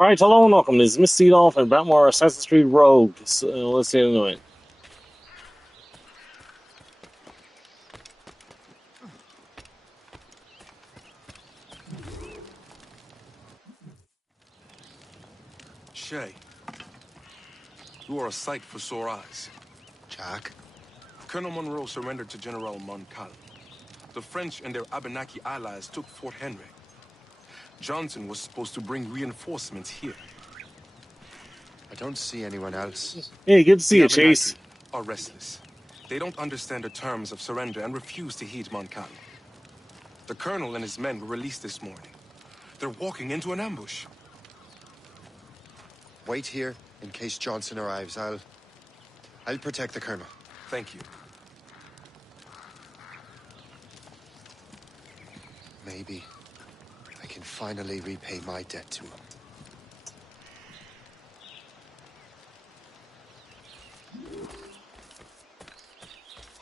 Alright, hello and welcome. This is Mistydolphin, about more Assassin's Creed Rogue. So, let's get into it. Shay, you are a sight for sore eyes. Jack? Colonel Monroe surrendered to General Montcalm. The French and their Abenaki allies took Fort Henry. Johnson was supposed to bring reinforcements here. I don't see anyone else. Hey, good to see The you, Chase. Abenaki are restless. They don't understand the terms of surrender and refuse to heed Montcalm. The colonel and his men were released this morning. They're walking into an ambush. Wait here in case Johnson arrives. I'll protect the colonel. Thank you. Maybe I can finally repay my debt to him.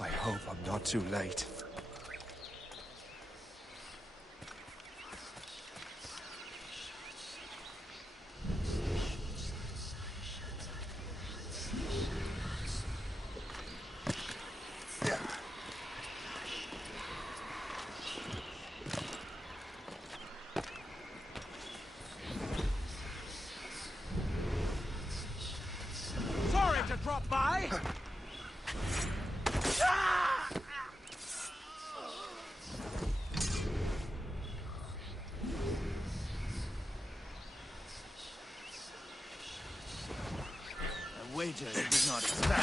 I hope I'm not too late. Sorry to drop by. A wager you did not expect.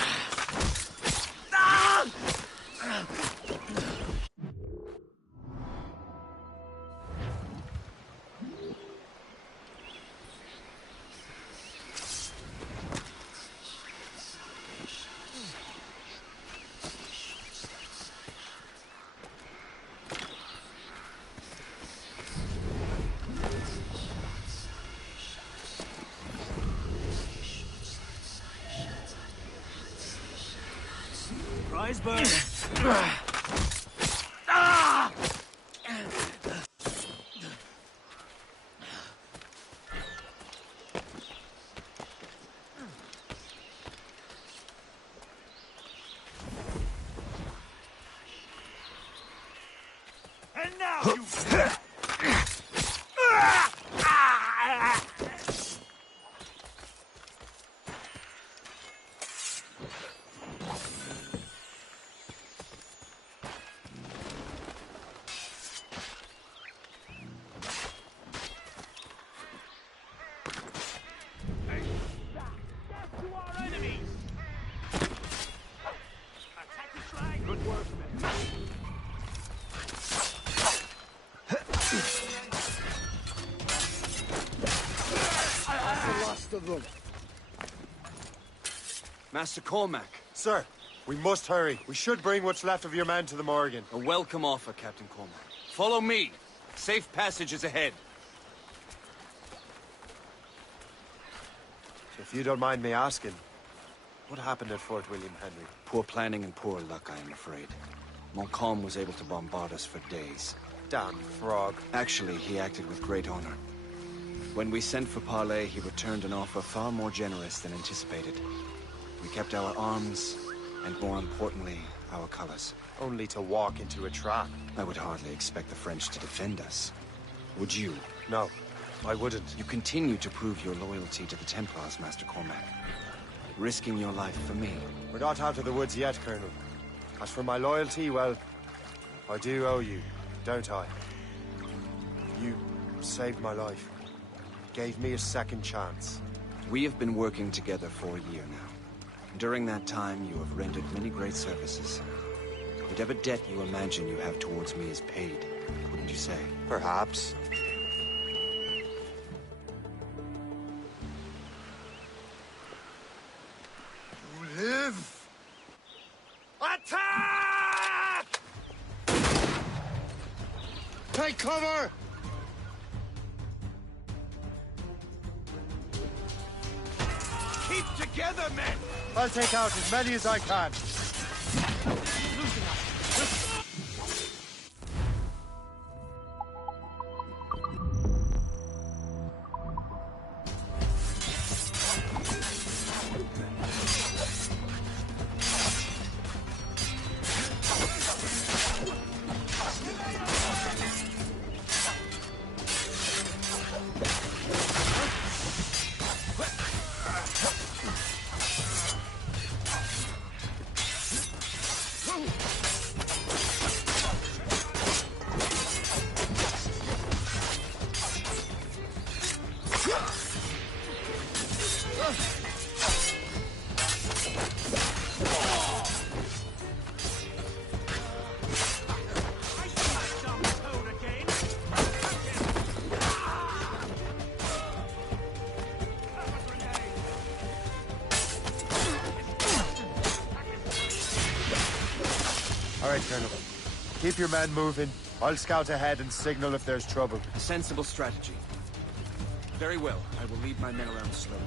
Prize burn. And now you. To our enemies! Attack the flag! Good work, men. That's the last of them. Master Cormac, Sir, we must hurry. We should bring what's left of your men to the Morgan. a welcome offer, Captain Cormac. Follow me. Safe passage is ahead. If you don't mind me asking, what happened at Fort William Henry? Poor planning and poor luck, I am afraid. Montcalm was able to bombard us for days. Damn frog. Actually, he acted with great honor. When we sent for parley, he returned an offer far more generous than anticipated. We kept our arms, and more importantly, our colors. Only to walk into a trap. I would hardly expect the French to defend us. Would you? No, I wouldn't. You continue to prove your loyalty to the Templars, Master Cormac. Risking your life for me. We're not out of the woods yet, Colonel. As for my loyalty, well, I do owe you, don't I? You saved my life. Gave me a second chance. We have been working together for a year now. During that time, you have rendered many great services. Whatever debt you imagine you have towards me is paid, wouldn't you say? Perhaps. You live! Attack! Take cover! Keep together, men! I'll take out as many as I can. Colonel. Keep your men moving. I'll scout ahead and signal if there's trouble. A sensible strategy. Very well. I will lead my men around slowly.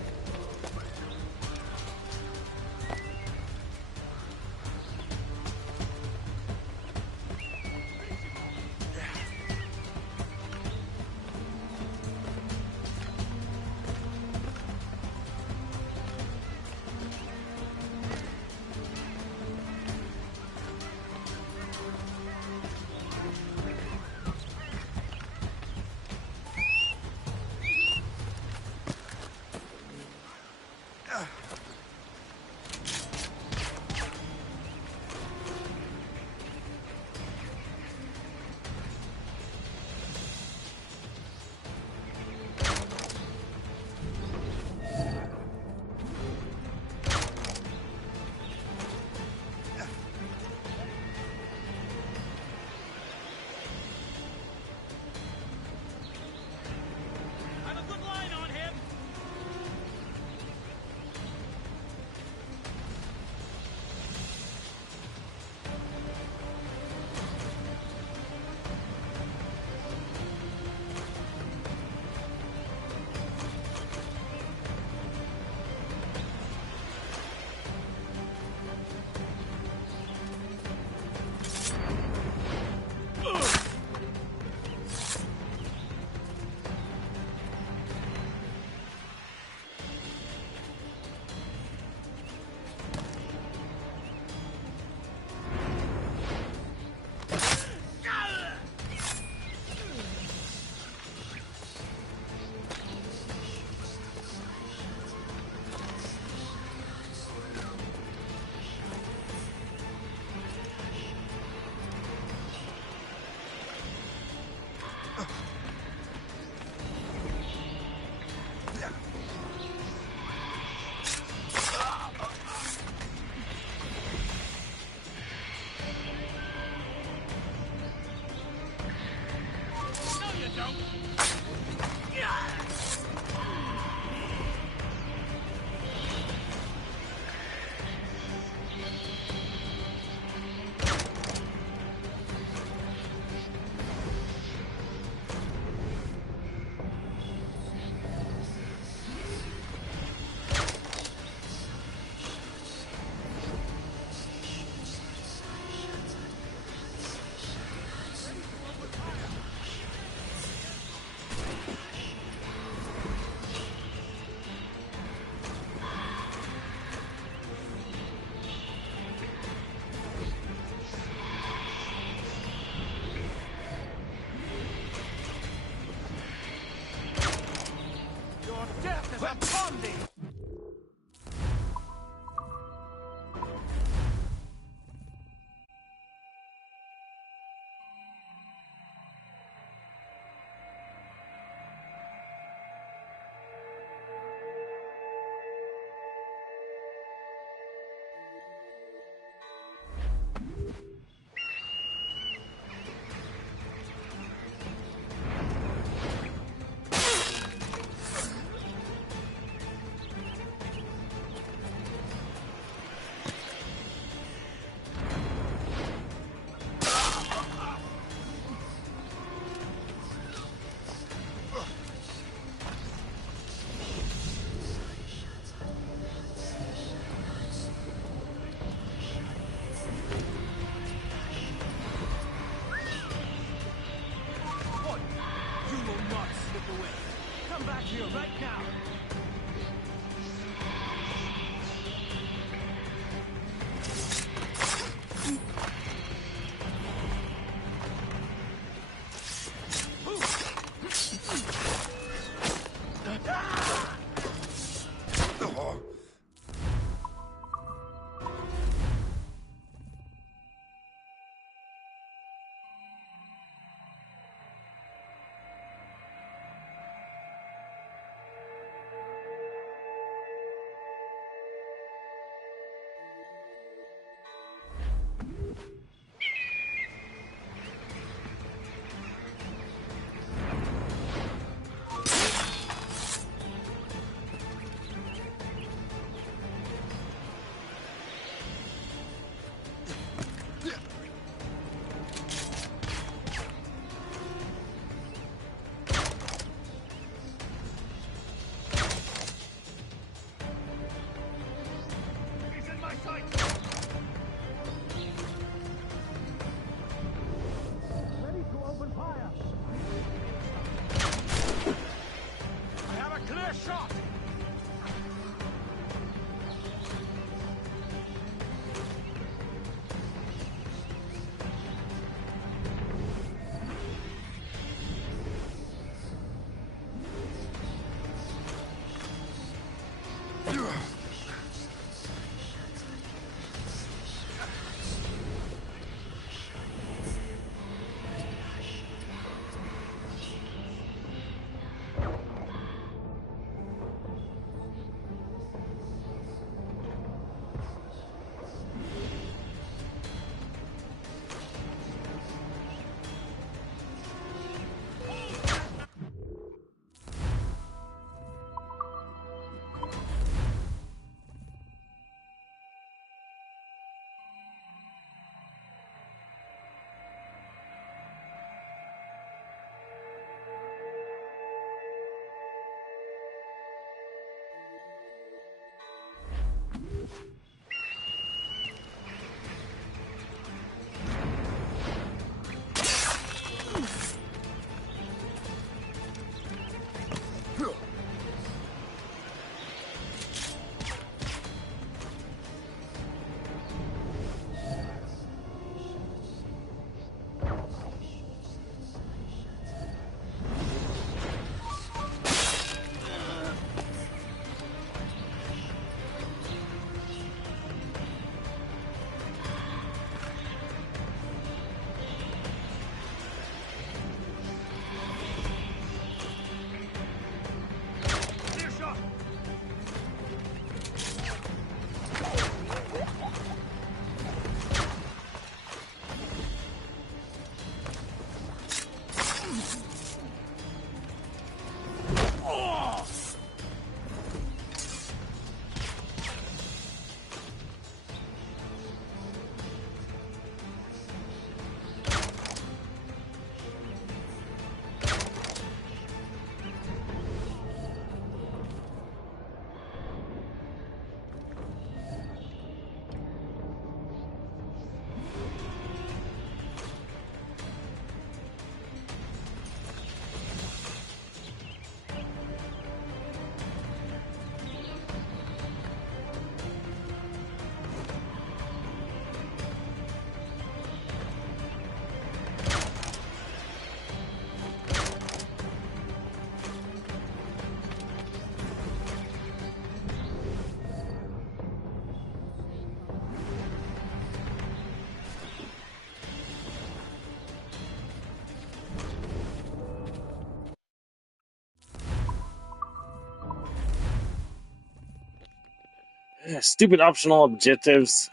Stupid optional objectives.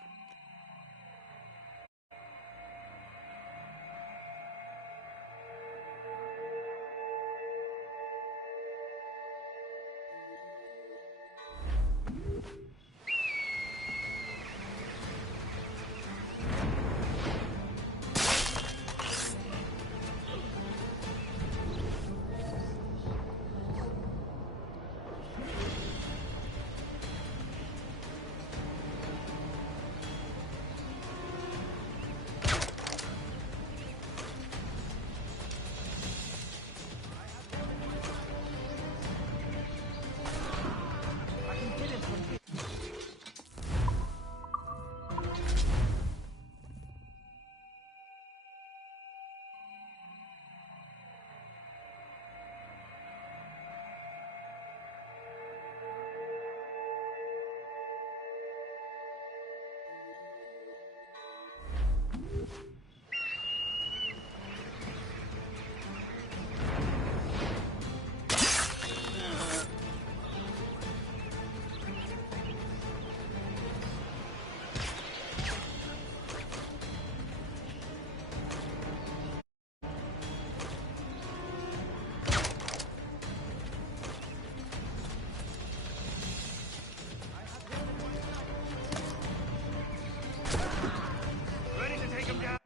Ready to take him down.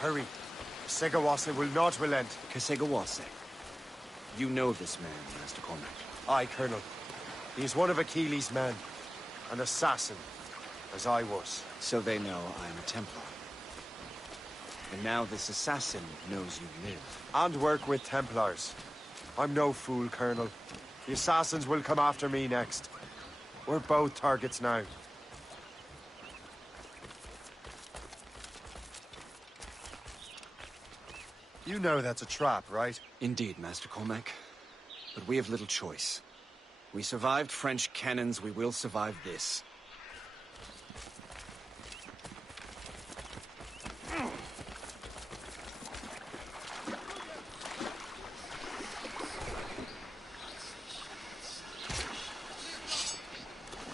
Hurry. Segawase will not relent. Kasegawase. You know this man, Master Cormac. Aye, Colonel. He is one of Achilles' men. An assassin, as I was. So they know I am a Templar. And now this assassin knows you live. And work with Templars. I'm no fool, Colonel. The assassins will come after me next. We're both targets now. You know that's a trap, right? Indeed, Master Cormac. But we have little choice. We survived French cannons, we will survive this.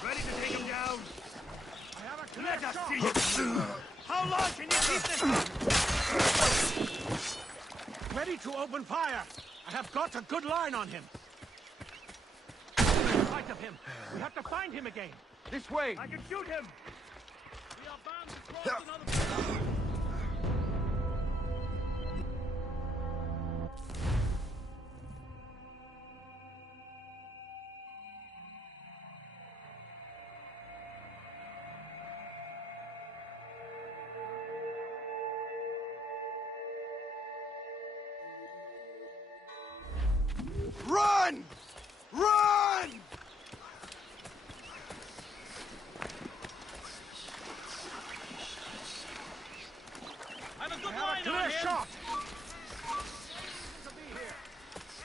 Ready to take him down. Ready to open fire! I have got a good line on him! Sight of him! We have to find him again! This way! I can shoot him! We are bound to cross another... Run! Run! I have a good line on him! Shot!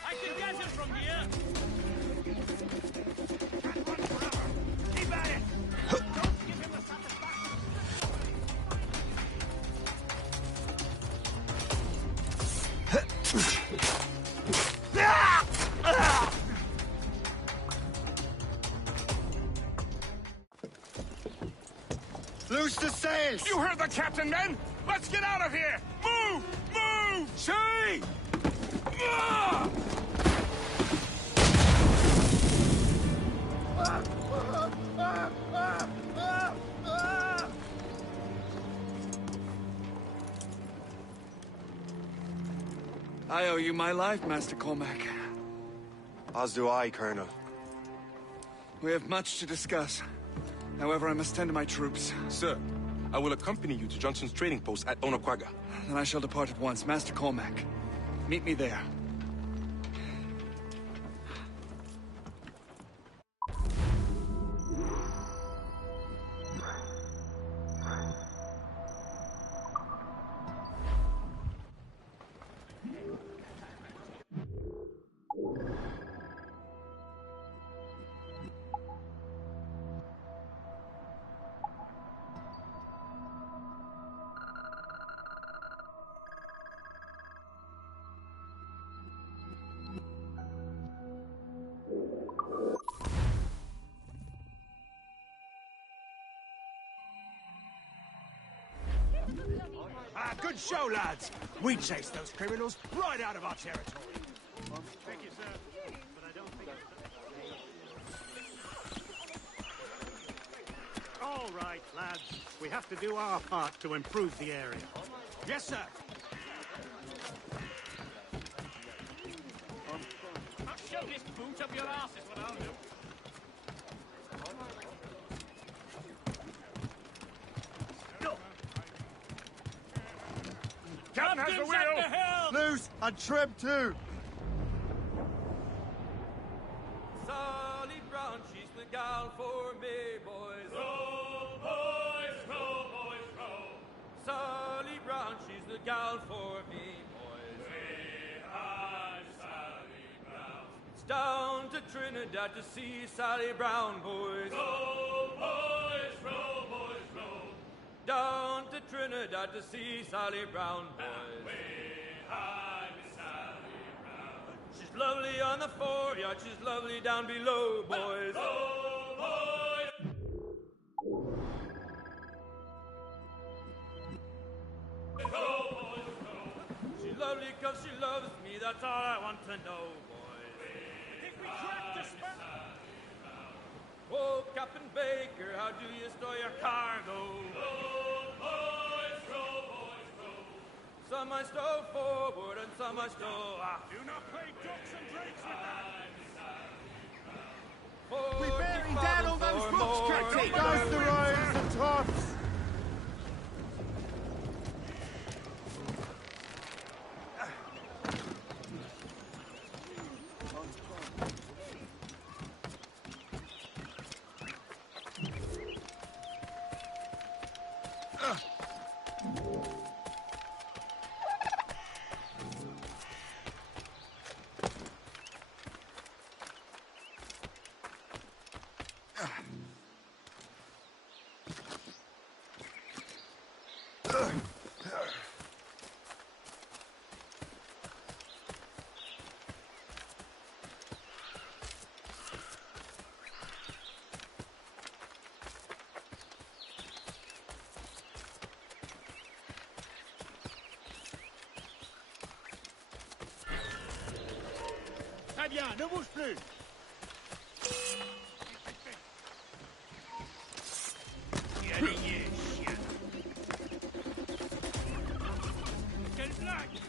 I can get him from here! Keep at it! Don't give him the satisfaction! Loose the sails! You heard the captain, men! Let's get out of here! Move! Move! Say! I owe you my life, Master Cormac. As do I, Colonel. We have much to discuss. However, I must tend to my troops. Sir, I will accompany you to Johnson's trading post at Onakwaga. Then I shall depart at once. Master Cormac, meet me there. Good show, lads! We chased those criminals right out of our territory. Thank you, sir. But I don't think... All right, lads. We have to do our part to improve the area. Yes, sir. I'll shove this boot up your arse is what I'll do. Captain has the wheel! Loose and trim too! Sally Brown, she's the gal for me, boys. Row, boys, row, boys, row. Sally Brown, she's the gal for me, boys. Way high, Sally Brown. It's down to Trinidad to see Sally Brown, boys. Row, boys, row, boys, row. Down to Trinidad to see Sally Brown, boys. Way high, Miss Sally Brown. She's lovely on the foreyard, she's lovely down below, boys. Oh, boys! Oh, boys, oh. She's lovely cause she loves me, that's all I want to know, boys. Think we cracked the spell? Oh, Captain Baker, how do you store your cargo? Row, boys, row, boys, row. Some I stow forward and some I stow aft. Do not play ducks and drakes with that! We're bearing down all those rocks, Captain! Guys, the Ryans and tops! Très bien, ne bouge plus. Et aligné, chien. Quelle blague!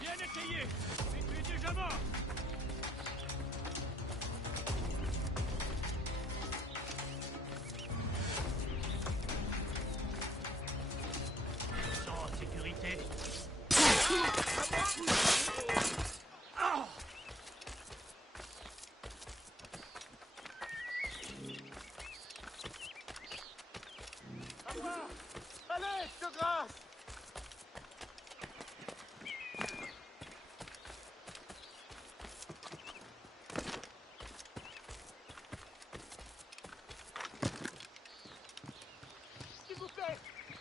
Bien essayé, mais tu es déjà mort. Sans sécurité. Allez, de grâce! S'il vous plaît,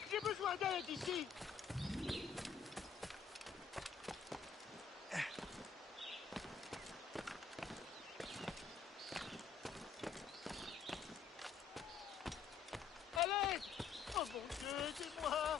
j'ai besoin d'aide ici. Allez! Oh mon Dieu, aidez-moi!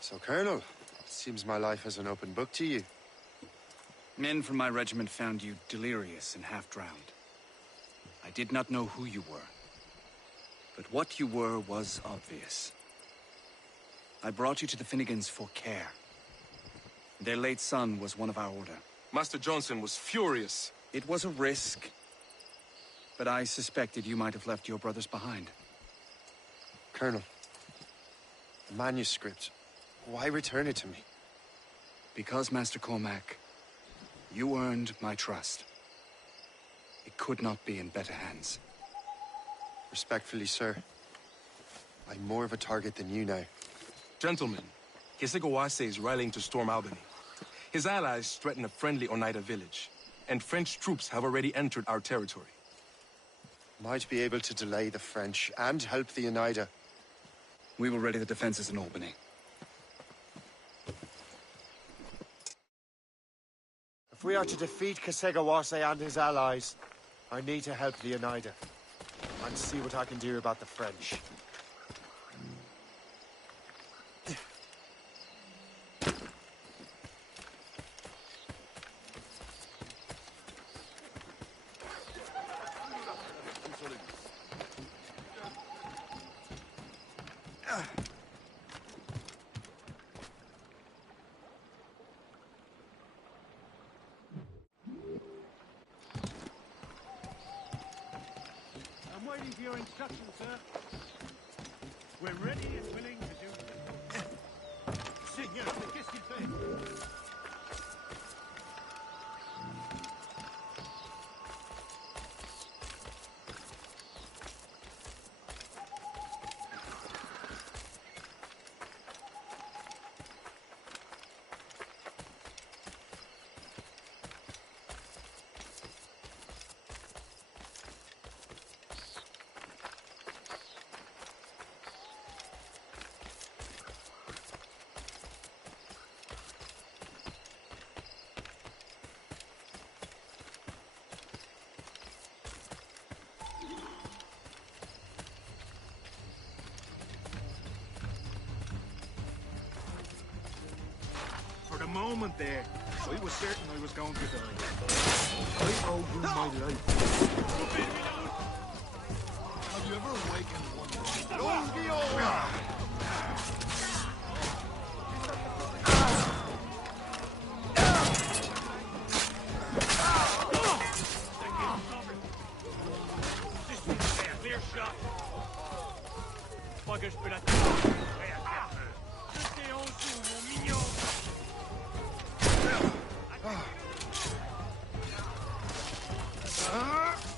So, Colonel, it seems my life is an open book to you. Men from my regiment found you delirious and half-drowned. I did not know who you were. But what you were was obvious. I brought you to the Finnegans for care. Their late son was one of our order. Master Johnson was furious. It was a risk, but I suspected you might have left your brothers behind. Colonel, the manuscript. Why return it to me? Because, Master Cormac, you earned my trust. It could not be in better hands. Respectfully, sir. I'm more of a target than you now. Gentlemen, Kesegawase is rallying to storm Albany. His allies threaten a friendly Oneida village, and French troops have already entered our territory. Might be able to delay the French and help the Oneida. We will ready the defenses in Albany. If we are to defeat Kesegawase and his allies, I need to help the Oneida. And see what I can do about the French. I'm waiting for your instructions, sir. We're ready and willing to do Signor, qu'est-ce qu'il fait? For the moment there, I was certain I was going to die. I owe you my life. Have you ever awakened one? This one's there, clear shot. Buggers put at the top. C'était en dessous, mon mignon.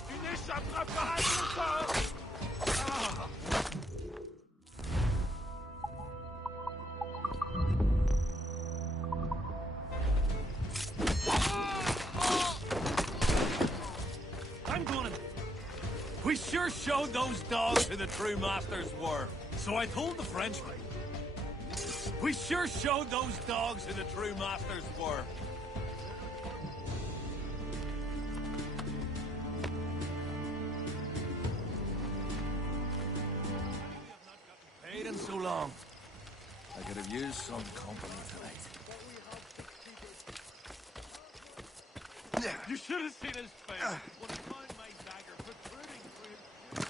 Tu n'échapperas pas à ton sort. I'm going to... We sure showed those dogs who the true masters were. So I told the Frenchman. We sure showed those dogs who the true masters were. Paid in so long. I could have used some company tonight. You should have seen his face when he found my dagger protruding through his...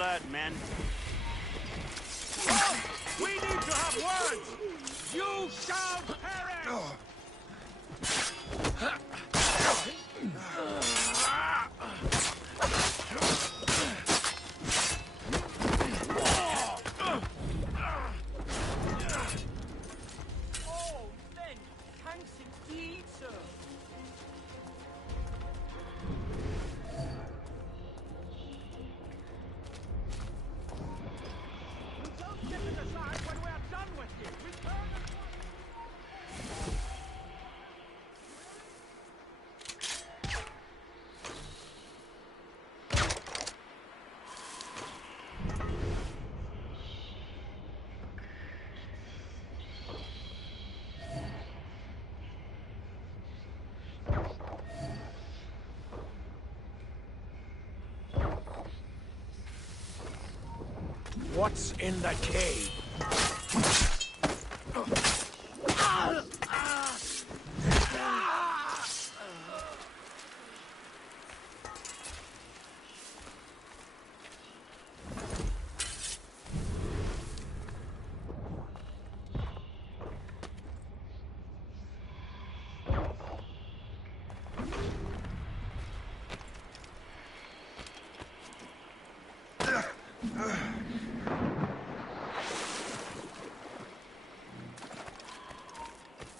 alert, men. We need to have words! You shall perish! Oh, then, thanks indeed, sir. Don't get it aside when we are done with you! Return at once! What's in the cave?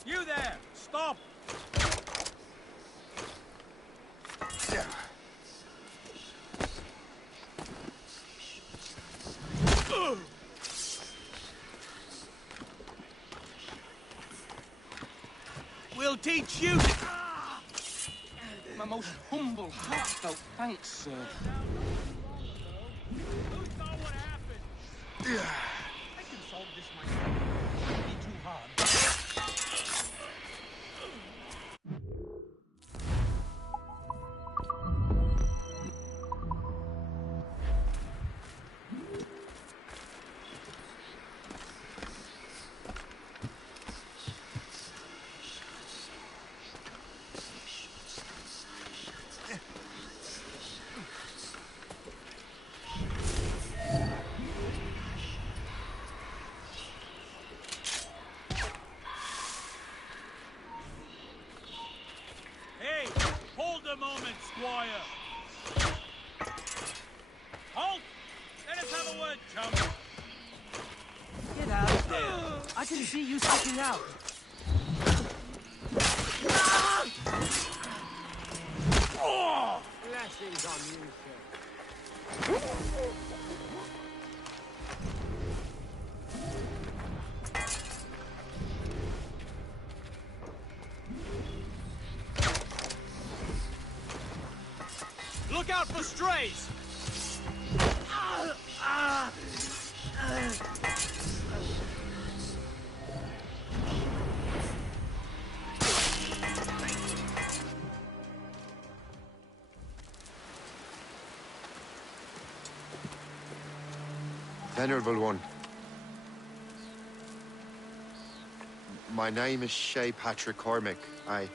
You there! Stop! We'll teach you to... My most humble, heartfelt thanks, sir. Who saw what happened? I can solve this myself. Don't be too hard. Hey, hold a moment, Squire. Halt! Let us have a word, chum. Get out there. I can see you sticking out. Blessings on you, sir. Look out for strays! Venerable one. My name is Shay Patrick Cormac. I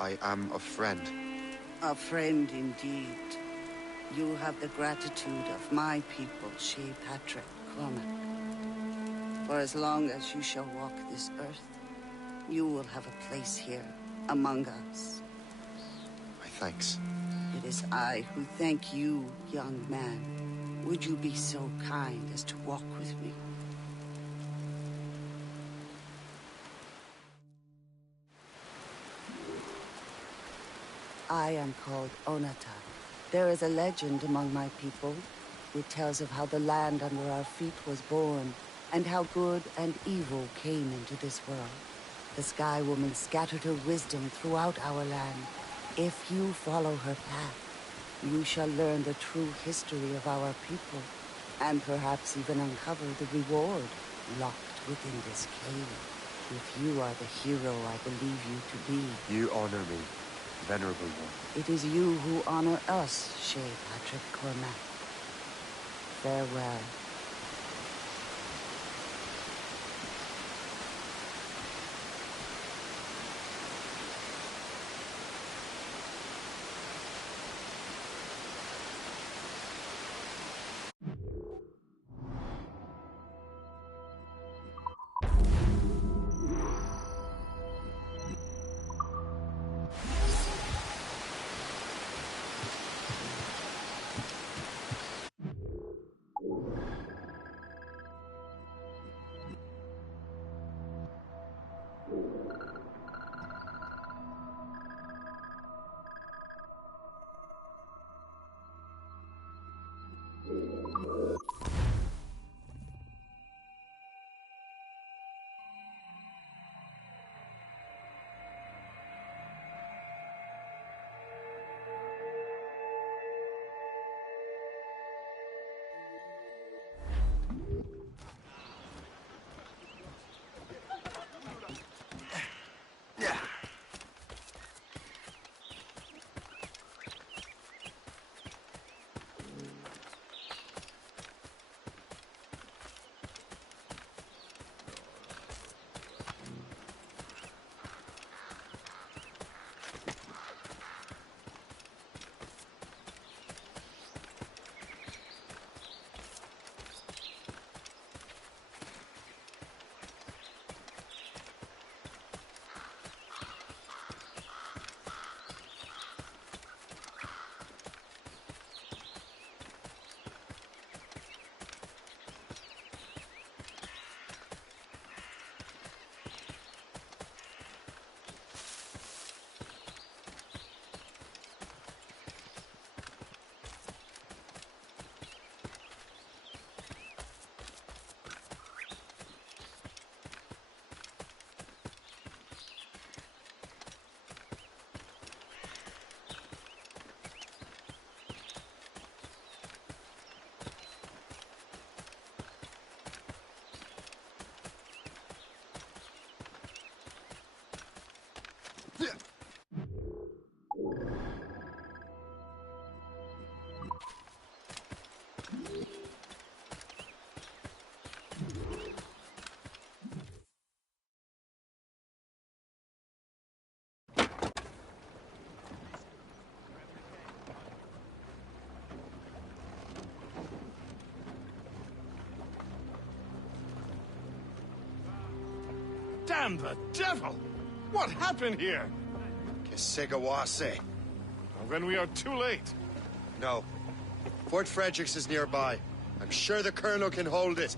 am a friend. A friend indeed. You have the gratitude of my people, Shay Patrick Cormac. For as long as you shall walk this earth, you will have a place here among us. My thanks. It is I who thank you, young man. Would you be so kind as to walk with me? I am called Onata. There is a legend among my people. It tells of how the land under our feet was born, and how good and evil came into this world. The Sky Woman scattered her wisdom throughout our land. If you follow her path, you shall learn the true history of our people, and perhaps even uncover the reward locked within this cave. If you are the hero I believe you to be. You honor me, Venerable one. It is you who honor us, Shay Patrick Cormac. Farewell. Damn the devil! What happened here? Kesigawase. Well, then we are too late. No. Fort Fredericks is nearby. I'm sure the Colonel can hold it.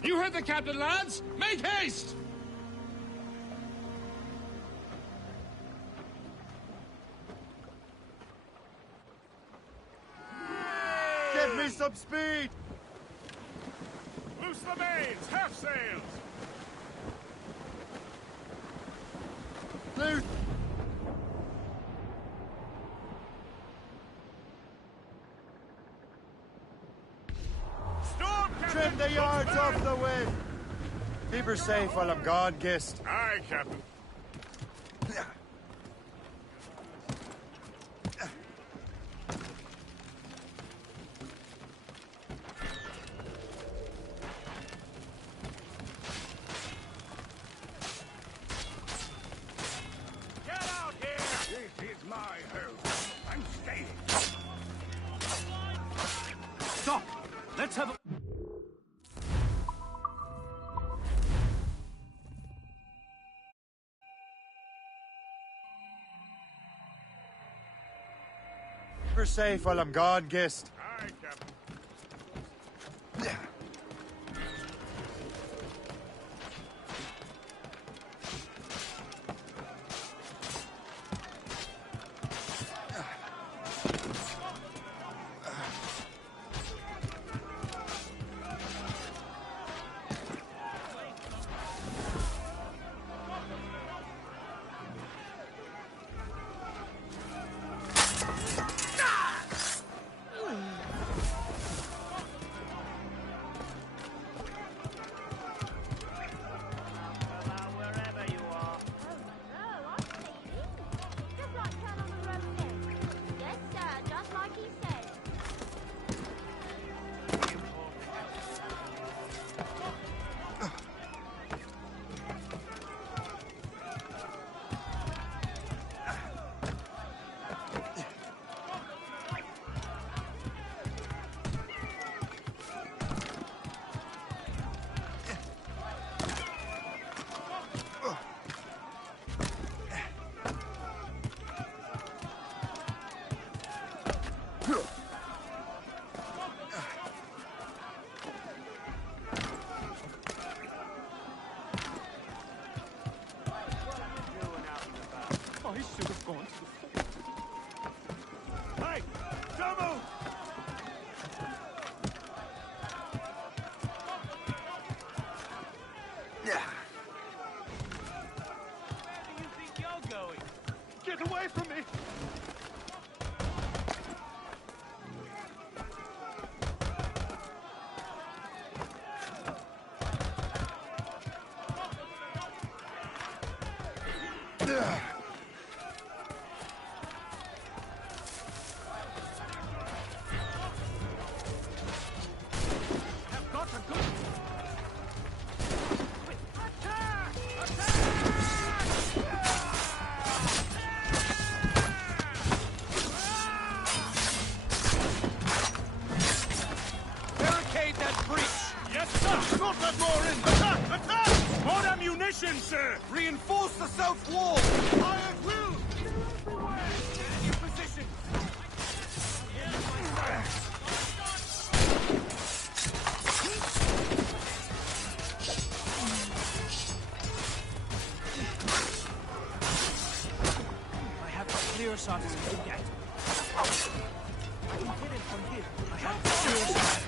You heard the captain, lads! Make haste! Give me some speed! Loose the mains, half sails! Loose! Storm, Trim the yards off the wind! Keep her safe while I'm gone, Gist. Aye, Captain. Get out here! This is my home. I'm staying. Stop! Let's have a... Keep her safe while I'm gone, Gist. Aye, Captain. Wherever you are. Oh, no, I'm saying. Just like Colonel Monroe said. Yes, sir, just like he said. I should have gone to the fort. Hey! Don't move! Where do you think you're going? Get away from me! I've got to go. Barricade that breach! Yes, sir! Not let more in! Attack! Attack! More ammunition, sir! Reinforce the south wall! I will! In your position! I have a clear shot as you can get. I can hit it from here. I have a clear shot.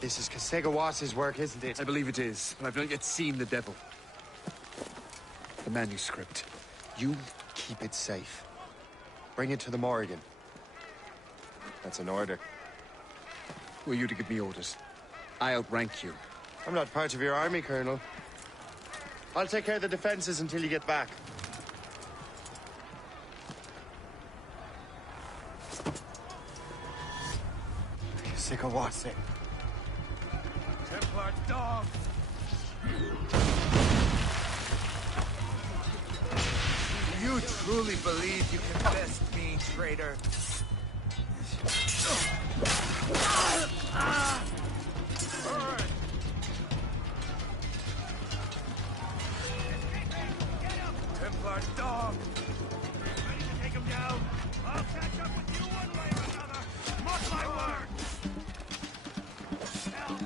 This is Kesigawas's work, isn't it? I believe it is, but I've not yet seen the devil. The manuscript. You keep it safe. Bring it to the Morrigan. That's an order. Who are you to give me orders? I outrank you. I'm not part of your army, Colonel. I'll take care of the defenses until you get back. Kesigawase. Templar dog! You truly believe you can best me, traitor? Templar dog! Ready to take him down? I'll catch up with you one way or another! Mark my word! Help!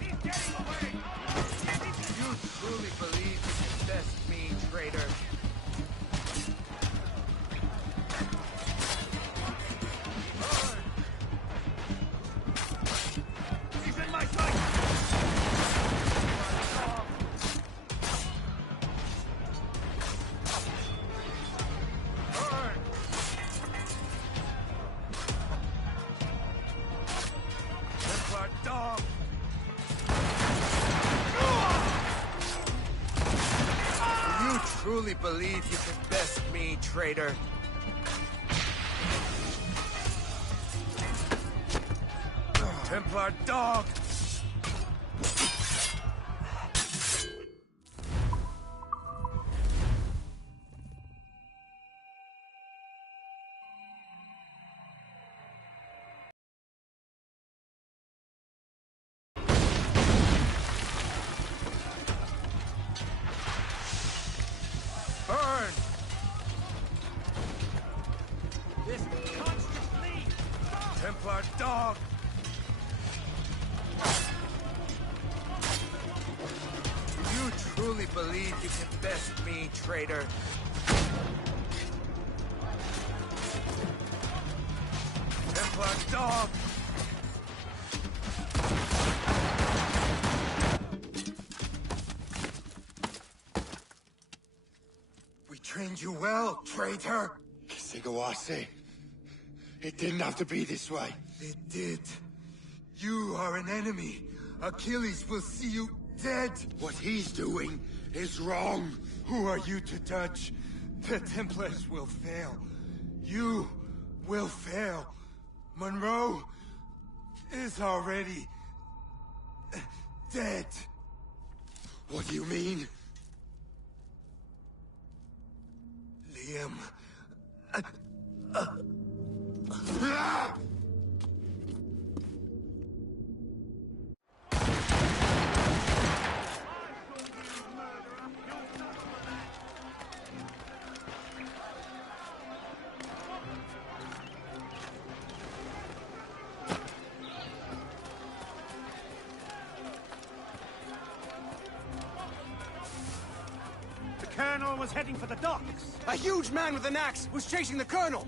He's getting away! You truly believe you can best me, traitor? He's in my sight! Templar dog! You truly believe you can best me, traitor? Templar dog! Burn! This monstrous lead! Templar dog! You truly believe you can best me, traitor? Templar dog! We trained you well, traitor. Sigawase. It didn't have to be this way. It did. You are an enemy. Achilles will see you dead. What he's doing is wrong. Who are you to judge? The Templars will fail. You will fail. Monroe is already dead. What do you mean? Liam. The Colonel was heading for the docks! A huge man with an axe was chasing the Colonel!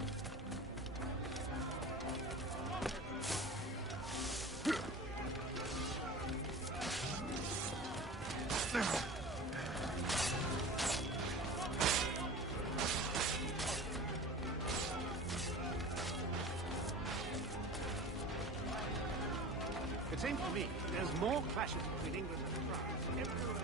It seems to me there's more clashes between England and France everywhere.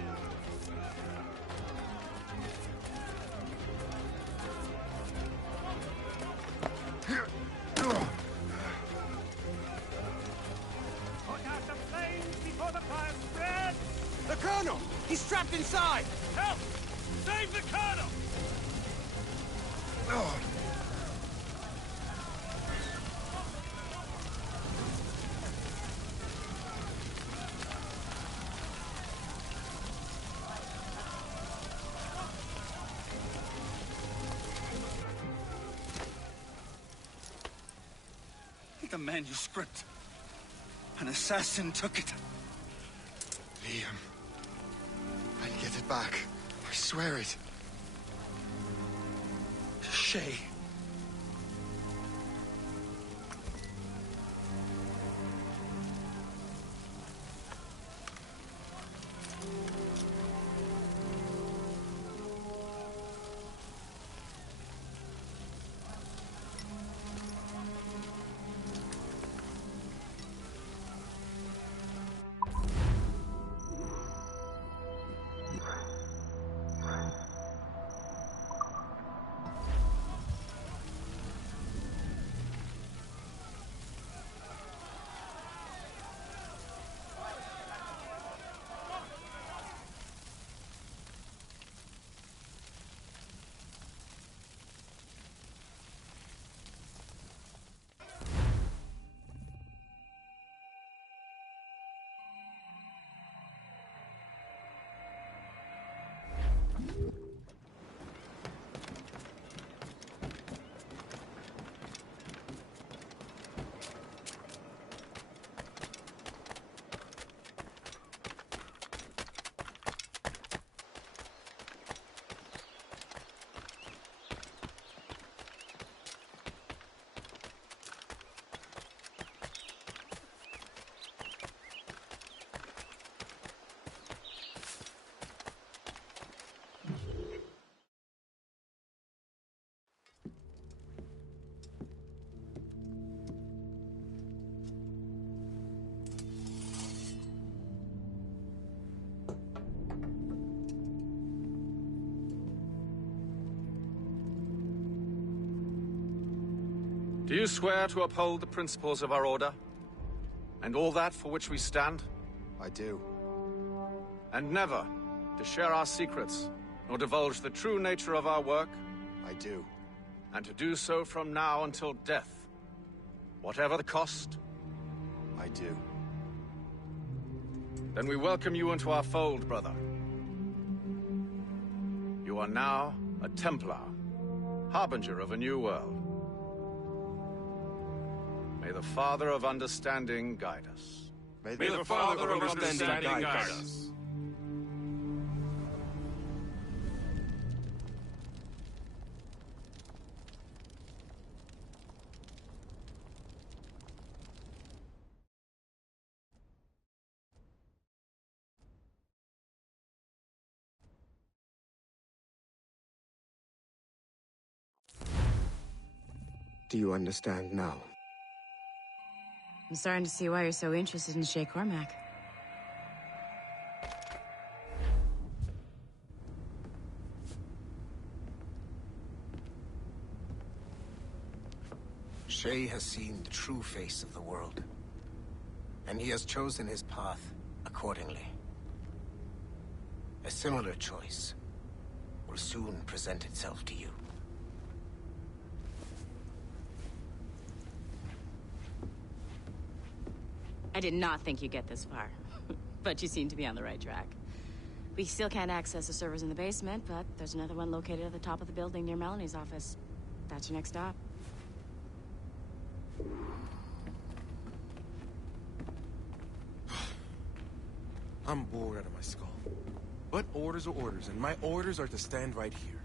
Put out the flames before the fire spreads! The Colonel! He's trapped inside! Help! Save the Colonel! The manuscript. An assassin took it. Liam. I'll get it back. I swear it. Shay. Do you swear to uphold the principles of our order? And all that for which we stand? I do. And never to share our secrets, nor divulge the true nature of our work? I do. And to do so from now until death, whatever the cost? I do. Then we welcome you into our fold, brother. You are now a Templar, harbinger of a new world. May the Father of Understanding guide us. May the Father of Understanding guide us. Do you understand now? I'm starting to see why you're so interested in Shay Cormac. Shay has seen the true face of the world, and he has chosen his path accordingly. A similar choice will soon present itself to you. I did not think you'd get this far, but you seem to be on the right track. We still can't access the servers in the basement, but there's another one located at the top of the building near Melanie's office. That's your next stop. I'm bored out of my skull. But orders are orders, and my orders are to stand right here.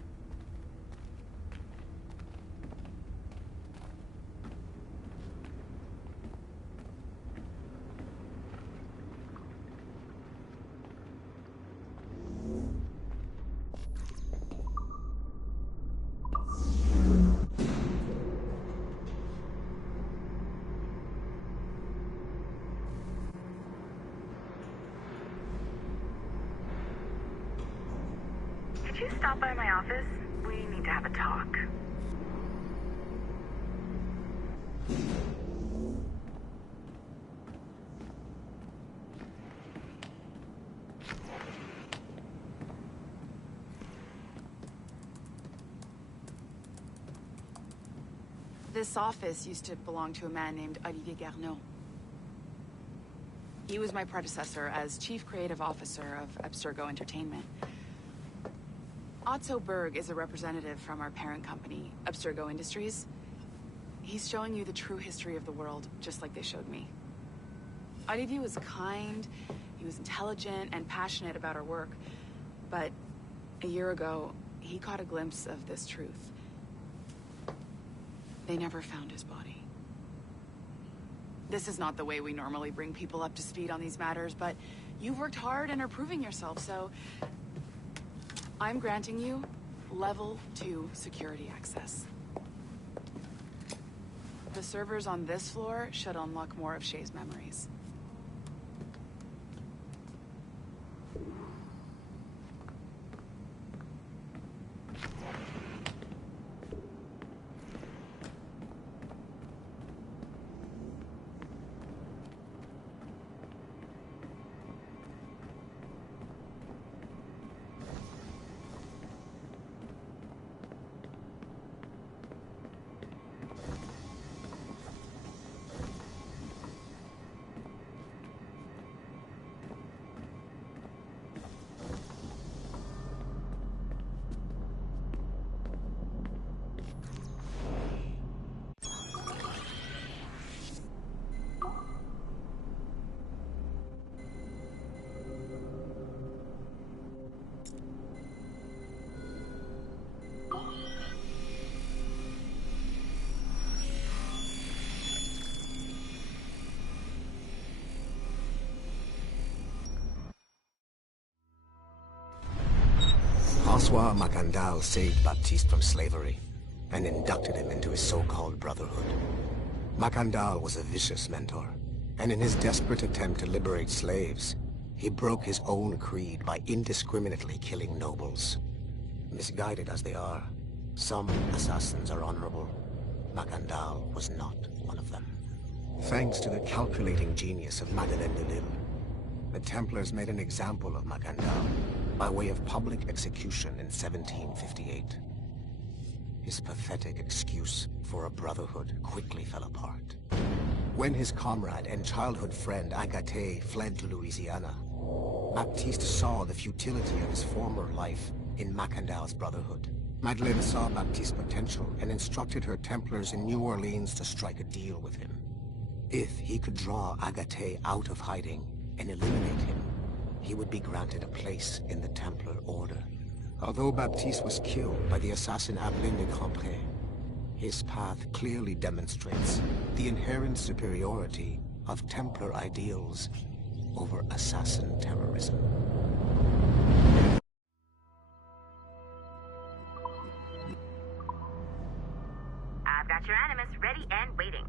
Could you stop by my office? We need to have a talk. This office used to belong to a man named Olivier Garneau. He was my predecessor as Chief Creative Officer of Abstergo Entertainment. Otto Berg is a representative from our parent company, Abstergo Industries. He's showing you the true history of the world, just like they showed me. Olivier was kind, he was intelligent and passionate about our work, but a year ago, he caught a glimpse of this truth. They never found his body. This is not the way we normally bring people up to speed on these matters, but you've worked hard and are proving yourself, so I'm granting you level 2 security access. The servers on this floor should unlock more of Shay's memories. François Macandal saved Baptiste from slavery and inducted him into his so-called brotherhood. Macandal was a vicious mentor, and in his desperate attempt to liberate slaves, he broke his own creed by indiscriminately killing nobles. Misguided as they are, some assassins are honorable, Macandal was not one of them. Thanks to the calculating genius of Madeleine de Lille, the Templars made an example of Macandal by way of public execution in 1758. His pathetic excuse for a brotherhood quickly fell apart. When his comrade and childhood friend Agathe fled to Louisiana, Baptiste saw the futility of his former life in Macandal's brotherhood. Madeleine saw Baptiste's potential and instructed her Templars in New Orleans to strike a deal with him. If he could draw Agathe out of hiding and eliminate him, he would be granted a place in the Templar Order. Although Baptiste was killed by the assassin Abelin de Cambrai, his path clearly demonstrates the inherent superiority of Templar ideals over assassin terrorism. I've got your animus ready and waiting.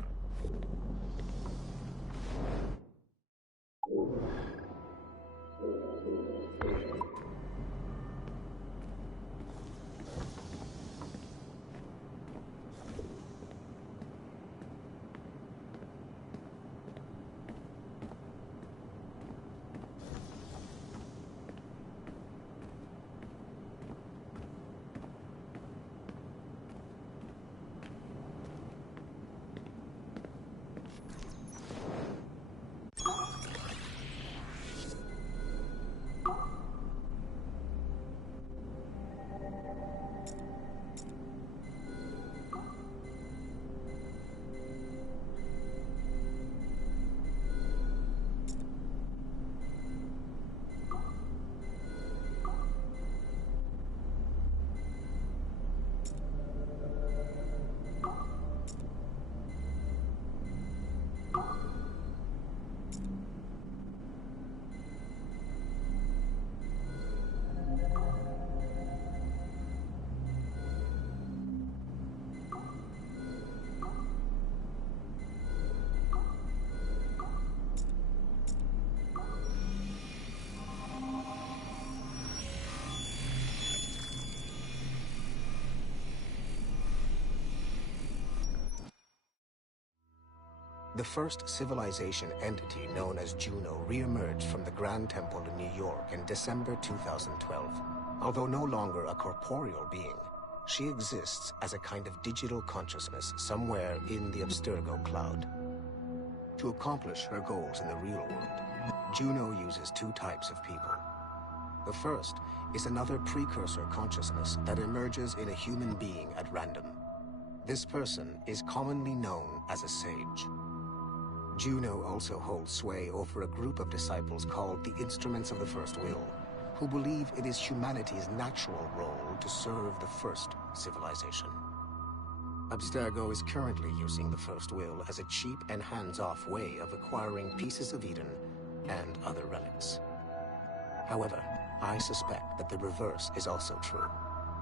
The first civilization entity known as Juno re-emerged from the Grand Temple in New York in December 2012. Although no longer a corporeal being, she exists as a kind of digital consciousness somewhere in the Abstergo cloud. To accomplish her goals in the real world, Juno uses two types of people. The first is another precursor consciousness that emerges in a human being at random. This person is commonly known as a sage. Juno also holds sway over a group of disciples called the Instruments of the First Will, who believe it is humanity's natural role to serve the first civilization. Abstergo is currently using the First Will as a cheap and hands-off way of acquiring pieces of Eden and other relics. However, I suspect that the reverse is also true,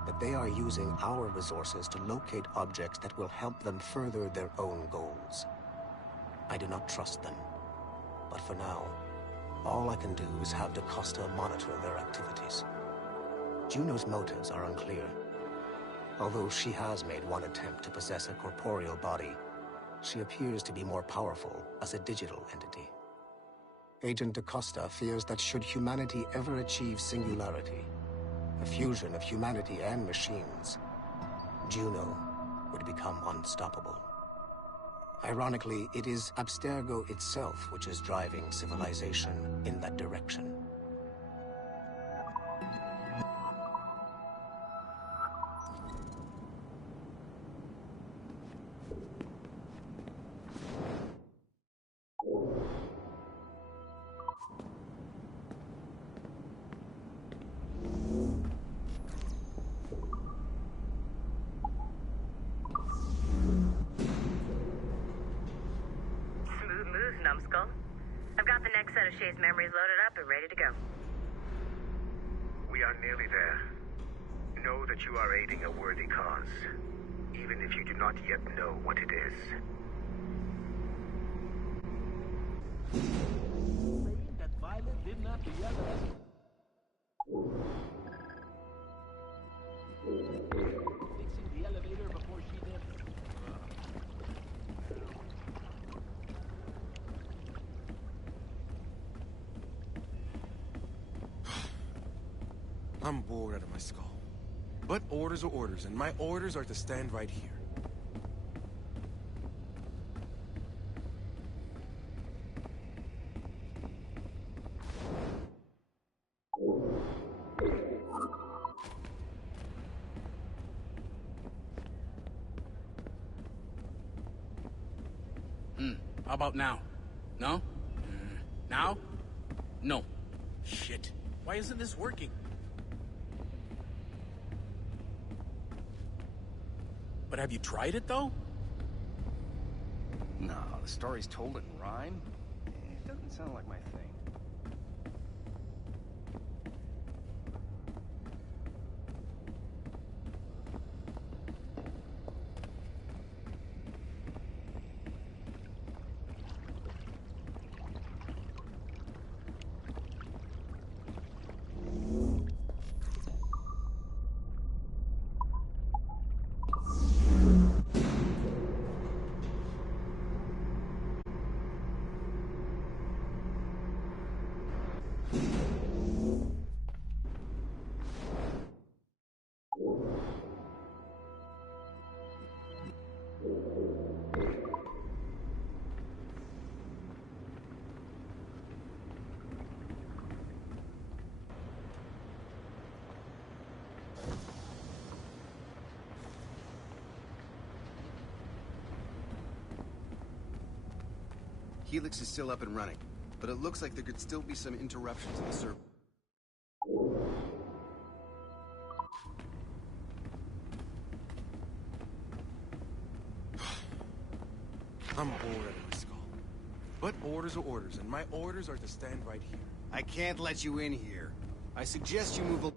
that they are using our resources to locate objects that will help them further their own goals. I do not trust them, but for now, all I can do is have DaCosta monitor their activities. Juno's motives are unclear. Although she has made one attempt to possess a corporeal body, she appears to be more powerful as a digital entity. Agent DaCosta fears that should humanity ever achieve singularity, a fusion of humanity and machines, Juno would become unstoppable. Ironically, it is Abstergo itself which is driving civilization in that direction. Numbskull. I've got the next set of Shay's memories loaded up and ready to go. We are nearly there. Know that you are aiding a worthy cause, even if you do not yet know what it is. Saying that Violet did not yell at us. Fixing the elevator before she did. I'm bored out of my skull. But orders are orders, and my orders are to stand right here. How about now? No? Now? No. Shit. Why isn't this working? But have you tried it, though? No, the story's told in rhyme. It doesn't sound like my thing. Helix is still up and running, but it looks like there could still be some interruptions in the server. I'm bored out of my skull. But orders are orders, and my orders are to stand right here. I can't let you in here. I suggest you move.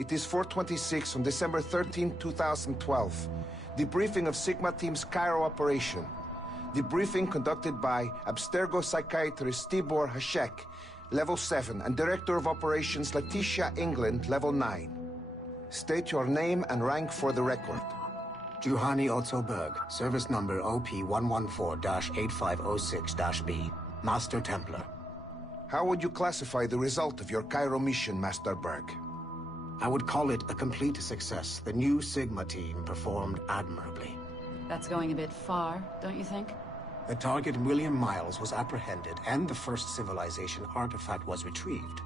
It is 4:26 on December 13, 2012. Debriefing of Sigma Team's Cairo operation. Debriefing conducted by Abstergo psychiatrist Tibor Hashek, Level 7, and Director of Operations Letitia England, Level 9. State your name and rank for the record. Juhani Otzoberg, service number OP114-8506-B, Master Templar. How would you classify the result of your Cairo mission, Master Berg? I would call it a complete success. The new Sigma team performed admirably. That's going a bit far, don't you think? The target, William Miles, was apprehended and the first civilization artifact was retrieved.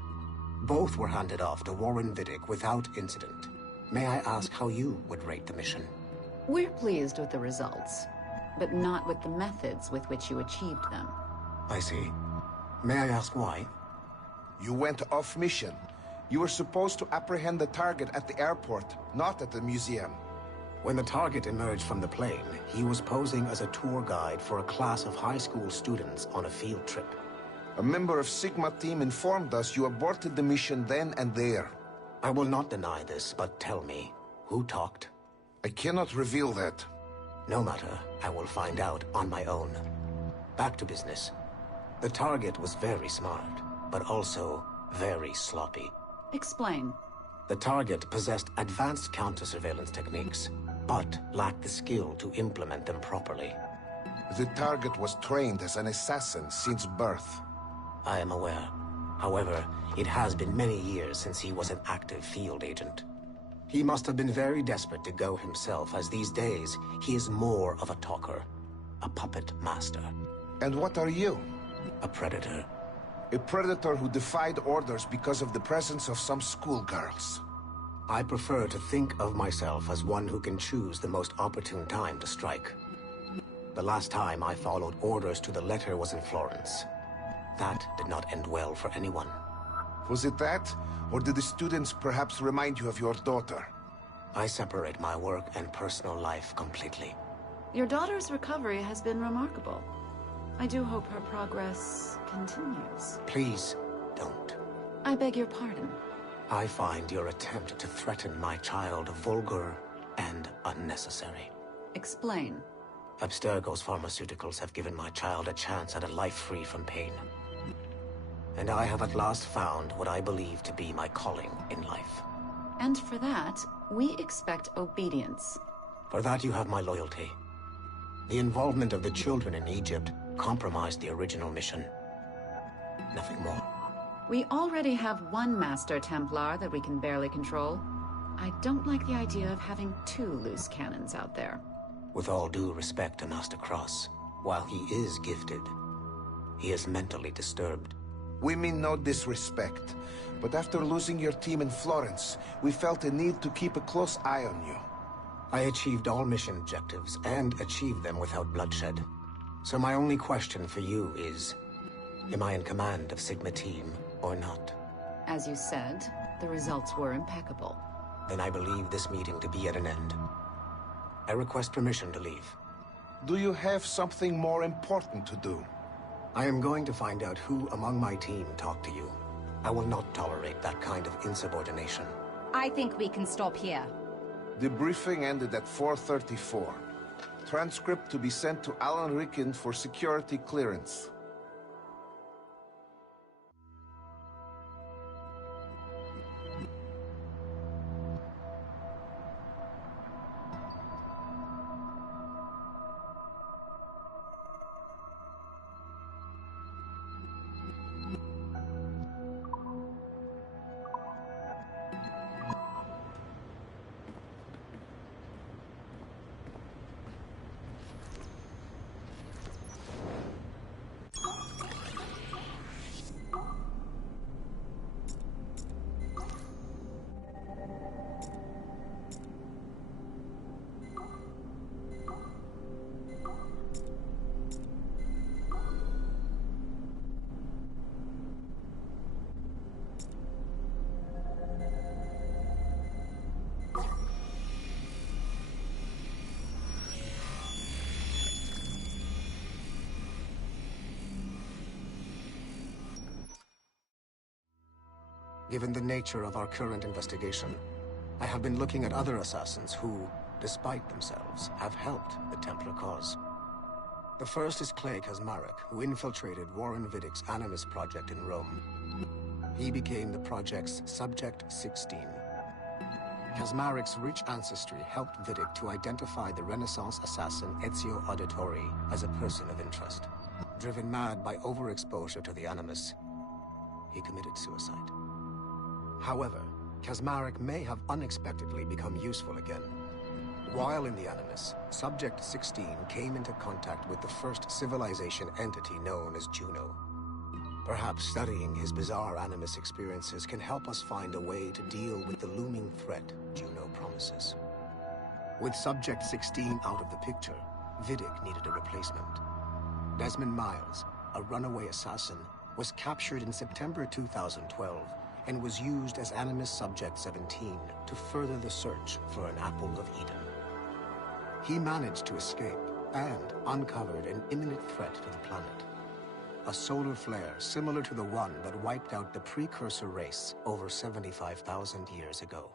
Both were handed off to Warren Vidic without incident. May I ask how you would rate the mission? We're pleased with the results, but not with the methods with which you achieved them. I see. May I ask why? You went off mission. You were supposed to apprehend the target at the airport, not at the museum. When the target emerged from the plane, he was posing as a tour guide for a class of high school students on a field trip. A member of Sigma team informed us you aborted the mission then and there. I will not deny this, but tell me, who talked? I cannot reveal that. No matter, I will find out on my own. Back to business. The target was very smart, but also very sloppy. Explain. The target possessed advanced counter-surveillance techniques, but lacked the skill to implement them properly. The target was trained as an assassin since birth. I am aware. However, it has been many years since he was an active field agent. He must have been very desperate to go himself, as these days, he is more of a talker. A puppet master. And what are you? A predator. A predator who defied orders because of the presence of some schoolgirls. I prefer to think of myself as one who can choose the most opportune time to strike. The last time I followed orders to the letter was in Florence. That did not end well for anyone. Was it that? Or did the students perhaps remind you of your daughter? I separate my work and personal life completely. Your daughter's recovery has been remarkable. I do hope her progress continues. Please, don't. I beg your pardon. I find your attempt to threaten my child vulgar and unnecessary. Explain. Abstergo's pharmaceuticals have given my child a chance at a life free from pain. And I have at last found what I believe to be my calling in life. And for that, we expect obedience. For that you have my loyalty. The involvement of the children in Egypt compromised the original mission. Nothing more. We already have one Master Templar that we can barely control. I don't like the idea of having two loose cannons out there. With all due respect to Master Cross, while he is gifted, he is mentally disturbed. We mean no disrespect, but after losing your team in Florence, we felt a need to keep a close eye on you. I achieved all mission objectives, and achieved them without bloodshed. So my only question for you is, am I in command of Sigma Team or not? As you said, the results were impeccable. Then I believe this meeting to be at an end. I request permission to leave. Do you have something more important to do? I am going to find out who among my team talked to you. I will not tolerate that kind of insubordination. I think we can stop here. The briefing ended at 4:34. Transcript to be sent to Alan Ricken for security clearance. Given the nature of our current investigation, I have been looking at other assassins who, despite themselves, have helped the Templar cause. The first is Clay Kazmarek, who infiltrated Warren Viddick's Animus project in Rome. He became the project's Subject 16. Kazmarek's rich ancestry helped Viddick to identify the Renaissance assassin Ezio Auditore as a person of interest. Driven mad by overexposure to the Animus, he committed suicide. However, Kazmarek may have unexpectedly become useful again. While in the Animus, Subject 16 came into contact with the first civilization entity known as Juno. Perhaps studying his bizarre Animus experiences can help us find a way to deal with the looming threat Juno promises. With Subject 16 out of the picture, Viddick needed a replacement. Desmond Miles, a runaway assassin, was captured in September 2012 and was used as Animus Subject 17 to further the search for an Apple of Eden. He managed to escape and uncovered an imminent threat to the planet. A solar flare similar to the one that wiped out the precursor race over 75,000 years ago.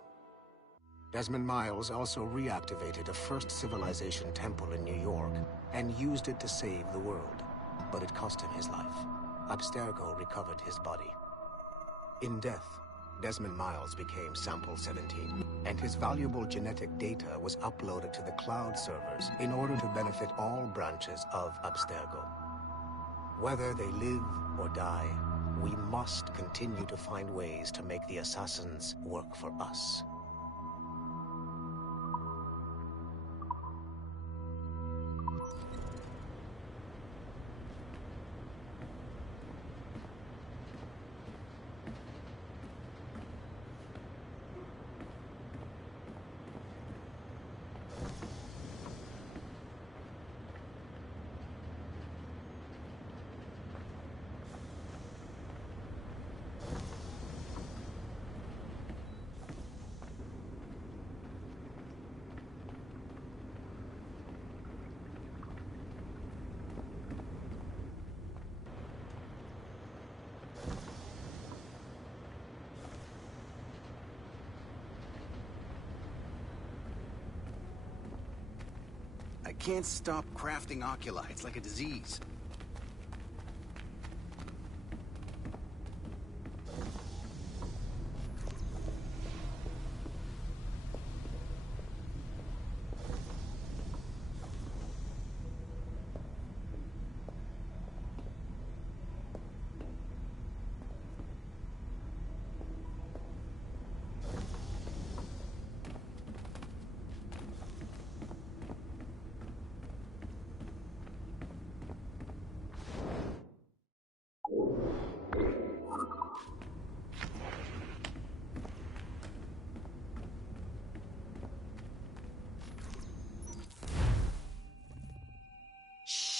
Desmond Miles also reactivated a first civilization temple in New York and used it to save the world, but it cost him his life. Abstergo recovered his body. In death, Desmond Miles became Sample 17, and his valuable genetic data was uploaded to the cloud servers in order to benefit all branches of Abstergo. Whether they live or die, we must continue to find ways to make the assassins work for us. I can't stop crafting oculi. It's like a disease.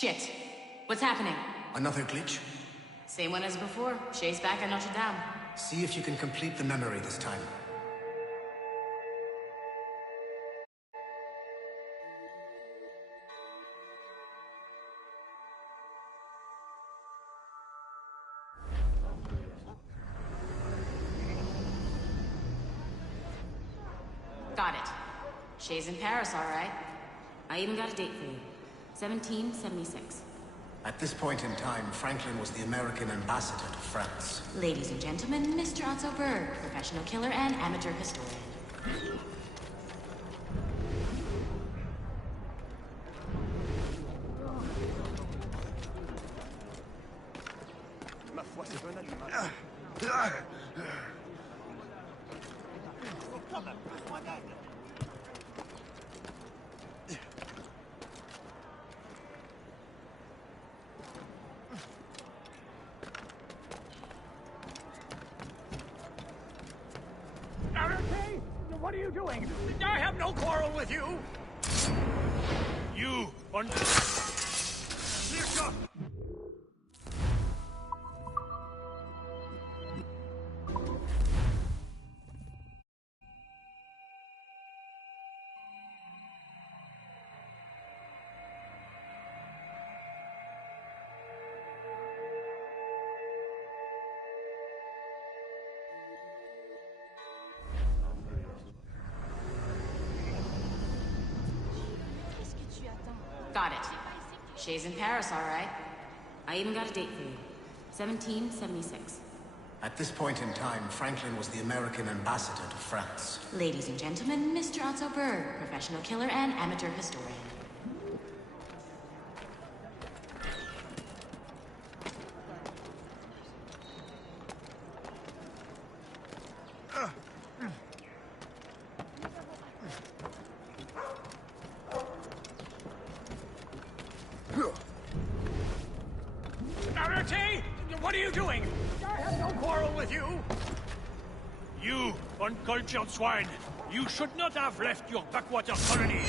Shit. What's happening? Another glitch? Same one as before. Shay's back at Notre Dame. See if you can complete the memory this time. Got it. Shay's in Paris, all right. I even got a date for you. 1776. At this point in time, Franklin was the American ambassador to France. Ladies and gentlemen, Mr. Otto Berg, professional killer and amateur historian. What are you doing? I have no quarrel with you! You on... Clear shot! Got it. Shay's in Paris, all right. I even got a date for you. 1776. At this point in time, Franklin was the American ambassador to France. Ladies and gentlemen, Mr. Otto Berg, professional killer and amateur historian. What are you doing? I have no quarrel with you! You, uncultured swine! You should not have left your backwater colony!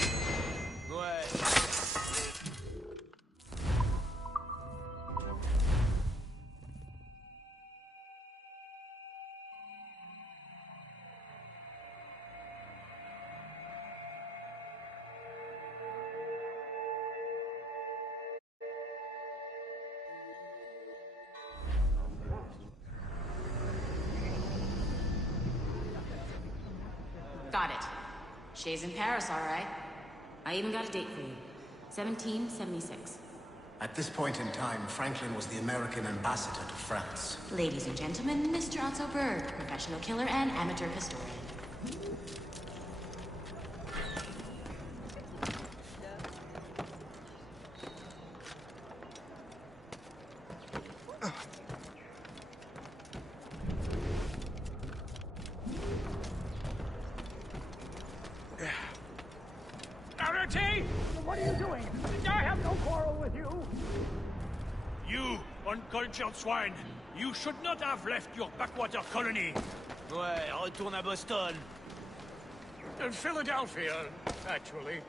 Got it. Shay's in Paris, all right. I even got a date for you. 1776. At this point in time, Franklin was the American ambassador to France. Ladies and gentlemen, Mr. Otto Berg, professional killer and amateur historian. What are you doing? I have no quarrel with you. You, uncultured swine. You should not have left your backwater colony. Ouais, retourne à Boston. Philadelphia, actually.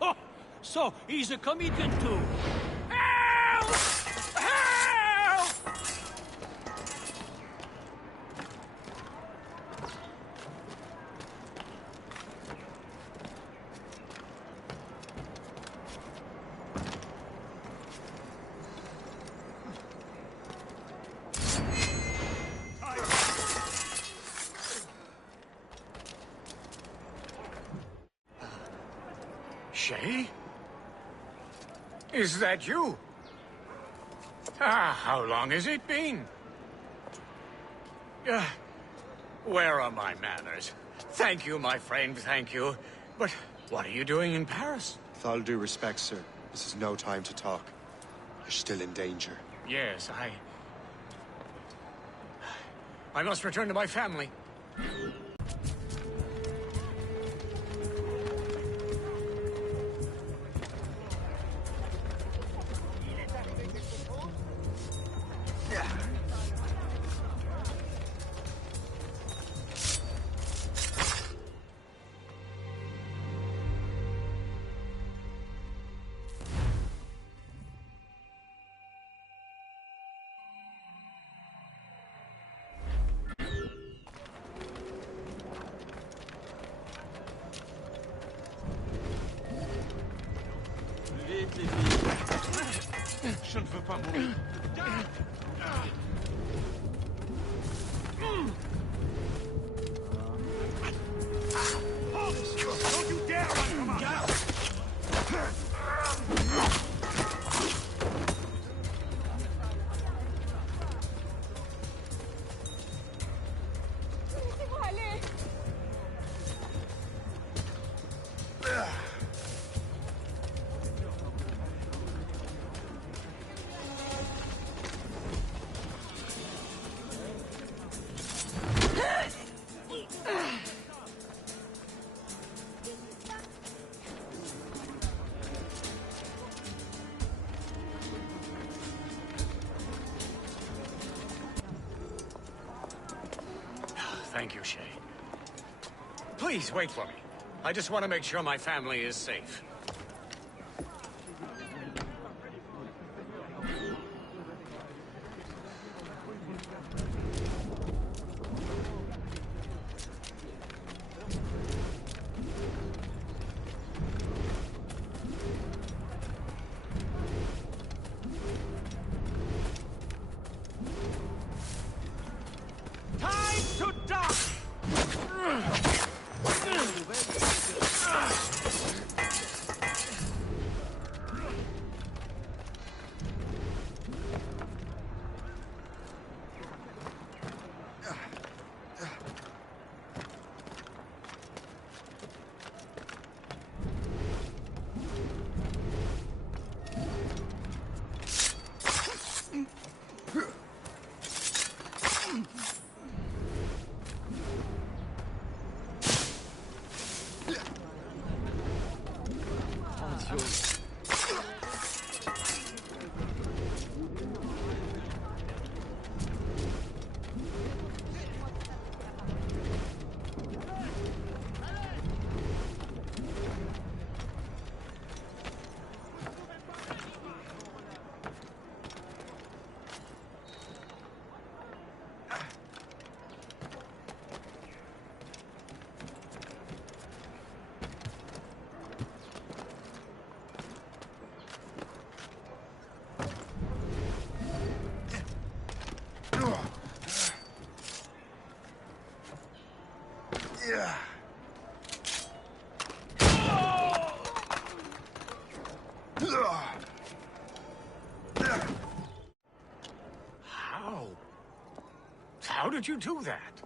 Oh, so he's a comedian too. Help! Help! Shay? Is that you? Ah, how long has it been? Where are my manners? Thank you, my friend, thank you. But what are you doing in Paris? With all due respect, sir, this is no time to talk. You're still in danger. Yes, I must return to my family. Je ne veux pas mourir. Don't you dare run from us! Laissez-moi aller! Thank you, Shay. Please, wait for me. I just want to make sure my family is safe. Time to die! did you do that?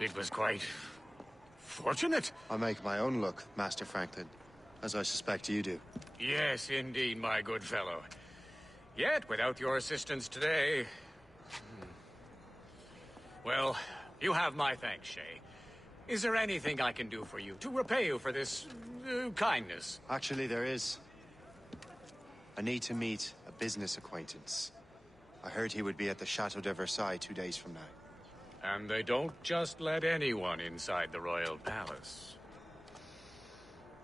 It was quite fortunate. I make my own luck, Master Franklin, as I suspect you do. Yes, indeed, my good fellow. Yet, without your assistance today... Well, you have my thanks, Shay. Is there anything I can do for you to repay you for this kindness? Actually, there is. I need to meet a business acquaintance. I heard he would be at the Chateau de Versailles 2 days from now. And they don't just let anyone inside the royal palace.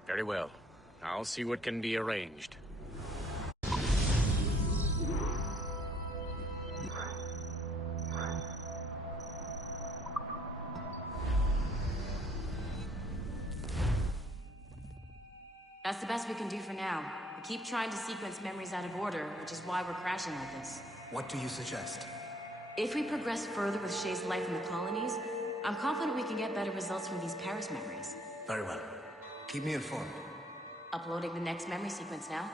Very well. I'll see what can be arranged. That's the best we can do for now. We keep trying to sequence memories out of order, which is why we're crashing like this. What do you suggest? If we progress further with Shay's life in the colonies, I'm confident we can get better results from these Paris memories. Very well. Keep me informed. Uploading the next memory sequence now.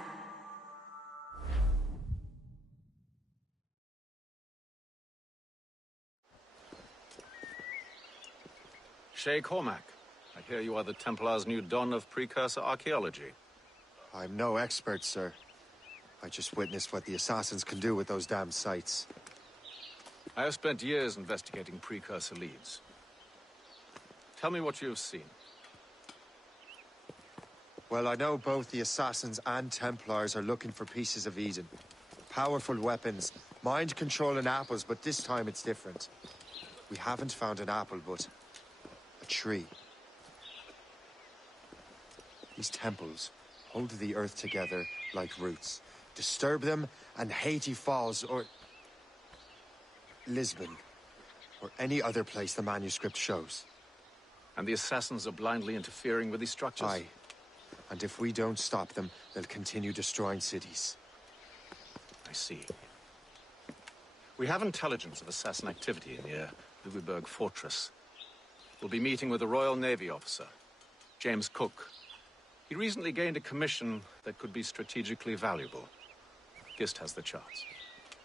Shay Cormac, I hear you are the Templar's new don of precursor archaeology. I'm no expert, sir. I just witnessed what the assassins can do with those damn sites. I have spent years investigating precursor leads. Tell me what you have seen. Well, I know both the assassins and Templars are looking for pieces of Eden. Powerful weapons, mind-controlling apples, but this time it's different. We haven't found an apple, but a tree. These temples hold the earth together like roots. Disturb them, and Haiti falls, or Lisbon, or any other place the manuscript shows. And the assassins are blindly interfering with these structures? Aye. And if we don't stop them, they'll continue destroying cities. I see. We have intelligence of assassin activity near Louisburg Fortress. We'll be meeting with a Royal Navy officer, James Cook. He recently gained a commission that could be strategically valuable. Gist has the charts.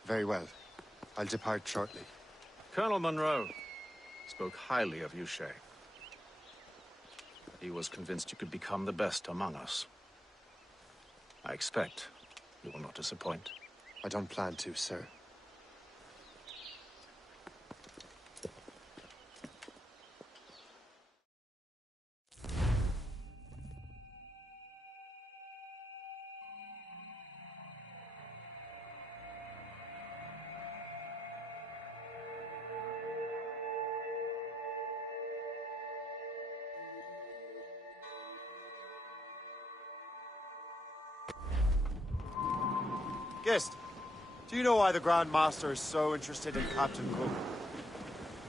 Very well. I'll depart shortly. Colonel Monroe spoke highly of you, Shay. He was convinced you could become the best among us. I expect you will not disappoint. I don't plan to, sir. Gist, do you know why the Grand Master is so interested in Captain Cook?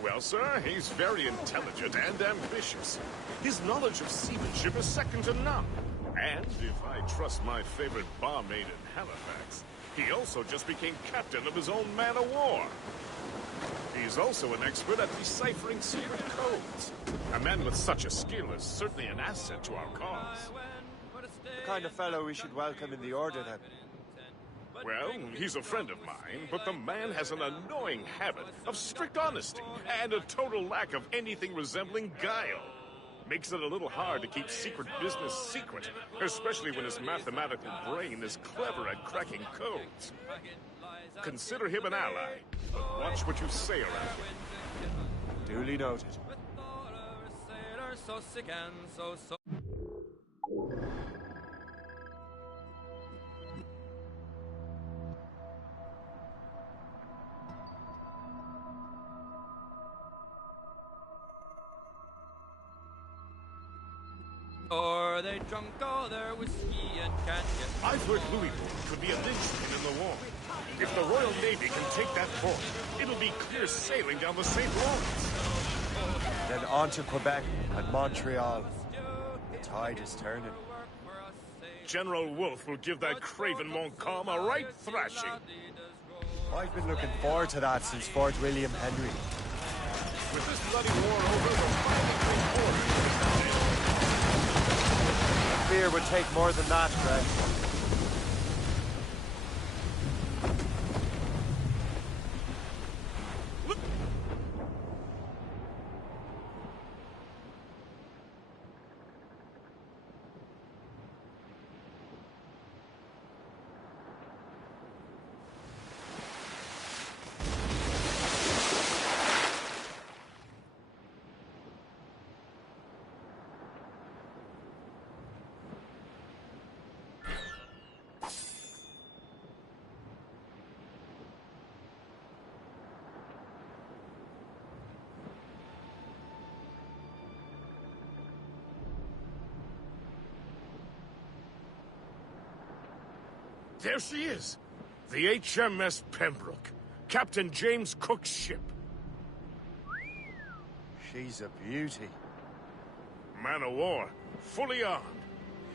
Well, sir, he's very intelligent and ambitious. His knowledge of seamanship is second to none. And if I trust my favorite barmaid in Halifax, he also just became captain of his own man-of-war. He's also an expert at deciphering secret codes. A man with such a skill is certainly an asset to our cause. The kind of fellow we should welcome in the Order, then. Well, he's a friend of mine, but the man has an annoying habit of strict honesty and a total lack of anything resembling guile. Makes it a little hard to keep secret business secret, especially when his mathematical brain is clever at cracking codes. Consider him an ally, but watch what you say around him. Duly noted. Or they drunk all their whiskey and can't get... I've heard Louisburg could be a linchpin in the war. If the Royal Navy can take that port, it'll be clear sailing down the St. Lawrence. Then on to Quebec and Montreal. The tide is turning. General Wolfe will give that craven Montcalm a right thrashing. I've been looking forward to that since Fort William Henry. With this bloody war over, we'll finally take orders. Fear would take more than that, Fred. Look There she is. The HMS Pembroke. Captain James Cook's ship. She's a beauty. Man of war, fully armed.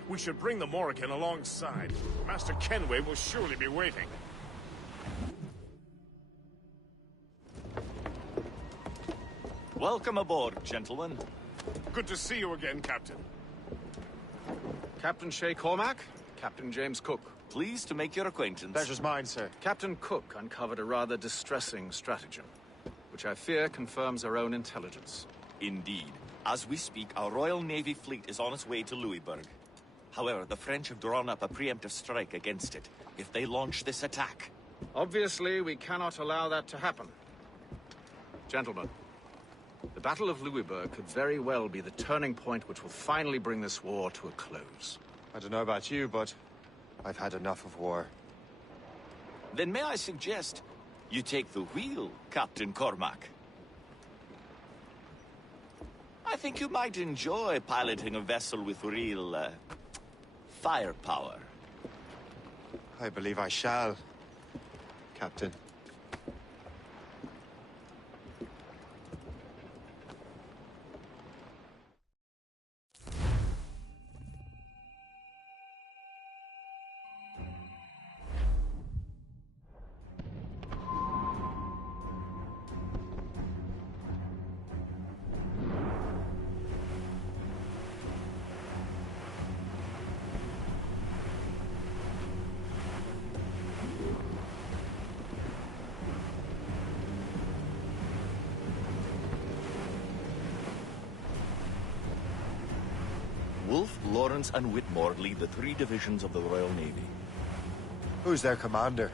We should bring the Morrigan alongside. Master Kenway will surely be waiting. Welcome aboard, gentlemen. Good to see you again, Captain. Captain Shay Cormac, Captain James Cook. Pleased to make your acquaintance. Pleasure's mine, sir. Captain Cook uncovered a rather distressing stratagem, which I fear confirms our own intelligence. Indeed. As we speak, our Royal Navy fleet is on its way to Louisburg. However, the French have drawn up a preemptive strike against it if they launch this attack. Obviously, we cannot allow that to happen. Gentlemen, the Battle of Louisburg could very well be the turning point which will finally bring this war to a close. I don't know about you, but I've had enough of war. Then may I suggest you take the wheel, Captain Cormac? I think you might enjoy piloting a vessel with real, firepower. I believe I shall, Captain. Wolfe, Lawrence, and Whitmore lead the 3 divisions of the Royal Navy. Who's their commander?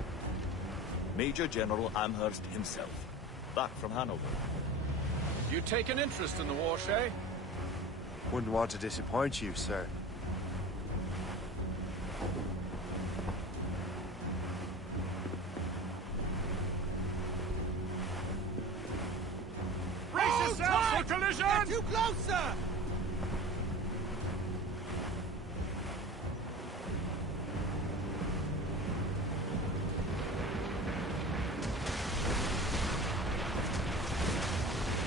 Major General Amherst himself, back from Hanover. You take an interest in the war, Shay? Wouldn't want to disappoint you, sir. Brace yourselves for collision! They're too close, sir!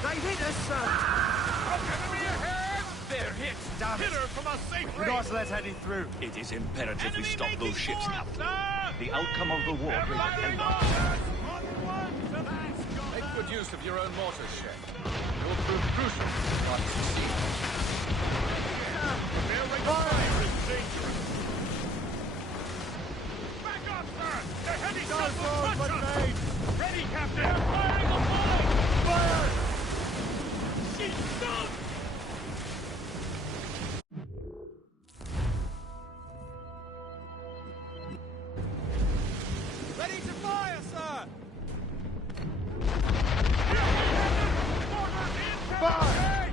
They hit us, sir! Enemy ahead! They're hit, damn Hit her from a safe Do range! not let any through. It is imperative we Enemy stop making those ships for now. us, sir! The outcome of the war will Everybody depend on forward! Onward to that Make good use of your own mortars, Shay. You'll prove crucial if you want to succeed. Their fire is dangerous! Back up, sir! The heavy stuff will crush us! Ready, Captain! They're firing a volley! Fire! She's sunk! Ready to fire, sir! Fire!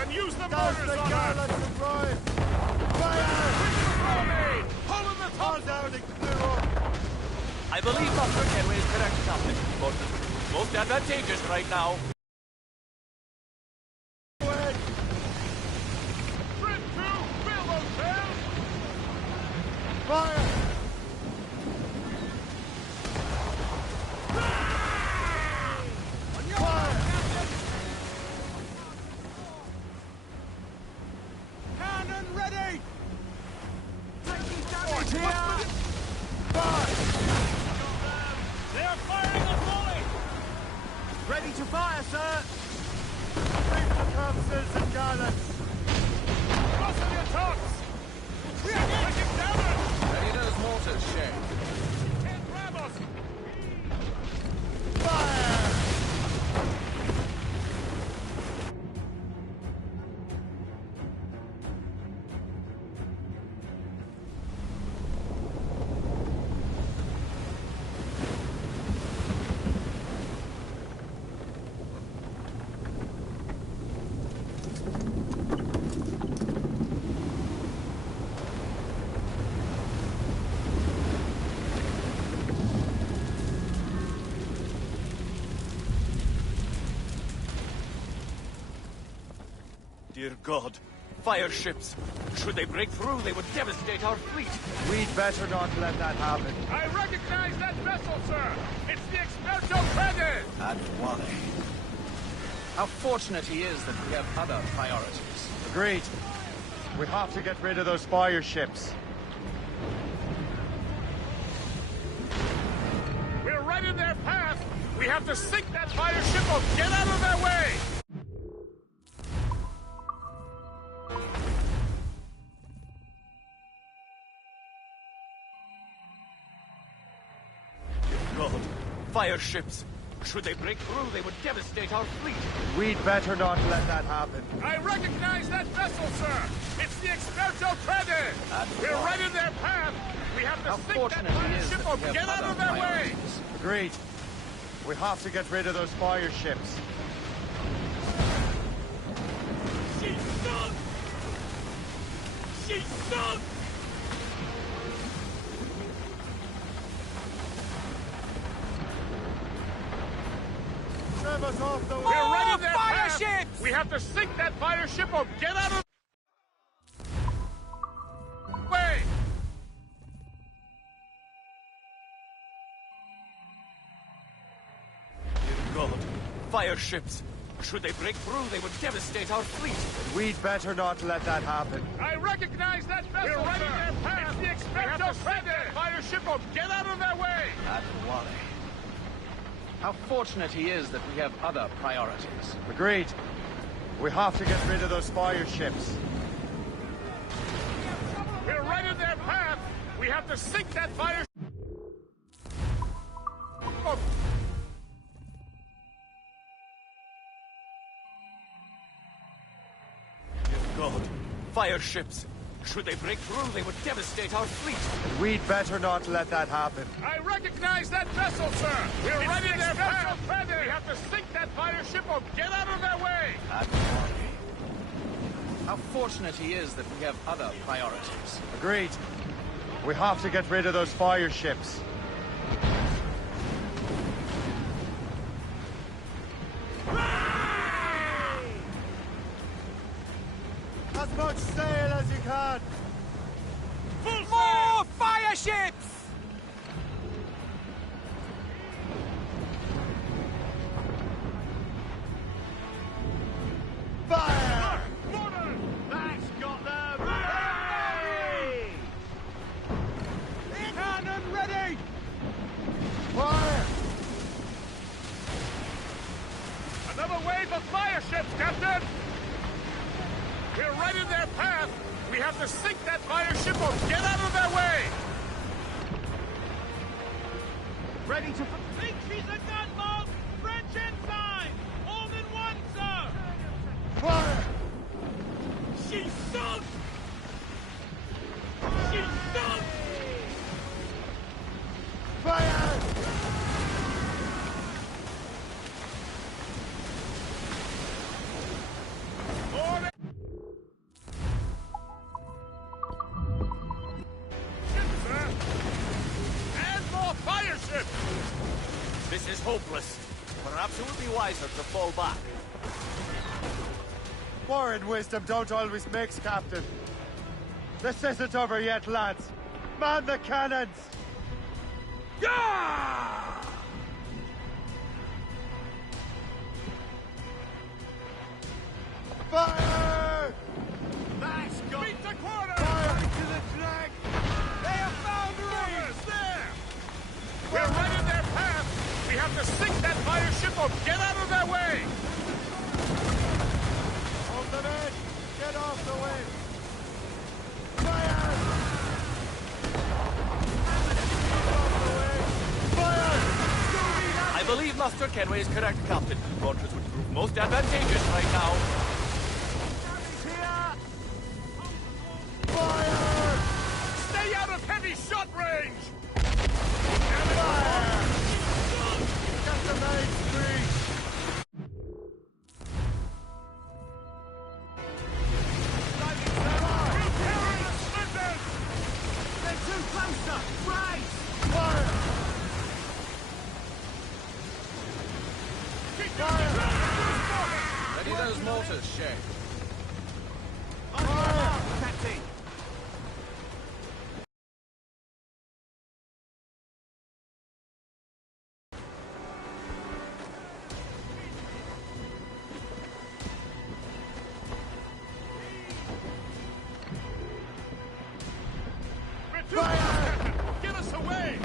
And use the mortars on her! I believe Dr. Kenway is correct, Captain, but most advantageous right now. Fire! Cannon ready! Taking damage! They're firing a volley! Ready to fire, sir! Bring the compasses and gallants! Crossing your tops! Taking damage! Ready those mortars, Shay. Can't grab us! Fire! Dear God, fire ships. Should they break through, they would devastate our fleet. We'd better not let that happen. I recognize that vessel, sir! It's the Experto Credit! And why? How fortunate he is that we have other priorities. Agreed. We have to get rid of those fire ships. We're right in their path! We have to sink that fire ship or get out of their way! God, fire ships. Should they break through, they would devastate our fleet. We'd better not let that happen. I recognize that vessel, sir! It's the Experto Credit! We're right in their path! We have to sink that fire ship or get out of their way! Agreed. We have to get rid of those fire ships. She's sunk! She's sunk! Us off the way. We're right in their fire path. ships! We have to sink that fire ship or get out of the way! Dear God, fire ships. Should they break through, they would devastate our fleet. We'd better not let that happen. I recognize that vessel, We're right in their path. It's the Experto Credit! Fire ship or get out of their way! And why? How fortunate he is that we have other priorities. Agreed. We have to get rid of those fire ships. We're right in their path! We have to sink that fire... Oh. Dear God, fire ships. Should they break through, they would devastate our fleet. We'd better not let that happen. I recognize that vessel, sir! We're right in their path! We have to sink that fire ship or get out of their way! And why? How fortunate he is that we have other priorities. Agreed. We have to get rid of those fire ships. As much sail as you can! More fire ships! Fire! That's got them! Cannon ready! Fire! Another wave of fire ships, Captain! We're right in their path! We have to sink that fire ship or get out of their way! Ready to... Think she's a gunboat! French ensign! All in one, sir! Fire! She's sunk! She's sunk! Fire! Order! Fire ship! This is hopeless. Perhaps it would be wiser to fall back. Foreign wisdom don't always mix, Captain. This isn't over yet, lads. Man the cannons! Yeah! Fire! That's got... Beat the quarter! Fire to the flag! They have found ruins there! We're right in their path! We have to sink that fire ship or get out of their way! Hold them in! Get off the way! Fire! Fire! I believe Master Kenway is correct, Captain. Fortress would prove most advantageous right now. Fire! Stay out of heavy shot range! Fire! Get the main street! They're too close, sir! Right! Fire! Ready those mortars, Shay. Captain! Fire! Get us away!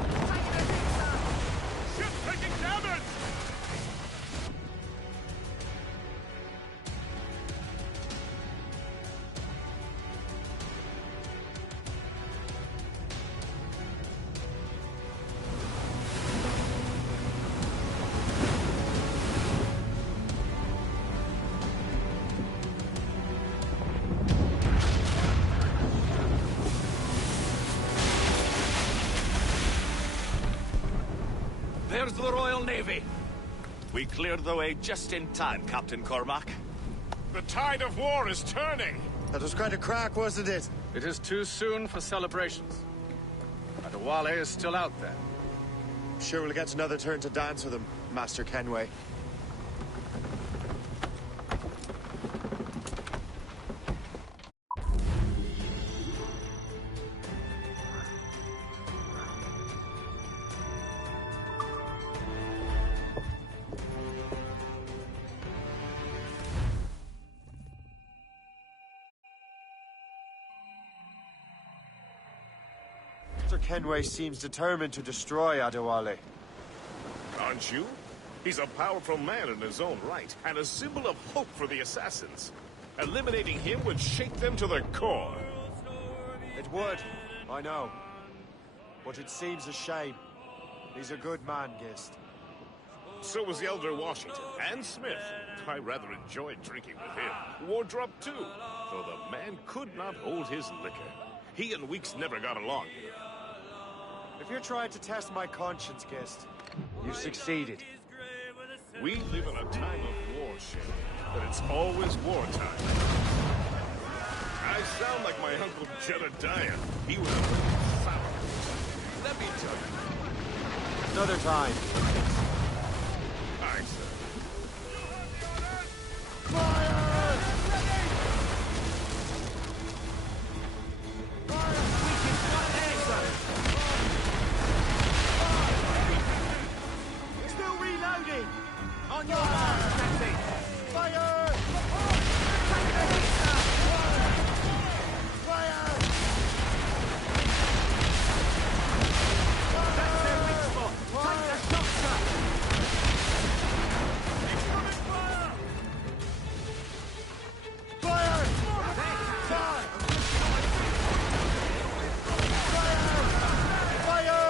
Ship taking damage! There's the Royal Navy. We cleared the way just in time, Captain Cormac. The tide of war is turning! That was quite a crack, wasn't it? It is too soon for celebrations. Adewale is still out there. Sure we'll get another turn to dance with him, Master Kenway. Master Kenway seems determined to destroy Adewale. Aren't you? He's a powerful man in his own right, and a symbol of hope for the assassins. Eliminating him would shake them to their core. It would, I know. But it seems a shame. He's a good man, Gist. So was the Elder Washington, and Smith. I rather enjoyed drinking with him. Wardrop, too, though the man could not hold his liquor. He and Weeks never got along. If you're trying to test my conscience, Gist, you've succeeded. We live in a time of war, Shane, but it's always wartime. I sound like my Uncle Jedediah. He was a sour. Let me tell you. Another time. Aye, sir. Still reloading! On your mark, Captain! Fire! Take the hit, sir! Fire! That's their weak spot! Take the shot, sir! Incoming fire! Fire! Fire! Fire!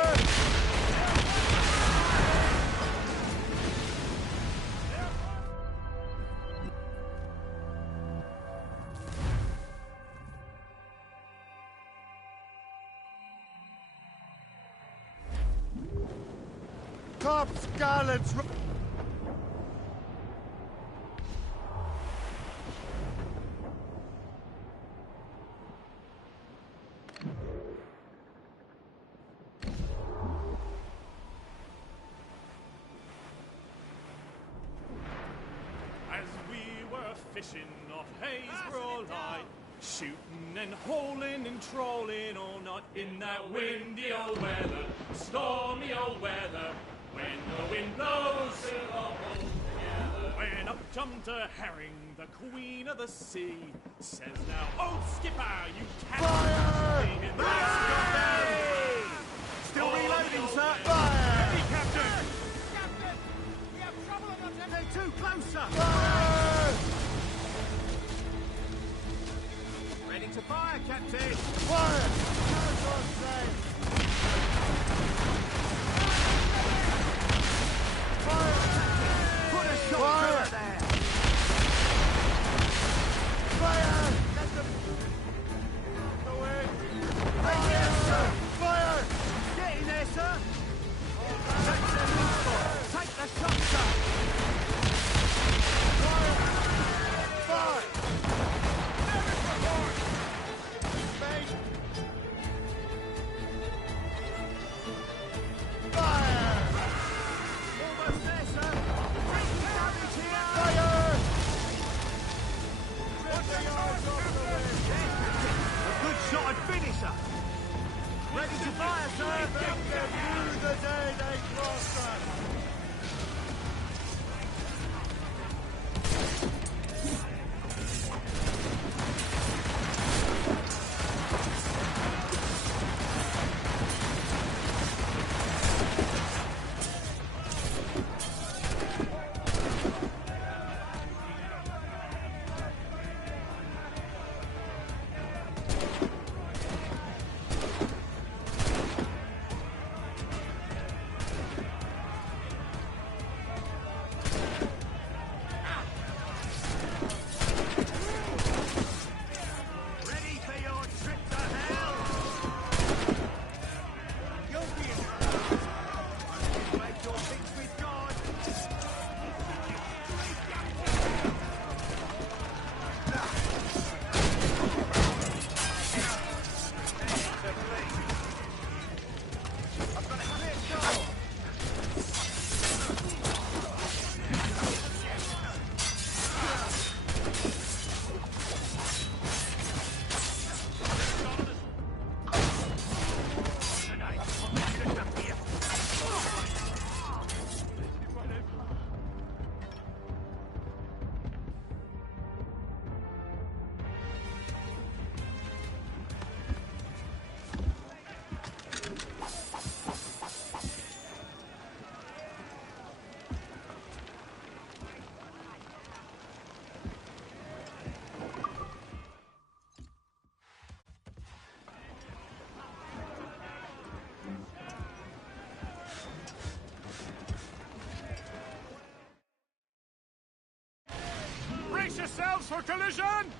Cops, gallants! As we were fishing off Haysborough Light, shooting and holing and trolling all night in that windy old weather, stormy old weather, when the wind blows we'll all hold together. When up jumped a herring, the queen of the sea, says now, old skipper, you can't Fire! be in the Fire! Still reloading, sir! Fire! Ready, Captain! Captain! We have trouble on the They're too close, sir! Fire! Ready to fire, Captain! Fire! Guns on safe! Fire! Put a shot Fire! there! Fire! Let them... away! Right here, sir! Fire! Get in there, sir! That's their weak spot! Take the shot, sir! Fire! Fire! Mate! one-shot finisher. Ready to fire, sir. Through the day they crossed us. Brace yourselves for collision!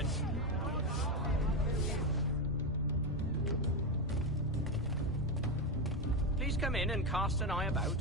champion. Please come in and cast an eye about.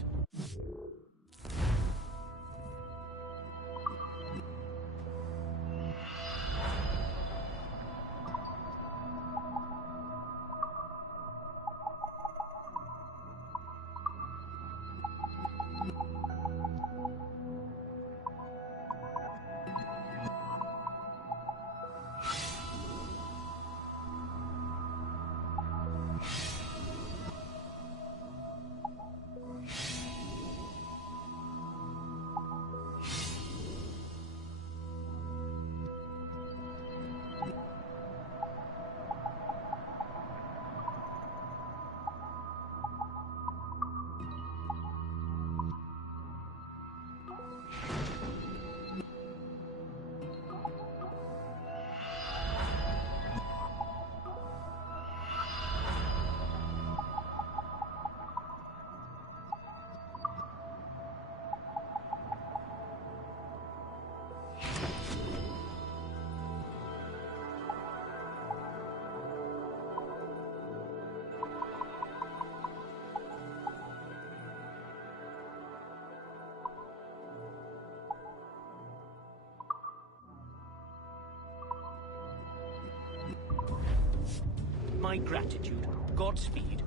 My gratitude. Godspeed.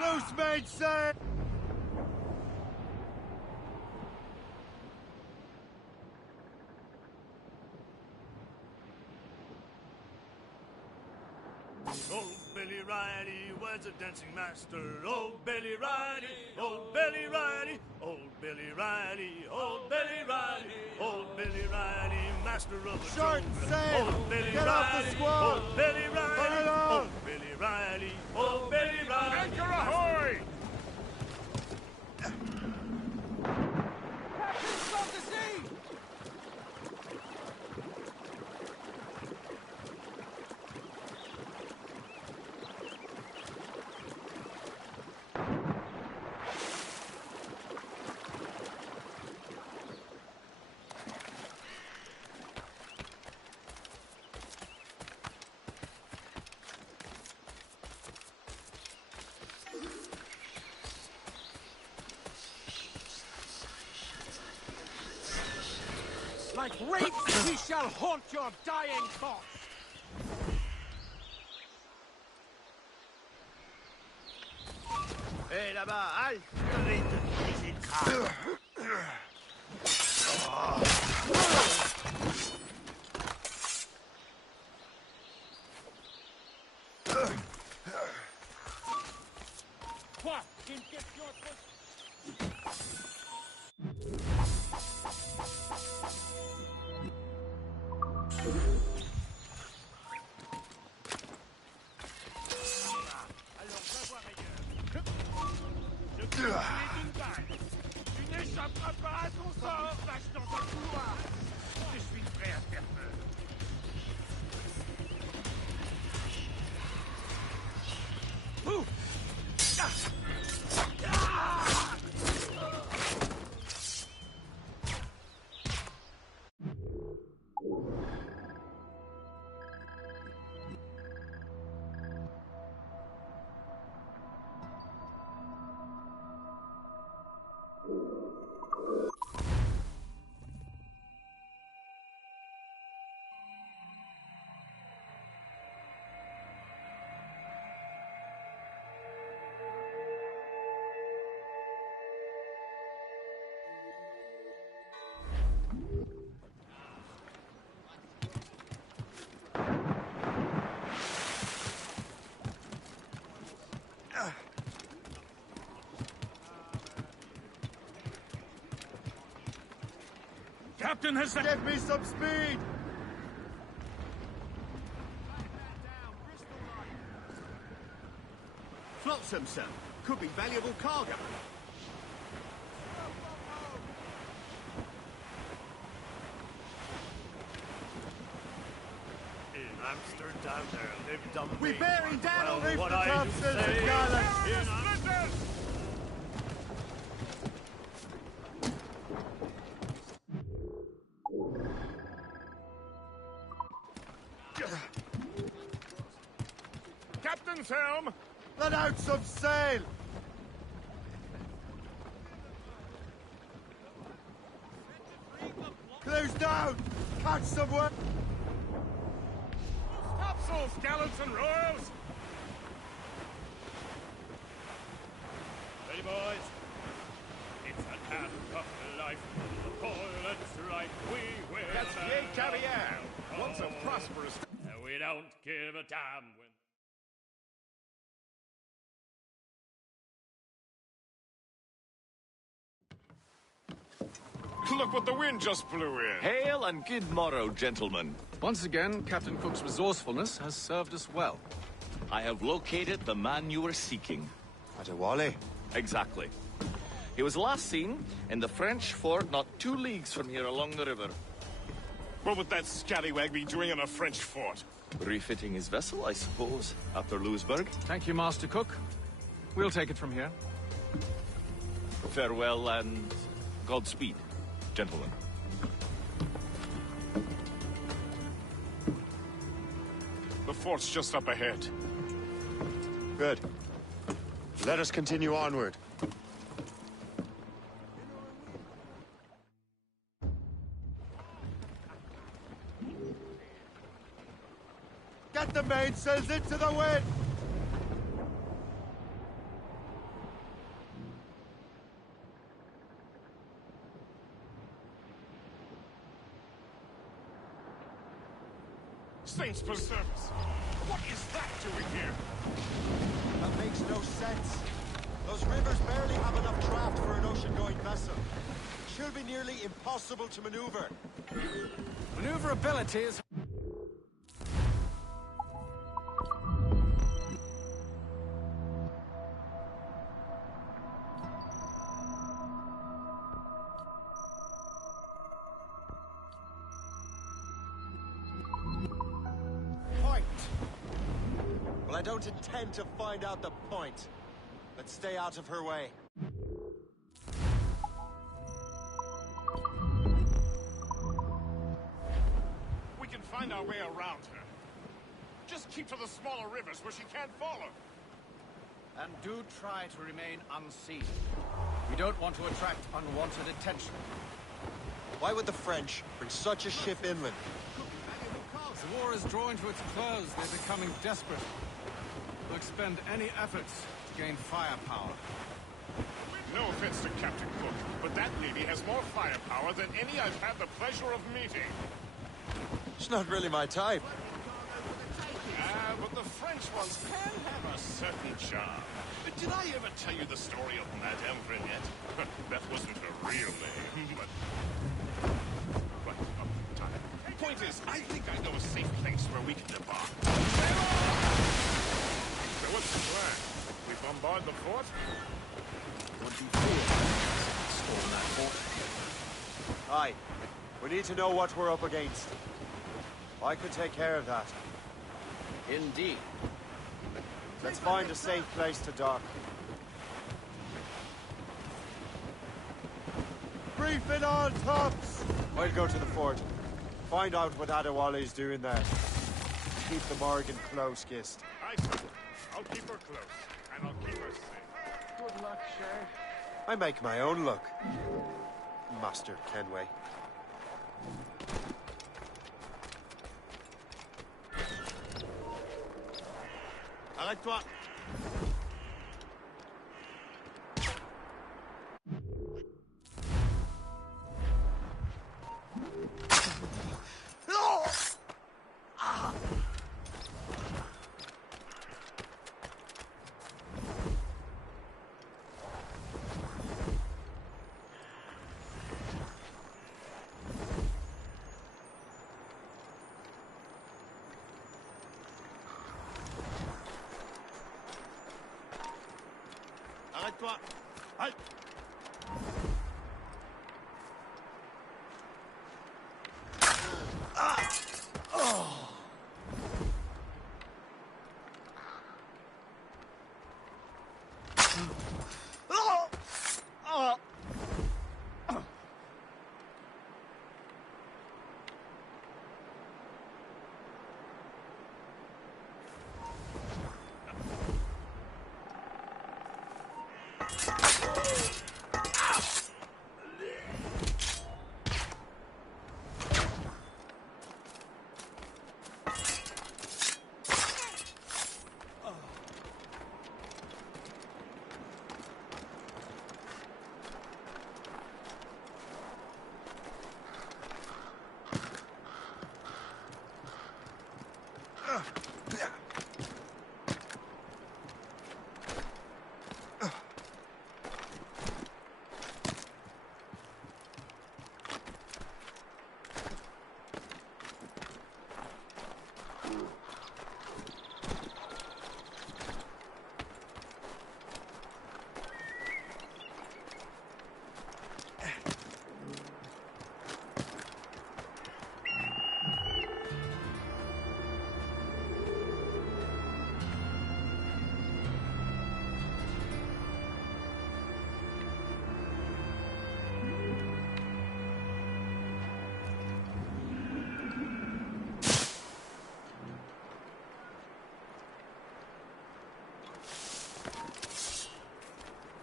Loose-made sail! Old Billy Riley was a dancing master. Old Billy Riley, old Billy Riley, old Billy Riley, old Billy Riley, old Billy Riley, master of the Short sail! Old Billy Get Riley, off the squall! old Billy Riley, on! old Billy Riley, old Billy Riley. Anchor ahoy! Like wraiths, we shall haunt your dying thoughts! Hé, là-bas, halte! Les étranges! Quoi? Une question à poser? Alors, va voir ailleurs. Je peux vous d'une balle. Une échange. Captain has... Give me some speed! Flotsam, sir. Could be valuable cargo. In Amsterdam there lived a We maid. bearing down Well, on the what I Thompsons say and Gallants! in Amsterdam. Captain's helm! Let out some sail! Close down! Catch someone! Topsails, gallants and royals! Ready, boys? It's an handcuffed life. The pilot's right. We will. That's yay carrière! Once a prosperous... We don't give a damn when... Look what the wind just blew in! Hail and good morrow, gentlemen. Once again, Captain Cook's resourcefulness has served us well. I have located the man you were seeking. Adewale? Exactly. He was last seen in the French fort not 2 leagues from here along the river. What would that scallywag be doing in a French fort? Refitting his vessel, I suppose, after Louisburg. Thank you, Master Cook. We'll take it from here. Farewell and Godspeed, gentlemen. The fort's just up ahead. Good. Let us continue onward. Get the mainsails into the wind! Saints preserve us! What is that doing here? That makes no sense. Those rivers barely have enough draft for an ocean-going vessel. It should be nearly impossible to maneuver. Maneuverability is... Point! Well, I don't intend to find out the point. Let's stay out of her way. We can find our way around her. Just keep to the smaller rivers where she can't follow. And do try to remain unseen. We don't want to attract unwanted attention. Why would the French bring such a ship inland? The war is drawing to its close. They're becoming desperate. They'll expend any efforts to gain firepower. No offense to Captain Cook, but that lady has more firepower than any I've had the pleasure of meeting. She's not really my type. Ah, but the French ones can have a certain charm. But did I ever tell you the story of Madame Brinette? That wasn't her real name, but... Point is, I think I know a safe place where we can debark. So what's the plan? We bombard the fort? Would be foolish to storm that fort. Aye. We need to know what we're up against. I could take care of that. Indeed. Let's find a safe place to dock. Briefing all tops! I'll go to the fort. Find out what Adewale's doing there. Keep the Morgan close, Gist. Aye, sir. I'll keep her close, and I'll keep her safe. Good luck, Sheriff. I make my own luck, Master Kenway. Arrête-toi! Arrête-toi! Halt!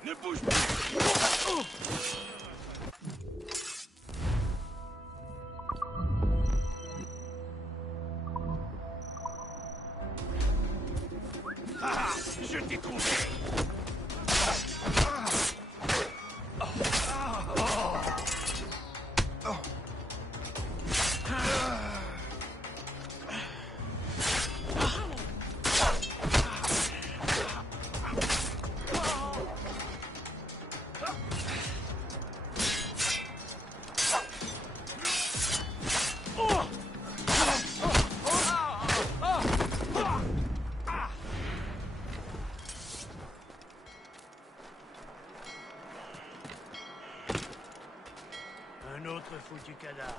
Ne bouge pas! Ah, je t'ai trouvé! Un autre foutu cadavre.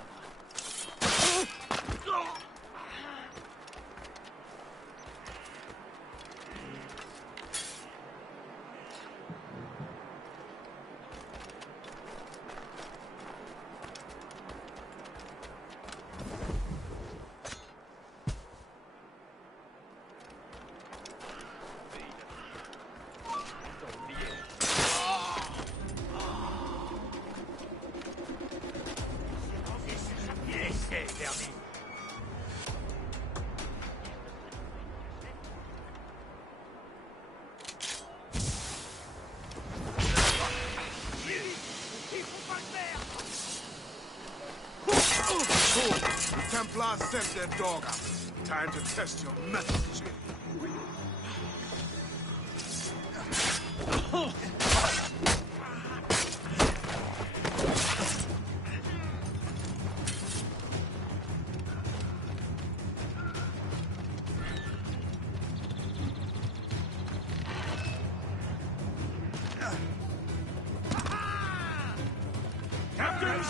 The Templars sent their dog out. Time to test your methods.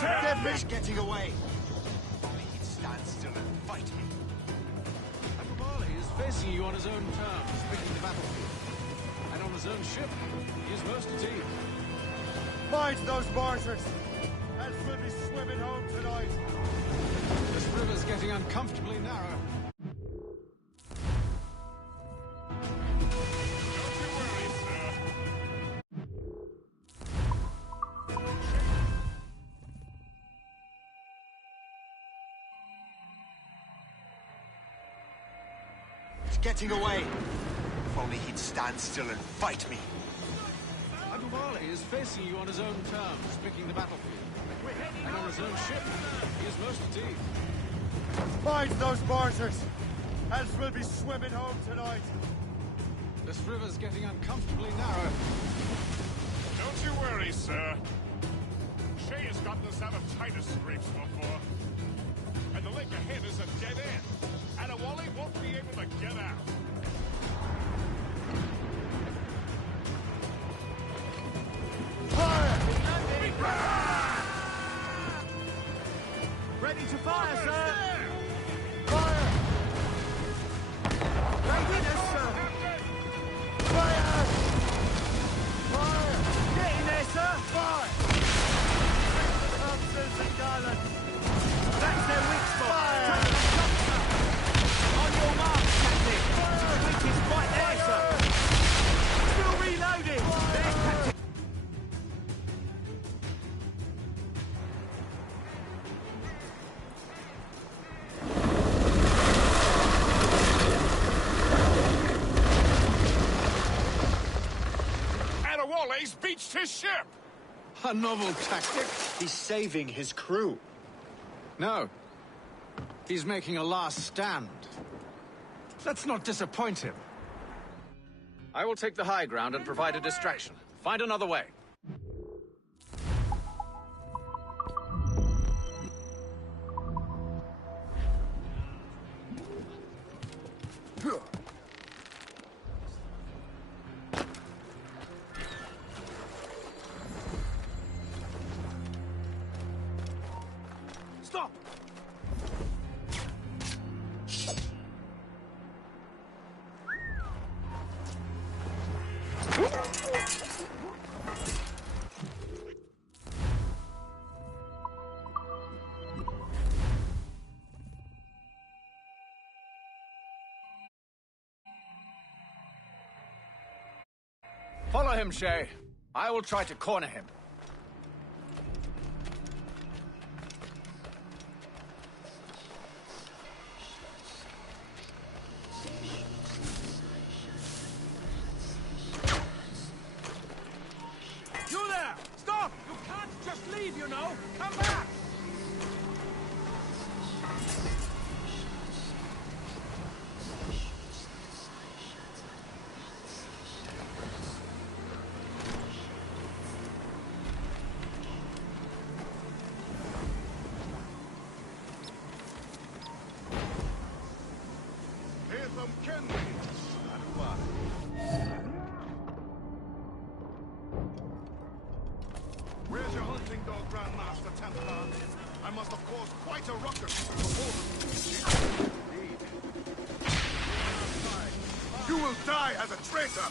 Deadfish getting away. Only he'd stand still and fight me. Adewale is facing you on his own terms, picking the battlefield. And on his own ship, he is most at ease. Mind those martyrs! else we'll be swimming home tonight. This river's getting uncomfortably narrow. It's getting away. If only he'd stand still and fight me. Aduvale is facing you on his own terms, picking the battlefield. And on his own ship, he is most fatigued. Mind those martyrs, else we'll be swimming home tonight. This river's getting uncomfortably narrow. Don't you worry, sir. Shay has gotten us out of tighter scrapes before. And the lake ahead is a dead end. Adewale won't be able to get out. Ready to fire, sir! Fire! Readiness, sir! Fire! Fire! Get in there, sir! Fire! Thompsons and Garland! That's their weak spot! Fire! Take them shots, sir! On your mark, Captain! The weak is right there, sir! Still reloading! There, Captain! Adewale's beached his ship! A novel tactic. He's saving his crew. No. He's making a last stand. Let's not disappoint him. I will take the high ground and provide a distraction. Find another way. Stop! Follow him, Shay. I will try to corner him. You there! Stop! You can't just leave, you know! Come back! Where's your hunting dog, Grandmaster Templar? I must have caused quite a ruckus before the... You will die as a traitor!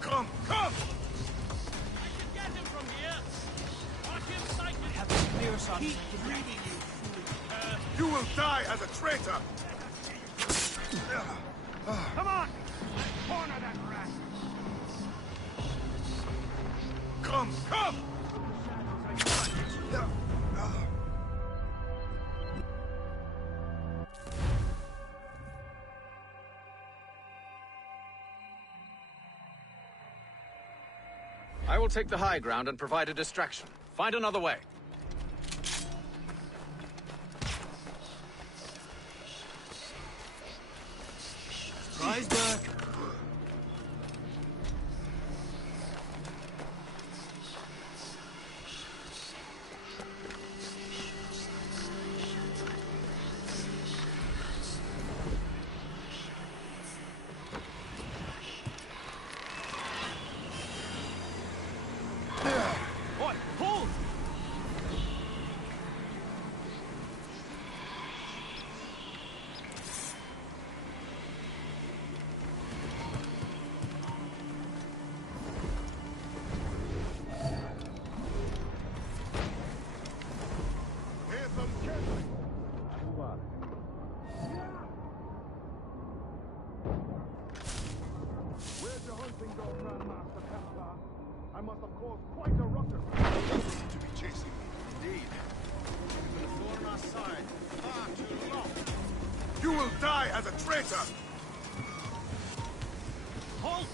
Come, come! Get him from here! Watch him sight I have a clear shot. Keep breathing, you foolish You will die as a traitor! Come on! Corner that rat! Come, come! I will take the high ground and provide a distraction. Find another way. Surprise, Burke! Boy, hold! I must have caused quite a ruckus. To be chasing me, indeed. You've been a thorn on our side far too long. You will die as a traitor! Halt!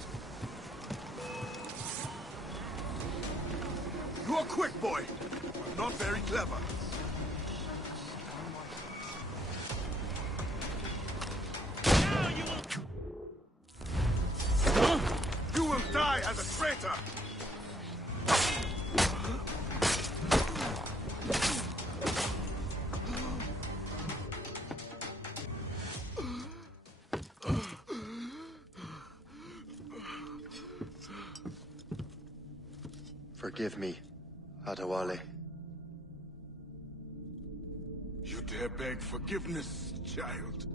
You are quick, boy, but not very clever. You will die as a traitor! Forgive me, Adewale. You dare beg forgiveness, child?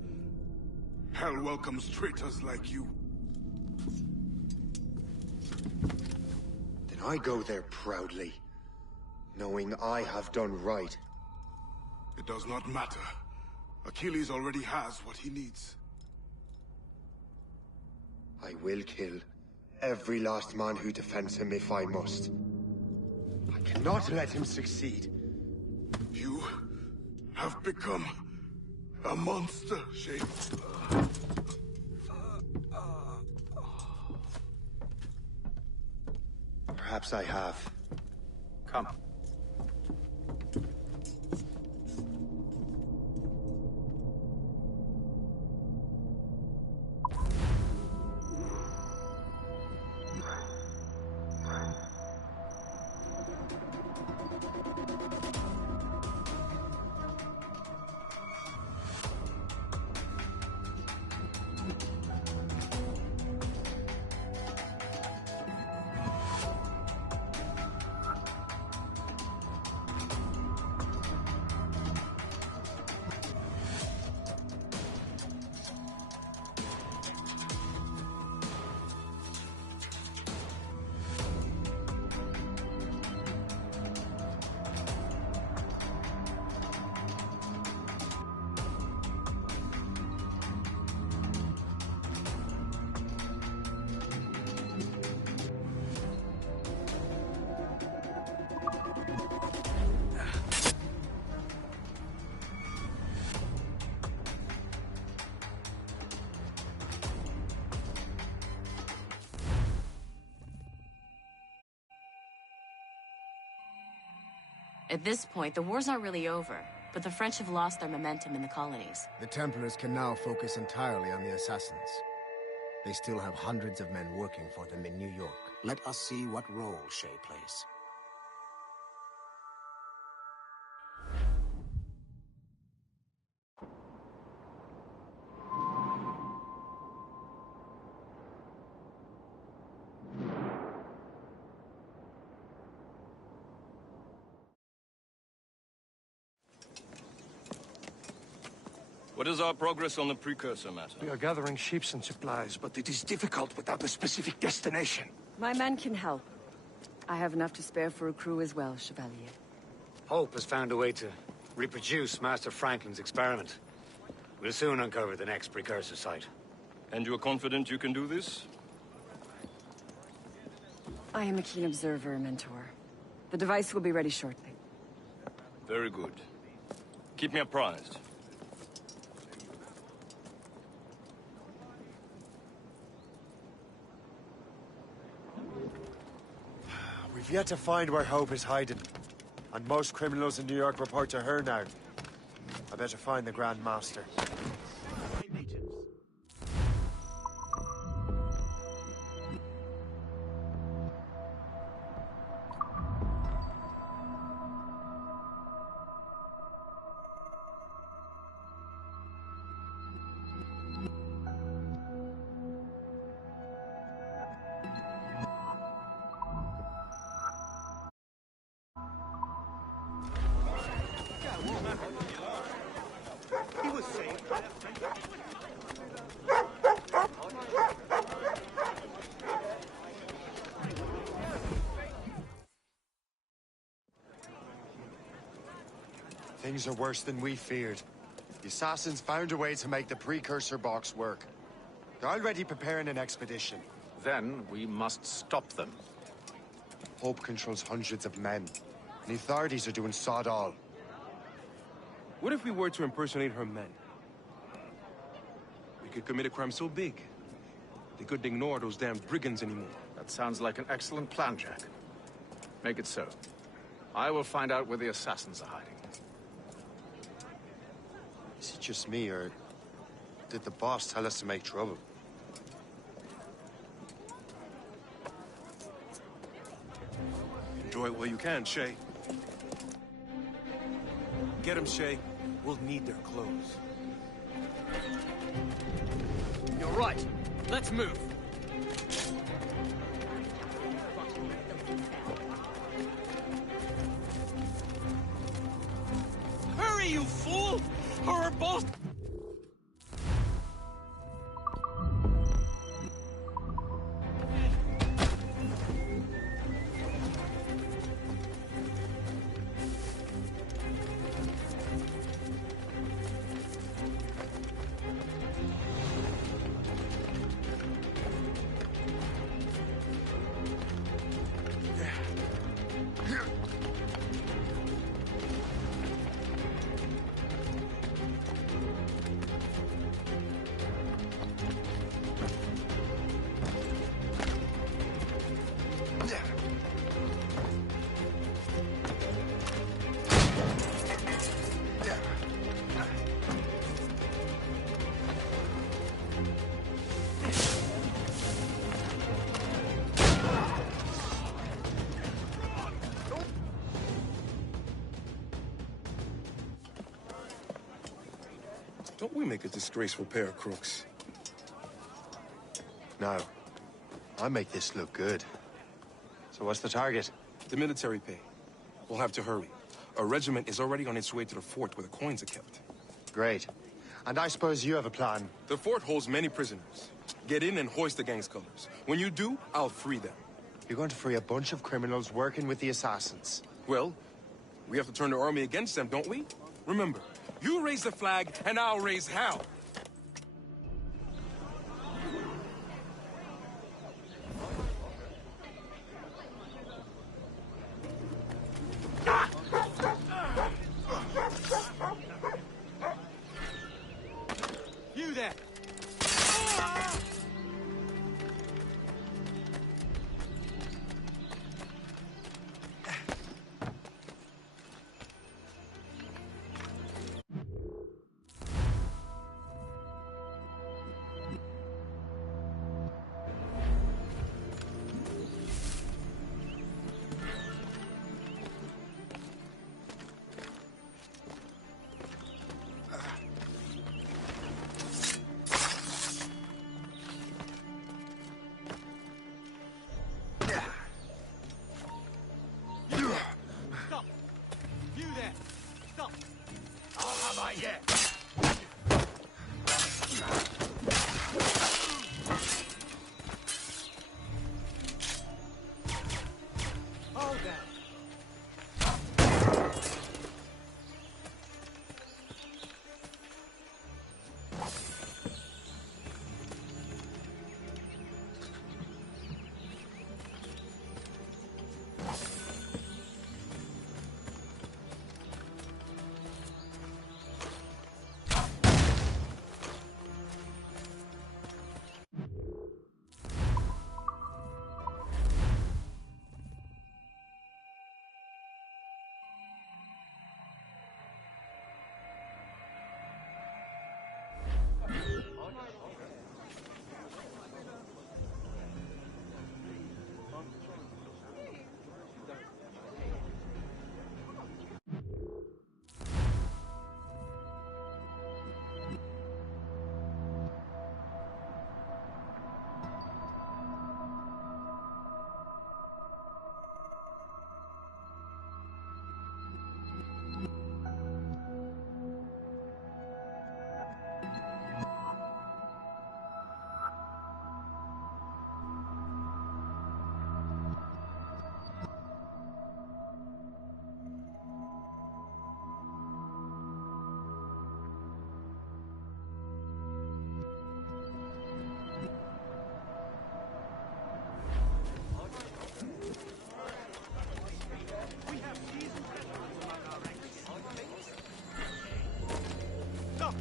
Hell welcomes traitors like you. Then I go there proudly, knowing I have done right. It does not matter. Achilles already has what he needs. I will kill every last man who defends him if I must. I cannot let him succeed. You have become a monster, Shay. Perhaps I have. Come. At this point, the war's not really over, but the French have lost their momentum in the colonies. The Templars can now focus entirely on the assassins. They still have hundreds of men working for them in New York. Let us see what role Shay plays. What is our progress on the precursor matter? We are gathering ships and supplies, but it is difficult without a specific destination. My men can help. I have enough to spare for a crew as well, Chevalier. Hope has found a way to reproduce Master Franklin's experiment. We'll soon uncover the next precursor site. And you're confident you can do this? I am a keen observer, Mentor. The device will be ready shortly. Very good. Keep me apprised. We've yet to find where Hope is hiding. And most criminals in New York report to her now. I better find the Grand Master. Things are worse than we feared. The assassins found a way to make the precursor box work. They're already preparing an expedition. then we must stop them. Hope controls hundreds of men. And the authorities are doing sod all. What if we were to impersonate her men? We could commit a crime so big, they couldn't ignore those damn brigands anymore. That sounds like an excellent plan, Jack. Make it so. I will find out where the assassins are hiding. Is it just me, or did the boss tell us to make trouble? Enjoy it while you can, Shay. Get him, Shay. We'll need their clothes. You're right. Let's move. Hurry, you fool! Or we're both... Don't we make a disgraceful pair of crooks? No. I make this look good. So what's the target? The military pay. We'll have to hurry. A regiment is already on its way to the fort where the coins are kept. Great. And I suppose you have a plan. The fort holds many prisoners. Get in and hoist the gang's colors. When you do, I'll free them. You're going to free a bunch of criminals working with the assassins. Well, we have to turn the army against them, don't we? Remember, you raise the flag, and I'll raise hell. You there!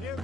Hey!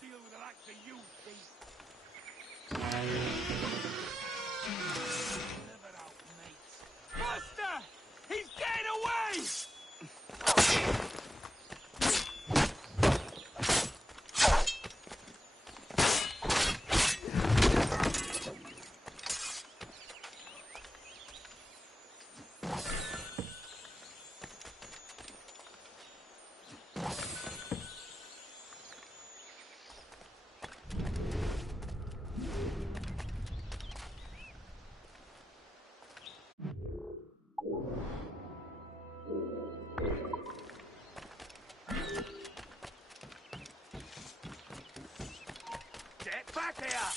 Deal with the likes of you, thief. Live it out, mates. Buster! He's getting away! Get back here!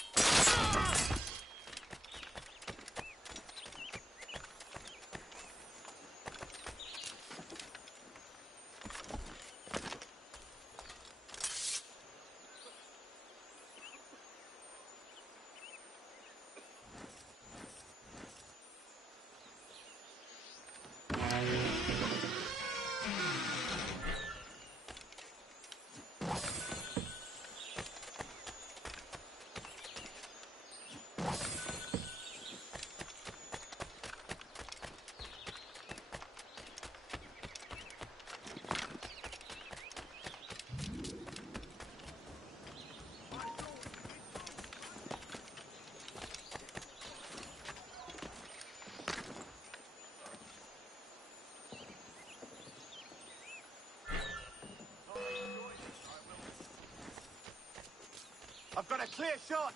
I've got a clear shot!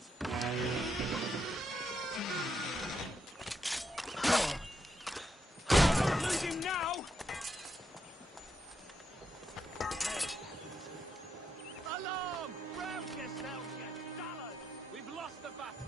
Don't lose him now! Alarm! Rouse yourselves, you dullards! We've lost the battle!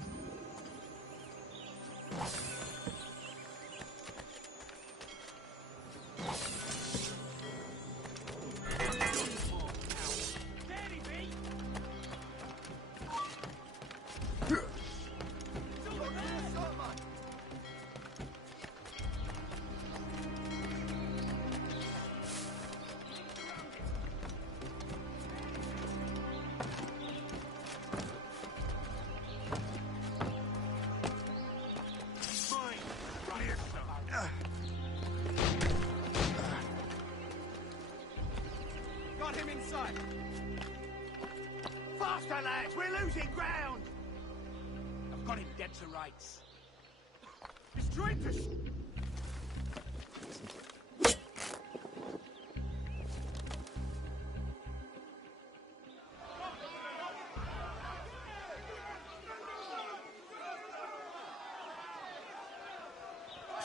Got him inside! Faster, lads! We're losing ground! I've got him dead to rights. He's traitors!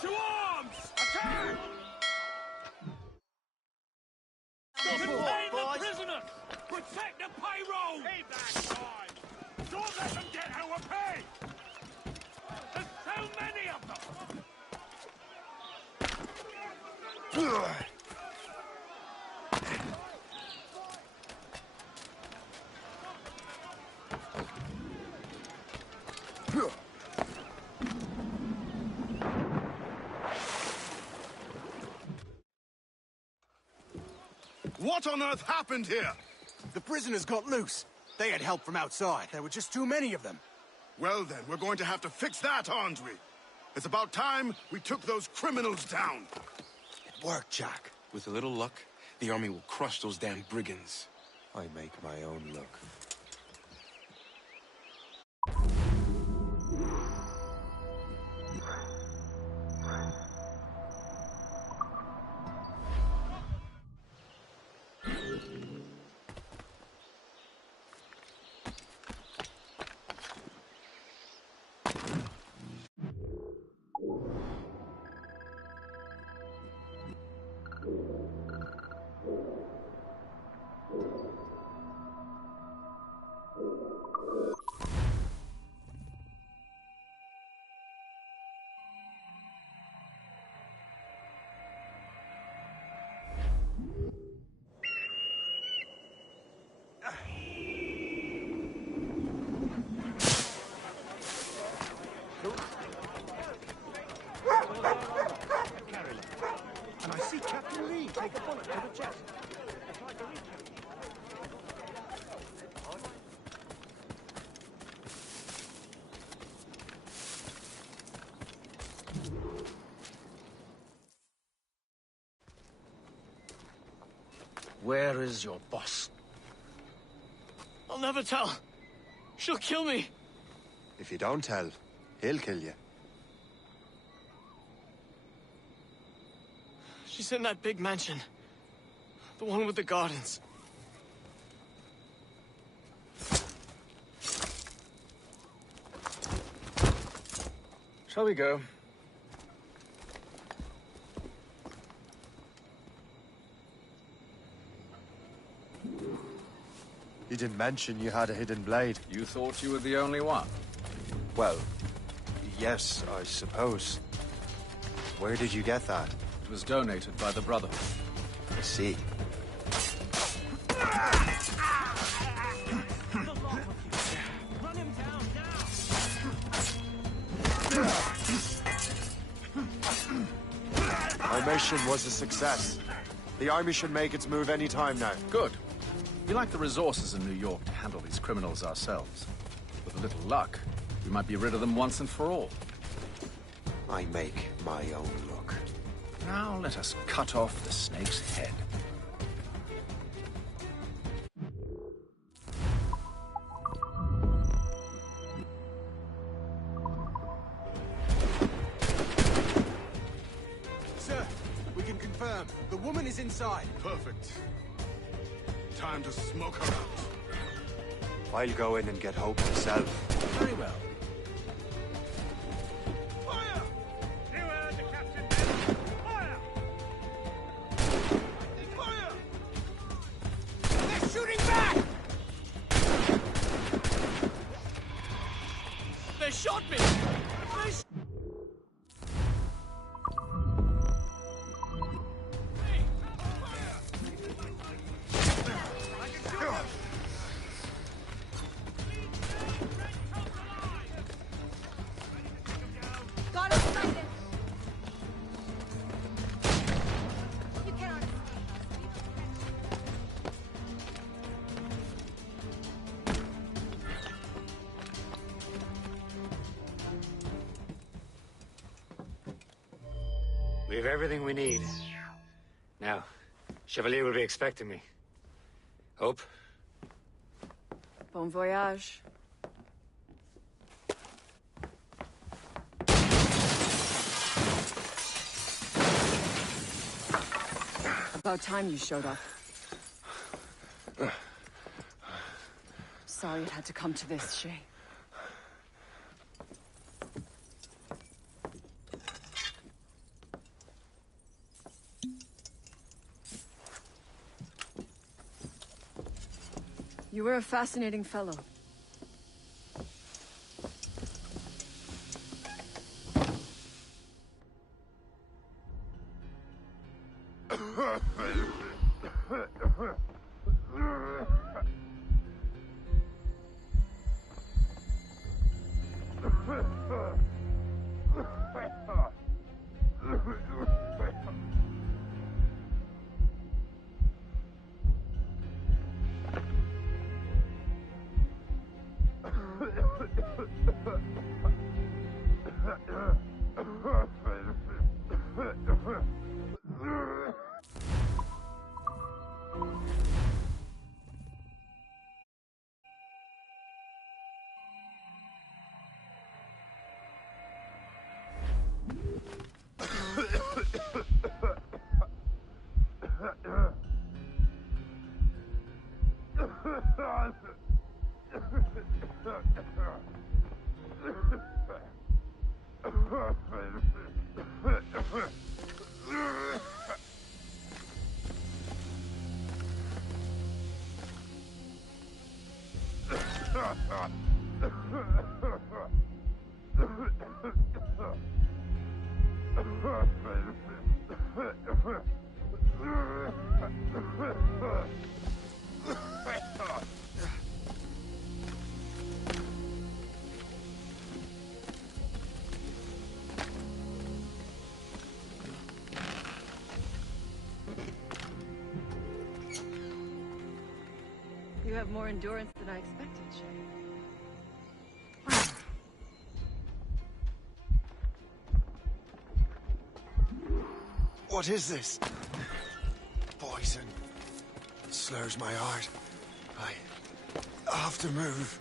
To arms! Attack! Detain the prisoners! Protect the payroll! Pay back time! Don't let them get our pay! There's so many of them! What on earth happened here? The prisoners got loose. They had help from outside. There were just too many of them. Well then, we're going to have to fix that, aren't we? It's about time we took those criminals down. It worked, Jack. With a little luck, the army will crush those damn brigands. I make my own luck. And I see Captain Lee take a bullet to the chest. Where is your boss? I'll never tell. She'll kill me. If you don't tell, he'll kill you. She's in that big mansion. The one with the gardens. Shall we go? You didn't mention you had a hidden blade. You thought you were the only one? Well, yes, I suppose. Where did you get that? It was donated by the Brotherhood. I see. Our mission was a success. The army should make its move any time now. Good. We lack the resources in New York to handle these criminals ourselves. With a little luck, we might be rid of them once and for all. I make my own luck. Now let us cut off the snake's head. Sir, we can confirm. The woman is inside. Perfect. Time to smoke her out. I'll go in and get Hope myself. Very well. Fire! You heard the captain. Fire! Fire! They're shooting back! They shot me! Got it sighted. You cannot We have everything we need. Now, Chevalier will be expecting me. Hope? Bon voyage. About time you showed up. Sorry it had to come to this, Shay. You were a fascinating fellow. You have more endurance than I expected, Shay. What is this? Poison. It slurs my heart. I have to move.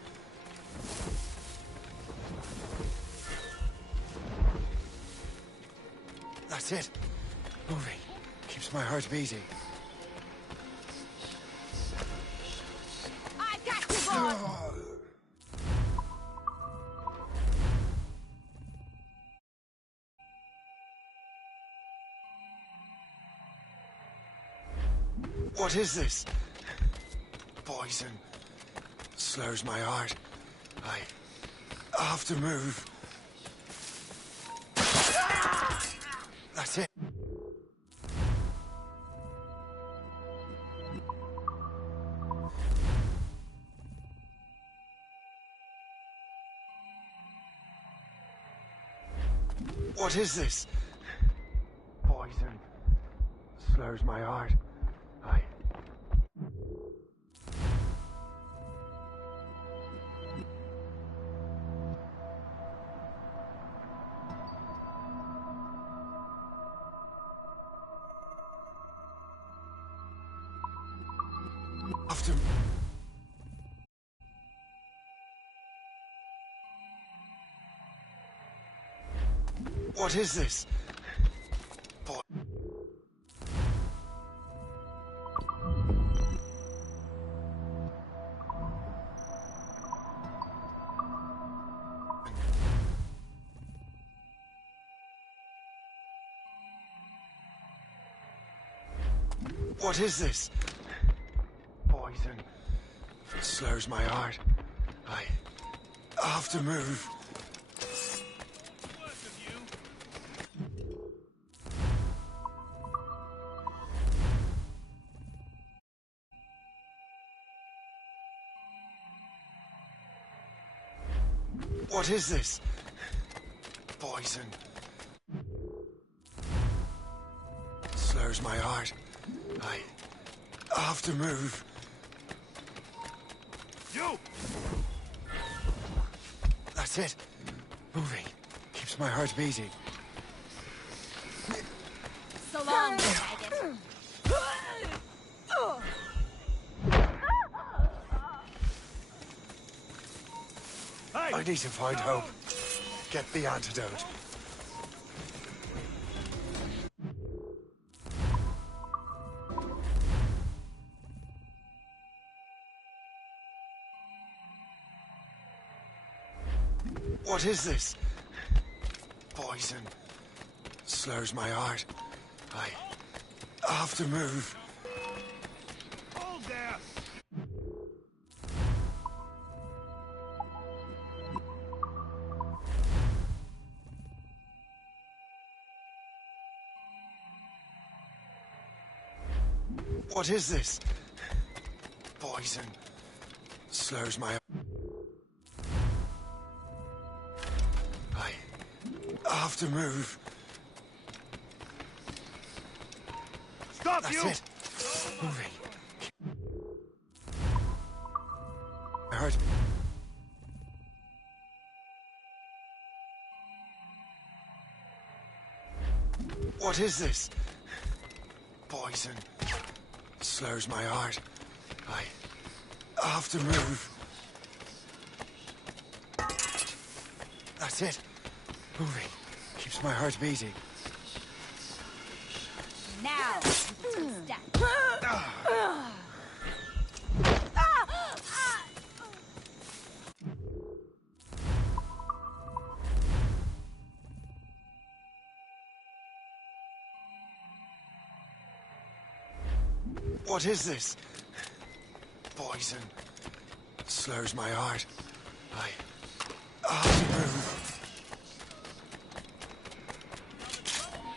That's it. Moving. Keeps my heart beating. I got you, boss! What is this? Poison. Slurs my heart. I have to move. That's it. What is this? Poison. Slurs my heart. I... After... What is this? What is this? Poison. Slurs my heart. I have to move. What is this? Poison. Slurs my heart. I have to move. You! That's it. Moving. Keeps my heart beating. So long, faggot. I need to find hope. Get the antidote. What is this? Poison. Slurs my heart. I have to move. Hold there! What is this? Poison. Slurs my... I have to move. Stop, That's you! it. Moving. I heard... What is this? Poison. Slurs my heart. I have to move. That's it. Moving. Keeps my heart beating. Now, step. What is this? Poison. Slurs my heart. I have to move.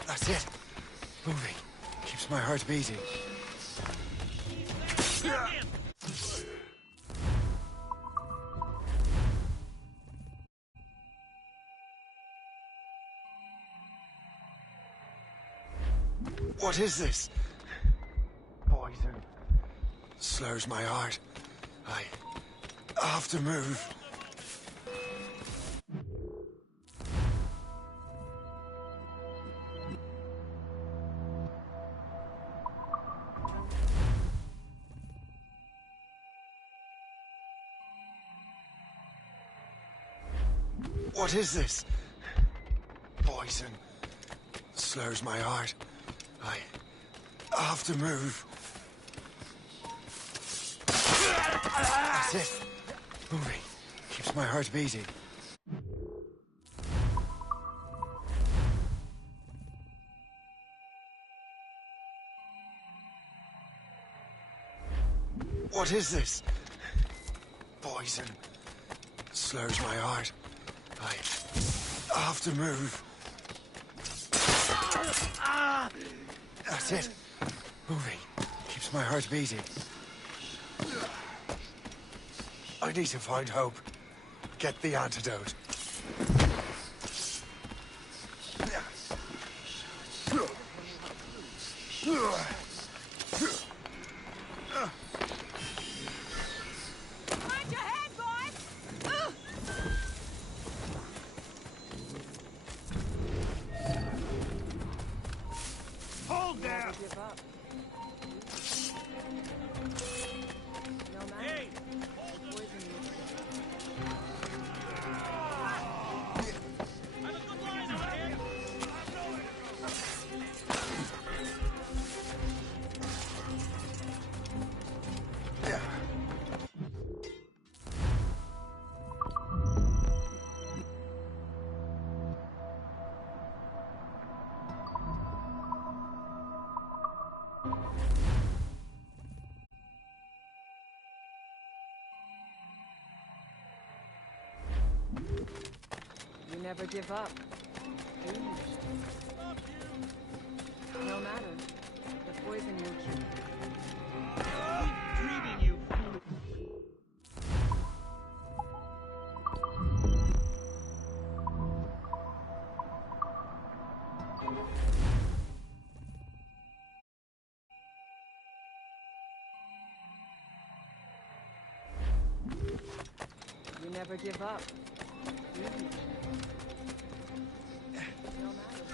That's it. Moving keeps my heart beating. What is this? Poison. Slurs my heart. I have to move. What is this? Poison. Slurs my heart. I have to move. That's it. Moving keeps my heart beating. What is this? Poison. Slurs my heart. I have to move. That's it. Moving keeps my heart beating. I need to find hope. Get the antidote. Mind your head, boys! Hold there! Give up. No matter. Hey! You never give up. No matter. The poison will kill you. Dreaming, you fool! You never give up. No matter.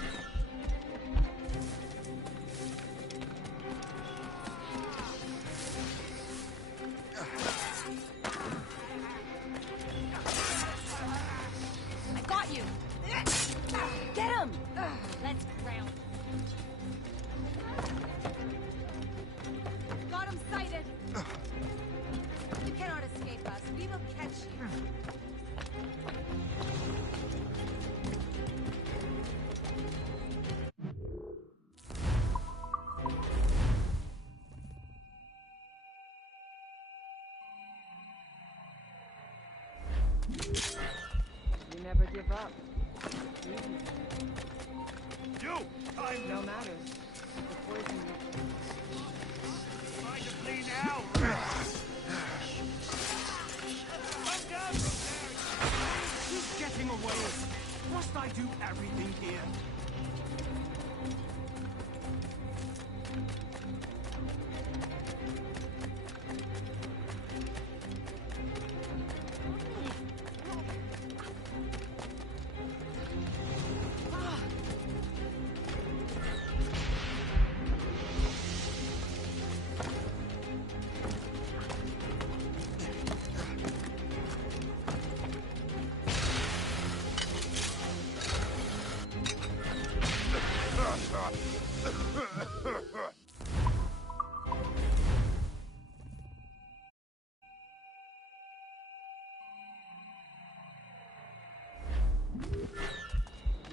I got you! Get him! Let's ground. Got him sighted! You cannot escape us. We will catch you. You never give up. You! I'm No matter. The poison will kill you. trying to flee now! Come down from there! He's getting away! Must I do everything here?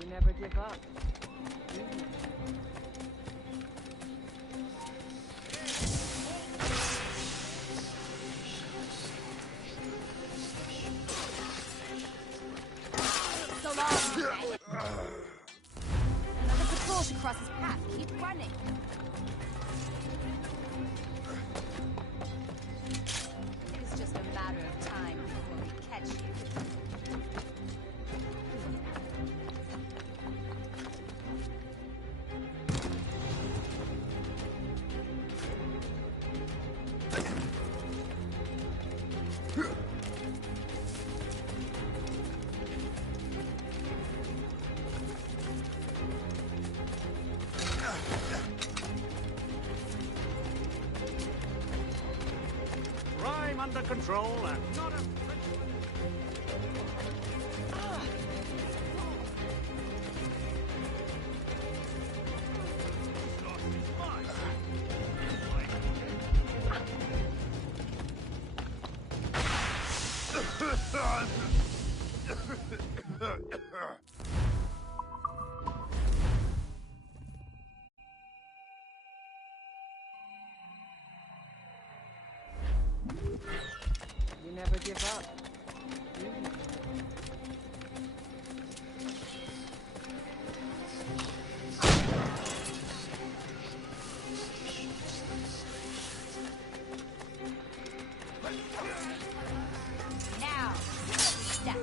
You never give up. under control and not a... You never give up. Now, step.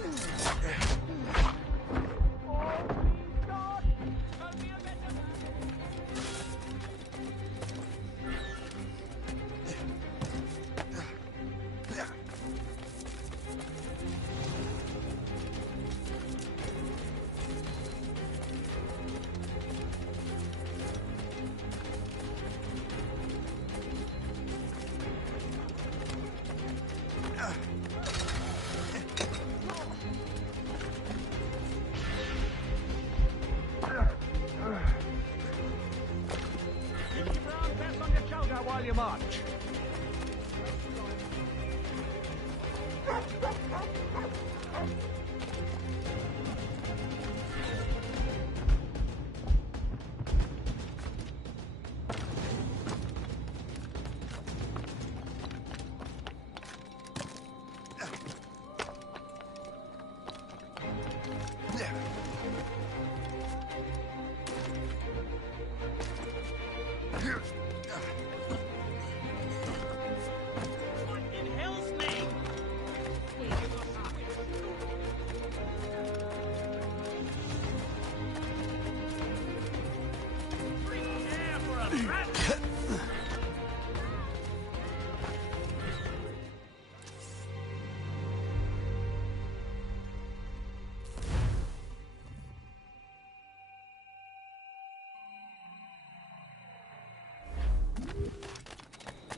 While you march.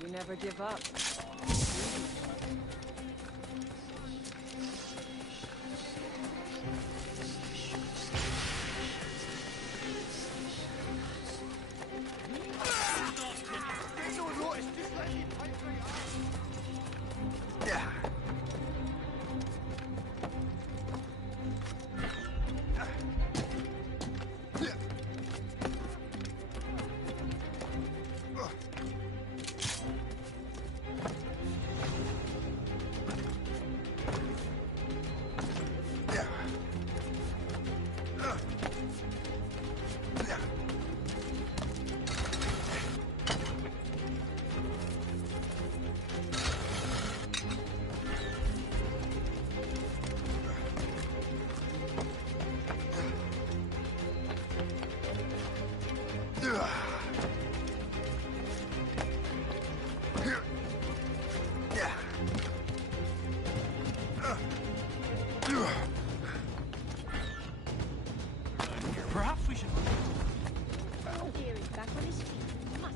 You never give up. Perhaps we should... Oh dear, he's back on his feet. Must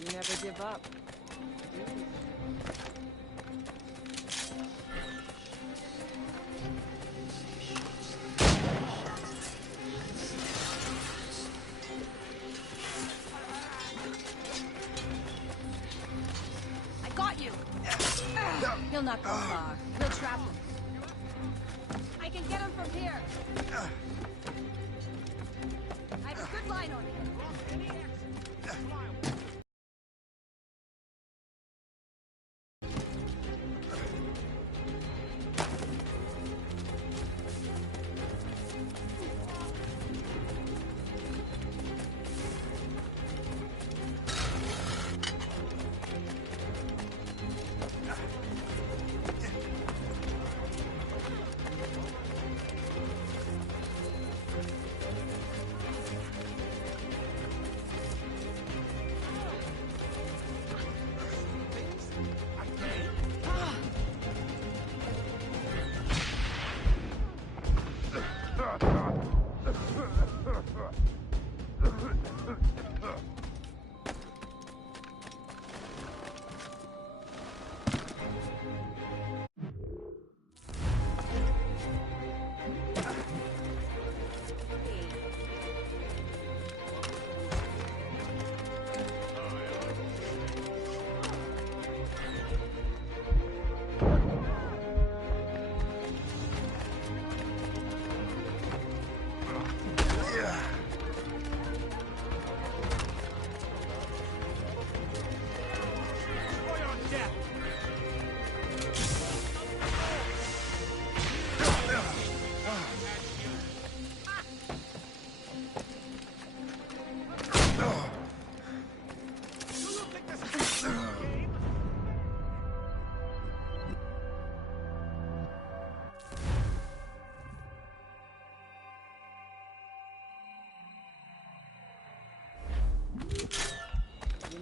You never give up. I got you. He'll not go far. We'll trap him. I can get him from here. I have a good line on him.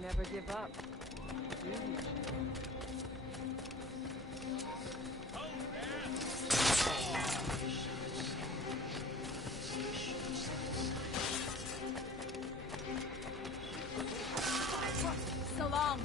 never give up. So long.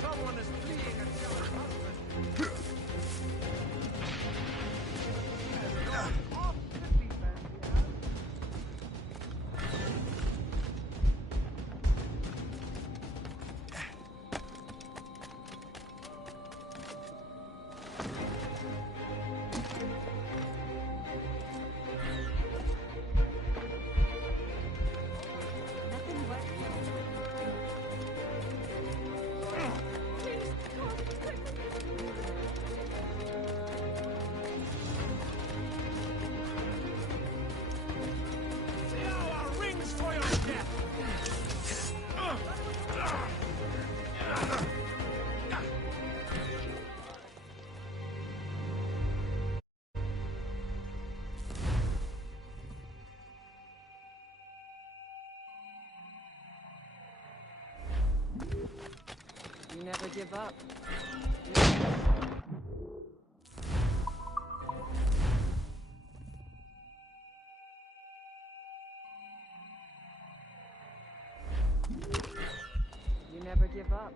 Someone is fleeing a jealous husband. You never give up. You never give up.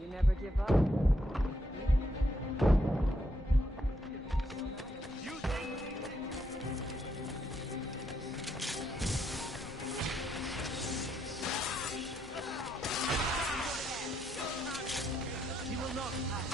You never give up. He will not pass.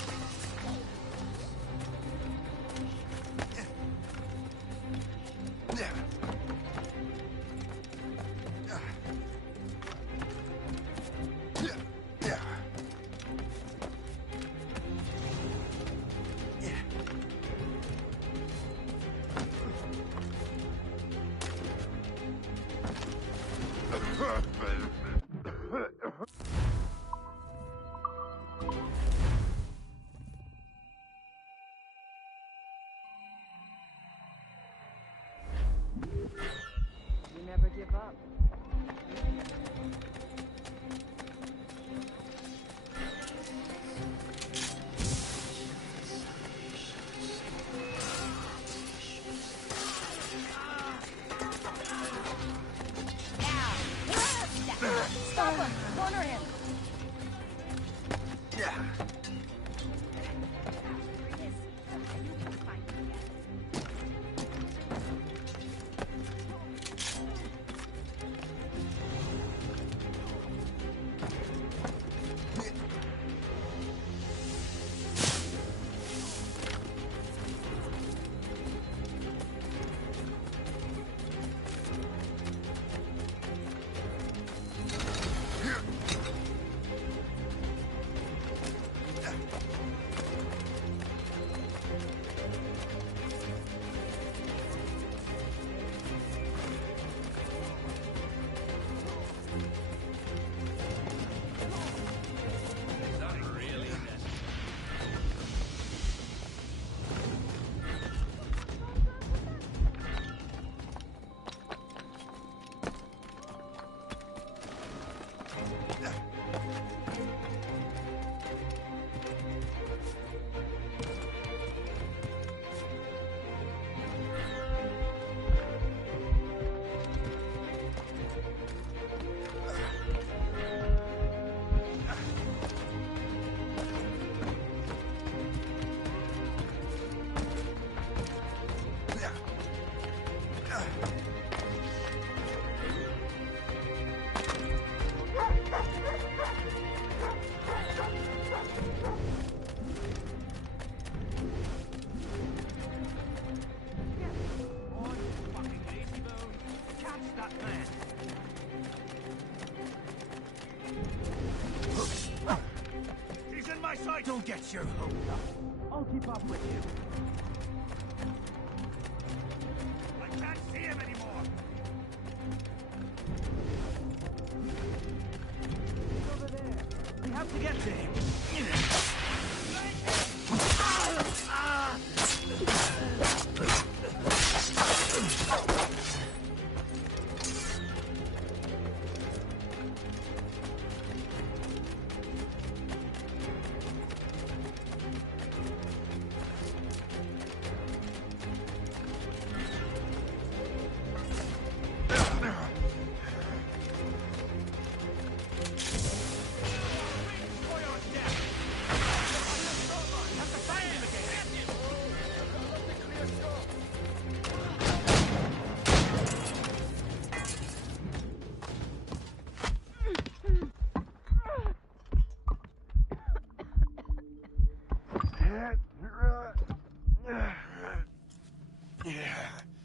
You never give up. Stop him! Corner him! sight! Don't get your hopes up. I'll keep up with you. I can't see him anymore! He's over there. We have to get to him.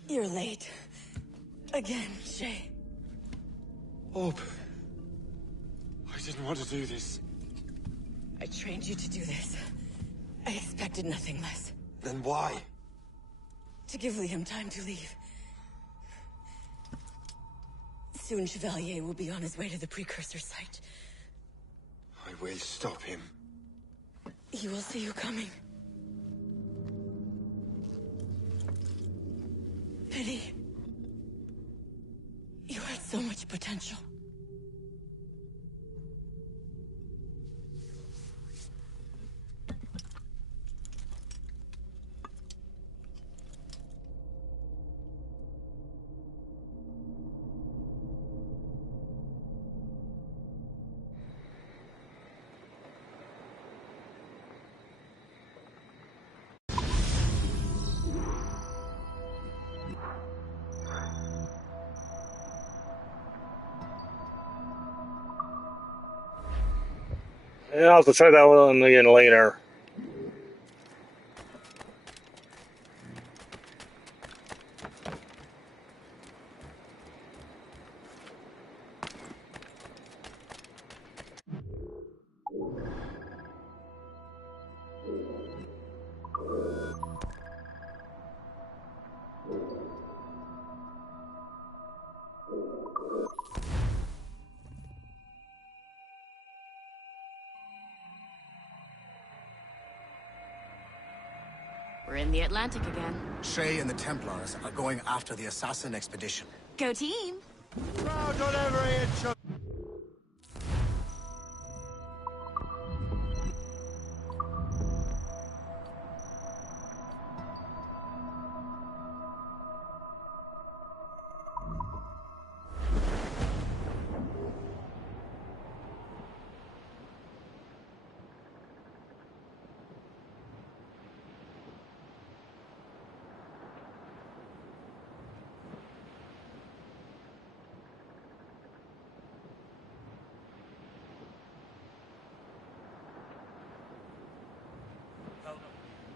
You're late. Again, Shay. Hope. I didn't want to do this. I trained you to do this. I expected nothing less. Then why? To give Liam time to leave. Soon Chevalier will be on his way to the precursor site. I will stop him. He will see you coming. Pity. You had so much potential. Yeah, I'll have to try that one again later. We're in the Atlantic again. Shay and the Templars are going after the assassin expedition. Go team! Crowd on every inch of...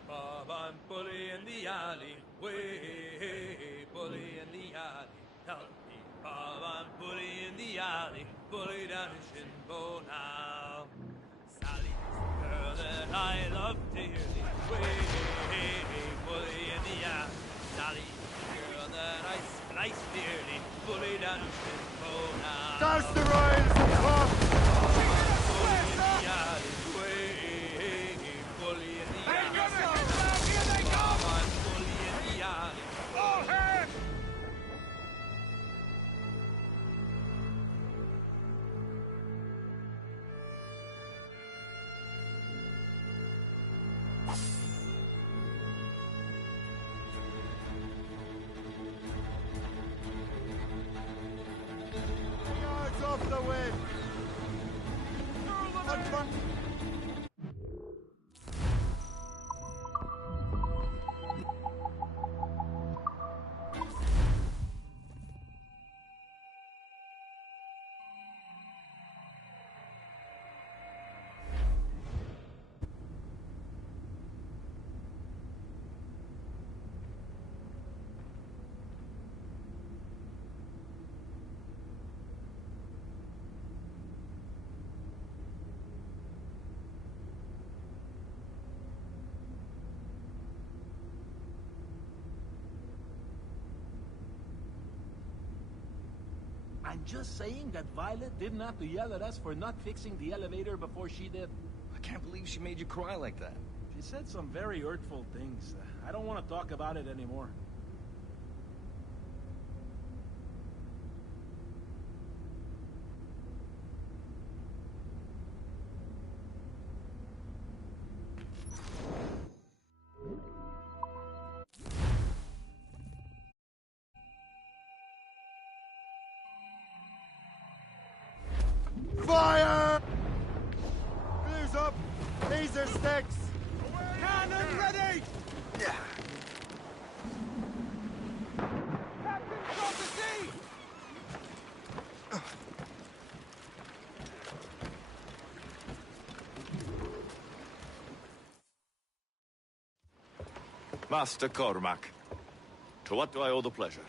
Bob, I'm bully in the alley, way, bully in the alley. Help me, Bob, I'm bully in the alley, bully down in Shinbo now. Sally is the girl that I love dearly, way, bully in the alley. Sally is the girl that I splice dearly, bully down in Shinbo now. Douse the rails and cross! Bully in the alley, way, bully in the alley. Yards off the wind! I'm just saying that Violet didn't have to yell at us for not fixing the elevator before she did. I can't believe she made you cry like that. She said some very hurtful things. I don't want to talk about it anymore. Fire! Blues up! Laser sticks! Cannon ready! Yeah. Captain, stop the sea! Master Cormac, to what do I owe the pleasure?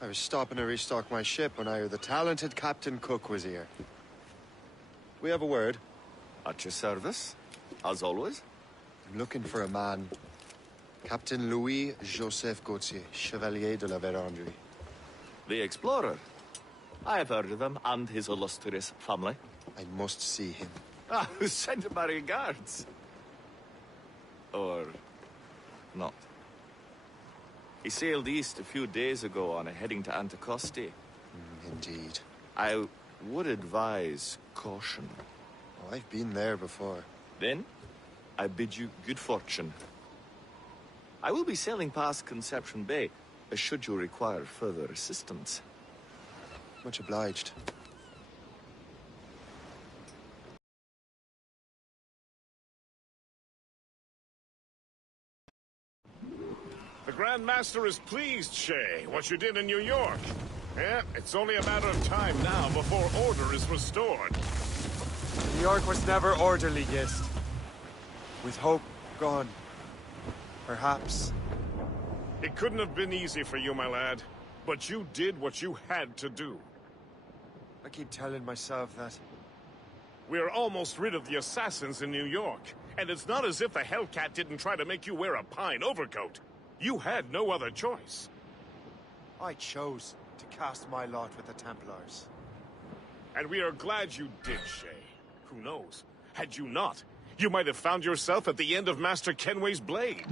I was stopping to restock my ship when I heard the talented Captain Cook was here. We have a word. At your service, as always. I'm looking for a man. Captain Louis-Joseph Gauthier, Chevalier de la Vérendrye. The explorer. I have heard of him and his illustrious family. I must see him. Ah, send my regards. Or not. He sailed east a few days ago on a heading to Anticosti. Indeed. I would advise caution. Oh, I've been there before. Then, I bid you good fortune. I will be sailing past Conception Bay, should you require further assistance. Much obliged. The Grand Master is pleased, Shay, what you did in New York. Yeah, it's only a matter of time now before order is restored. New York was never orderly, Gist. With hope gone, perhaps. It couldn't have been easy for you, my lad. But you did what you had to do. I keep telling myself that. We're almost rid of the assassins in New York. And it's not as if the Hellcat didn't try to make you wear a pine overcoat. You had no other choice. I chose to cast my lot with the Templars. And we are glad you did, Shay. Who knows? Had you not, you might have found yourself at the end of Master Kenway's blade.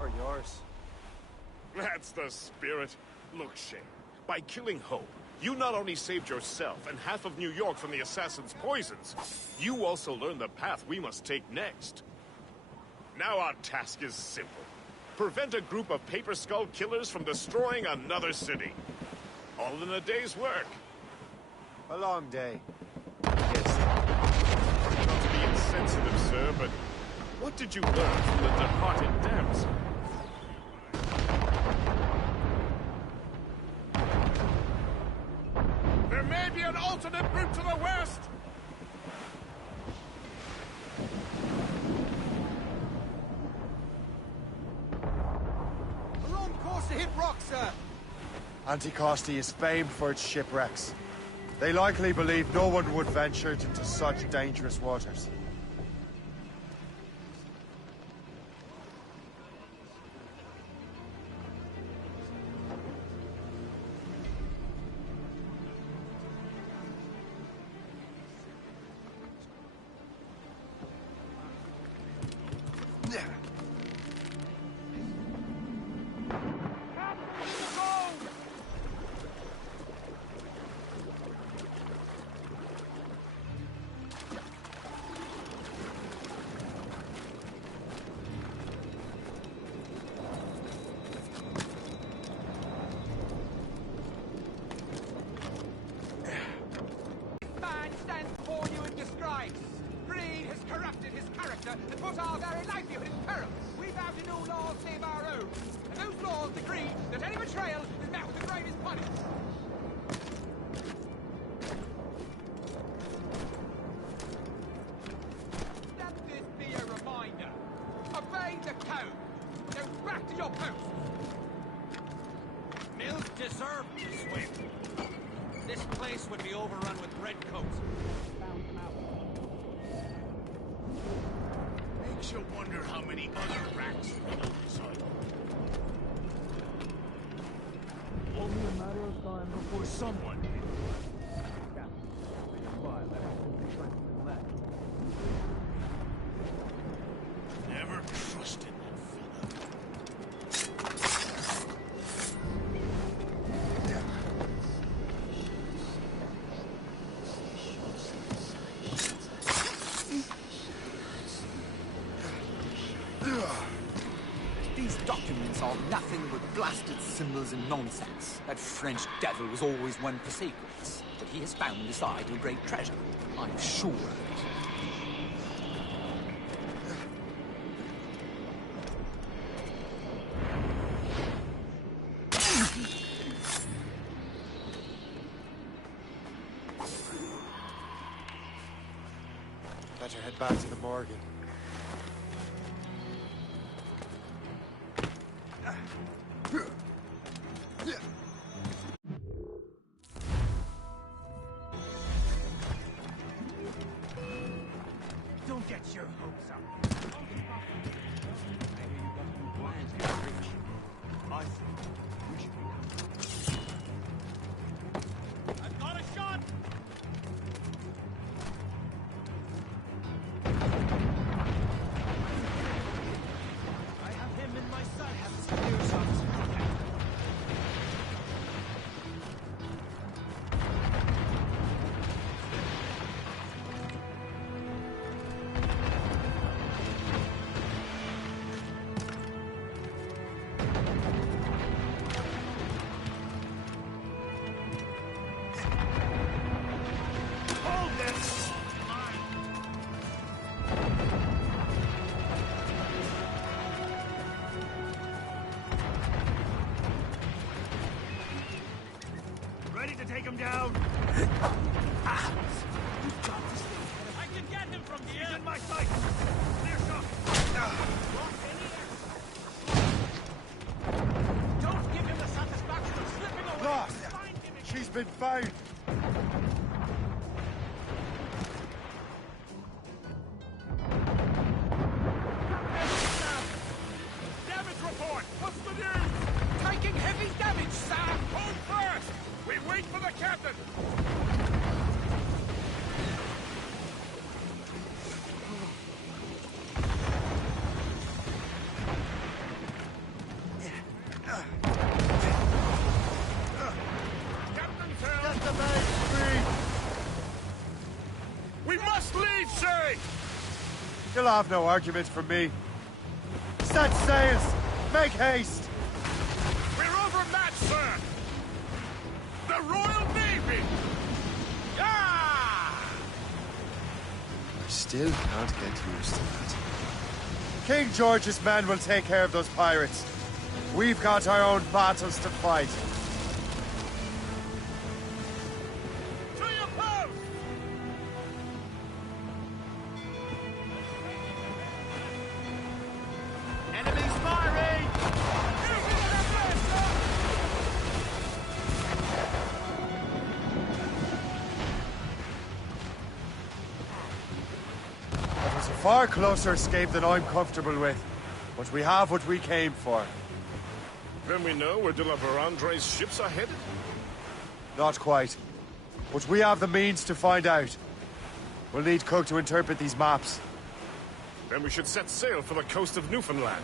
Or yours. That's the spirit. Look, Shay, by killing Hope, you not only saved yourself and half of New York from the assassin's poisons, you also learned the path we must take next. Now our task is simple. Prevent a group of Paper Skull killers from destroying another city. All in a day's work. A long day. Yes. Not to be insensitive, sir, but what did you learn from the departed damsel? There may be an alternate route to the west! We're on course to hit rock, sir. Anticosti is famed for its shipwrecks. They likely believe no one would venture into such dangerous waters. And put our very livelihood in peril. We vow to no laws save our own. And those laws decree that any betrayal is met with the gravest punishment. Let this be a reminder. Obey the code. Go back to your posts. Mills deserve to swim. This place would be overrun with redcoats. Makes you wonder how many other rats follow this island. Only a matter of time before someone called nothing but blasted symbols and nonsense. That French devil was always one for secrets, but he has found the side to a great treasure. I'm sure of it. Better head back to the Morgan. Don't get your hopes up. I think we should. I've got a shot! I have him in my sight. I have his clear shots. Ready to take him down? I can get him from here. He's in my sight. Clear shot. Don't give him the satisfaction of slipping away. Lost! She's been found! Damage report! What's the news? Taking heavy damage, sir! Hold first! We wait for the captain! Captain's help! Get the man free! We must leave, Shay! You'll have no argument from me. Set sails! Make haste! We're overmatched, sir! The Royal Navy! I still can't get used to that. King George's men will take care of those pirates. We've got our own battles to fight. To your post! Enemies firing! That was a far closer escape than I'm comfortable with. But we have what we came for. Then we know where De La Vérendrye's ships are headed? Not quite. But we have the means to find out. We'll need Cook to interpret these maps. Then we should set sail for the coast of Newfoundland.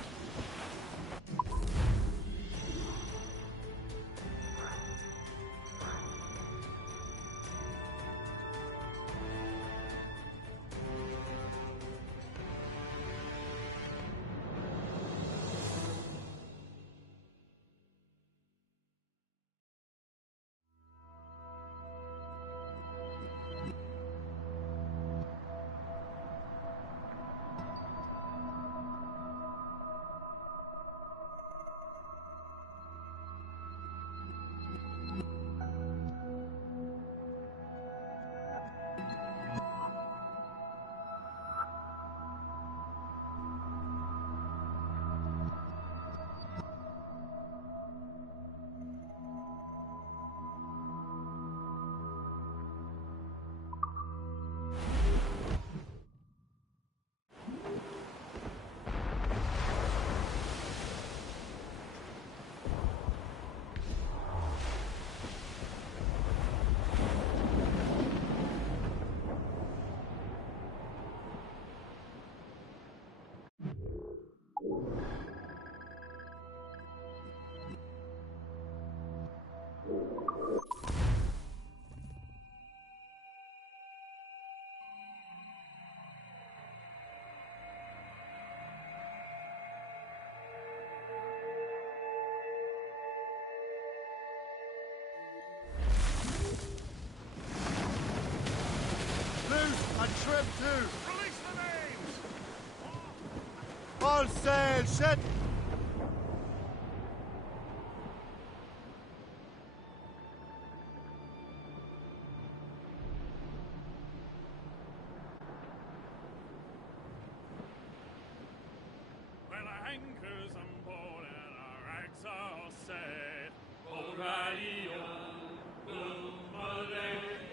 him too! Release the names! All sail, ship! Well, our anchors on board and our rags are all set. O'Reilly,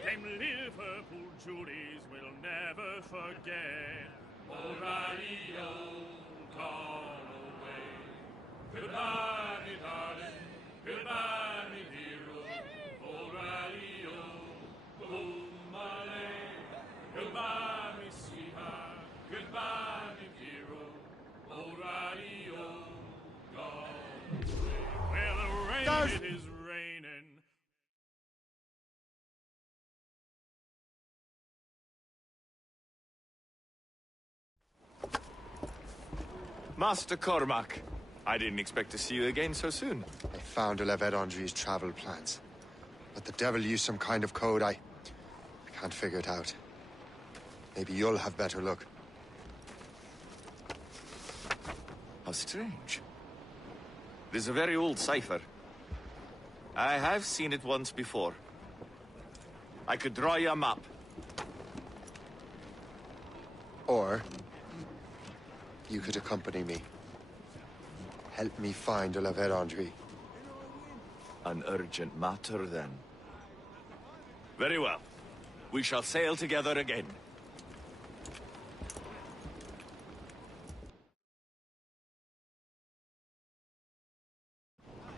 them Liverpool Judies will never forget. O'Reilly, gone away. Goodbye, me darling. Goodbye, me hero. O'Reilly, home lane. Goodbye, me sweetheart. Goodbye, me hero. O'Reilly, gone away. Well, the rain, it is raining. Master Cormac, I didn't expect to see you again so soon. I found Olivette Andre's travel plans. But the devil used some kind of code. I can't figure it out. Maybe you'll have better luck. How strange. It is a very old cipher. I have seen it once before. I could draw you a map. Or you could accompany me. Help me find Olivette Andre. An urgent matter, then. Very well. We shall sail together again.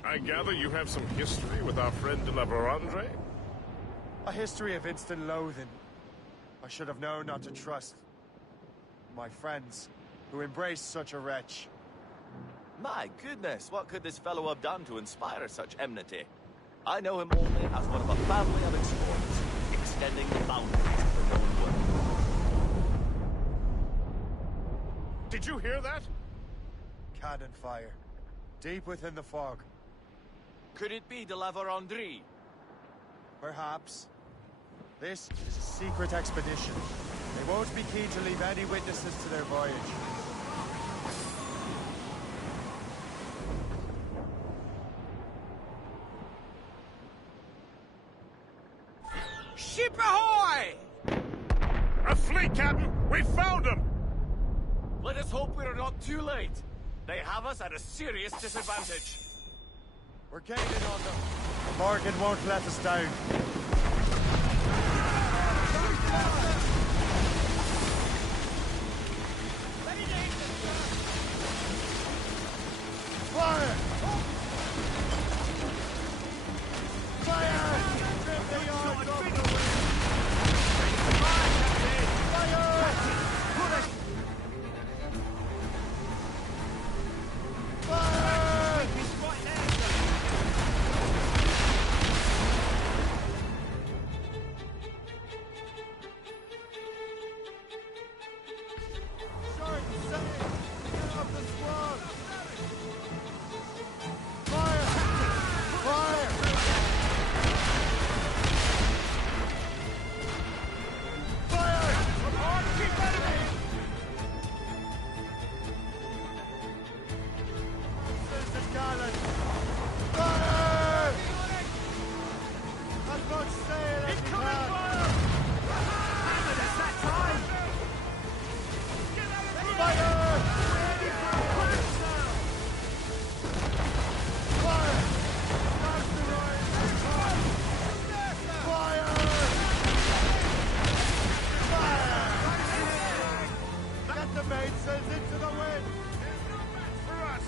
I gather you have some history with our friend de la Vérandre? A history of instant loathing. I should have known not to trust my friends who embraced such a wretch. My goodness, what could this fellow have done to inspire such enmity? I know him only as one of a family of explorers, extending the boundaries of the known world. Did you hear that? Cannon fire. Deep within the fog. Could it be de la Vérandre? Perhaps. This is a secret expedition. They won't be keen to leave any witnesses to their voyage. Ship ahoy! A fleet, Captain! We found them! Let us hope we are not too late. They have us at a serious disadvantage. We're gaining on them. Morgan won't let us down. Fire! Fire! They are going away! Fire! Fire! Short sail! Get off the squad! Fire! Fire! Fire! Report, keep enemy! This is Garland! Fire! As much sail as you can! Hammered us that time! Fire! Fire! That's the right! Fire! Fire! Get the mainsails into the wind! There's no match for us!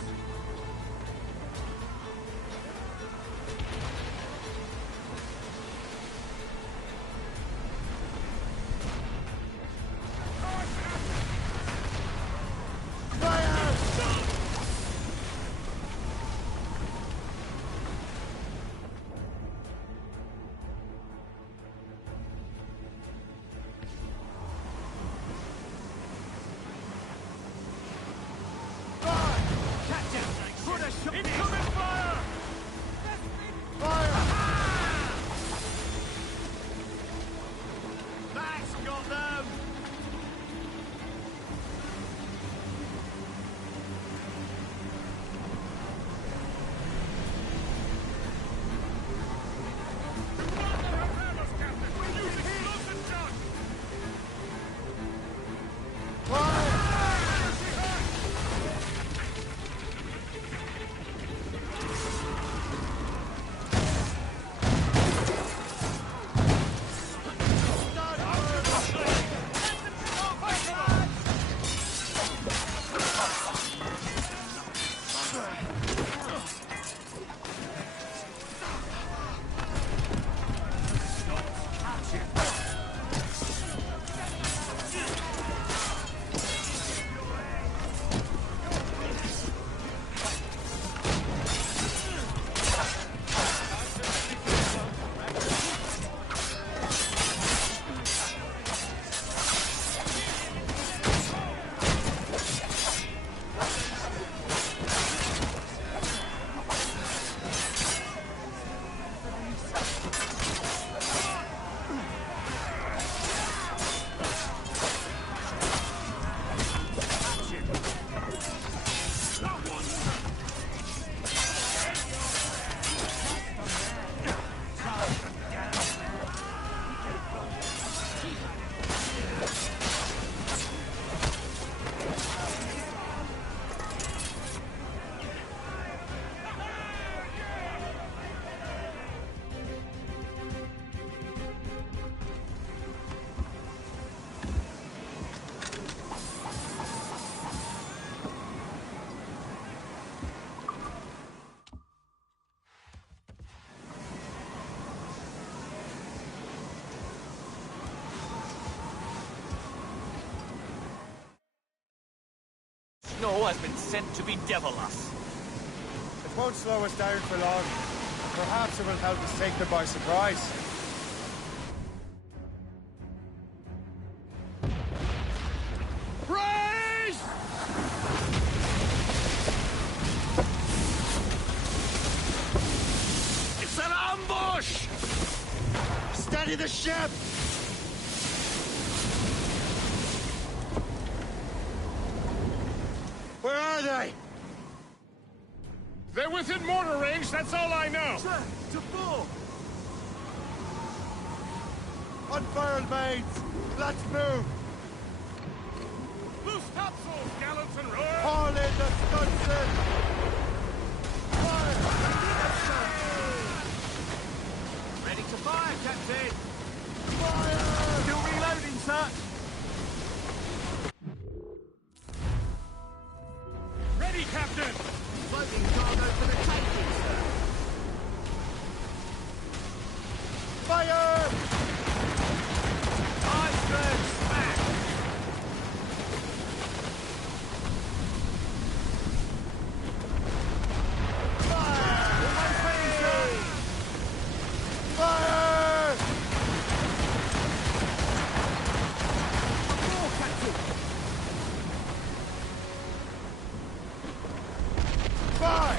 Snow has been sent to bedevil us. It won't slow us down for long. Perhaps it will help us take them by surprise. Freeze! It's an ambush! Steady the ship! Where are they? They're within mortar range, that's all I know. Sir, to full! Unfurled mains! Let's move! Loose topsails, gallants and rowers! Haul in the stunsail! Fire! Ready to fire, Captain! Fire! Still reloading, sir! Ready, Captain! Loading cargo for the taking, sir! Fire! Iceberg smack! Fire! Almost ready, sir! Fire! More, Captain! Fire!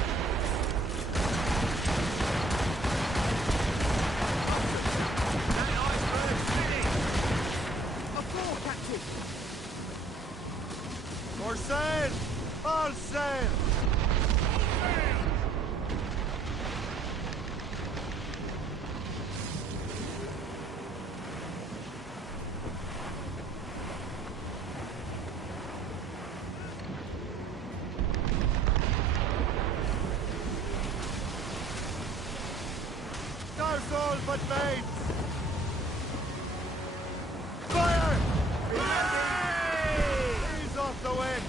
That iceberg's spinning! Aboard, Captain! More sail! All sail! Now's all but mates! Fire! Ease off the wind!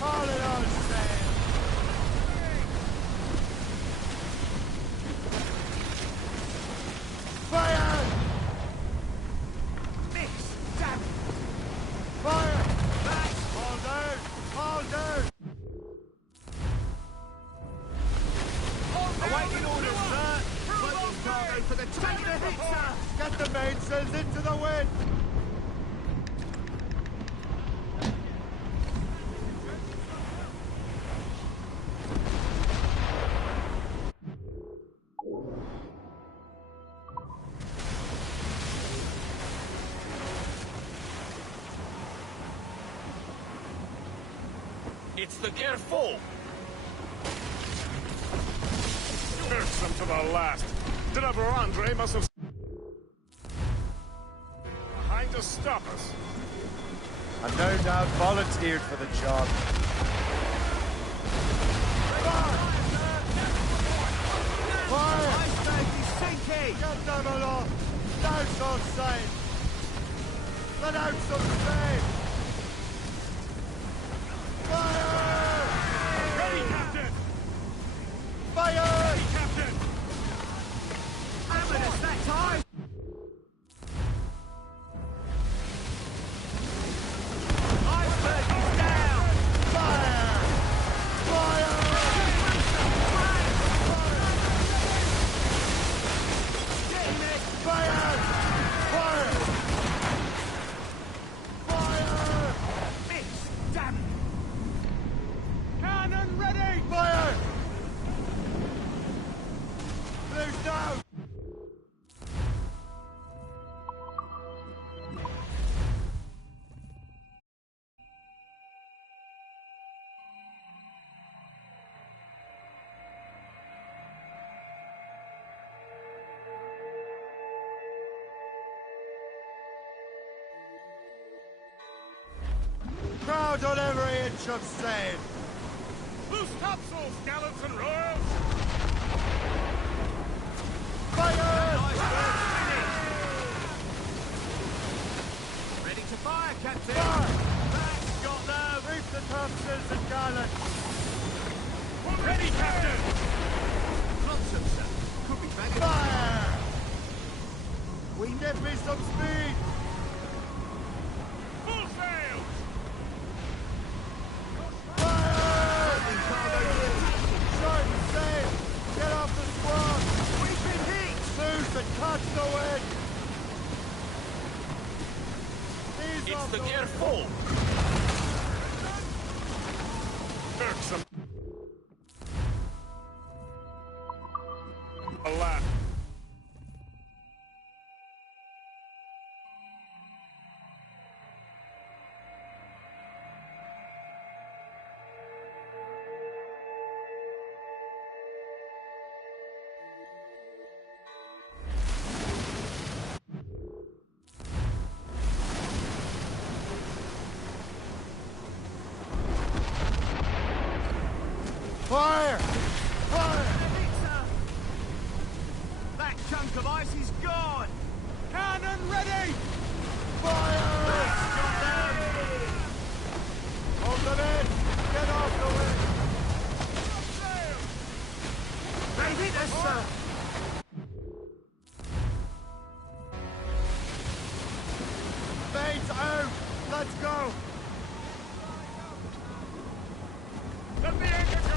All in all sail! Fire! Mix! Damn! Fire! Back! All down! All down! Awaiting orders, sir! Loading cargo for the take the hit, sir! Get the mainsails into the wind! It's the gear full. Curse them to the last. Deliver Andre must have... behind to stop us. and no doubt volunteered for the job. Fire! Iceberg is sinking! Get them aloft! Douse on sail! Let out some steam! Fire! Ready, Captain! Fire! Ready, Captain! Hammer us that time! Iceberg is down! Fire! Fire! Getting it! Fire! Fire! Fire! Miss! Damn it! Cannon ready! Fire! Blues down! Proud on every inch of sail! Loose topsails, gallants and royals! Fire! Ready to fire, Captain! Fire! Back's got them! Reef the topsails and gallants! Ready, Captain! Flotsam, sir. Could be bagging. Fire! We give me some speed! Full sail! Fire! Short sail! Get off the squad! We've been hit! Loose and catch the wind! Ease It's off the gear wind. full. Irksome. Alas. Fire! Fire! That chunk of ice is gone! Cannon ready! Fire! Got them! Hold them in! Get off the wind! They hit us, sir! Mains out! Let's go! Let the anchor go!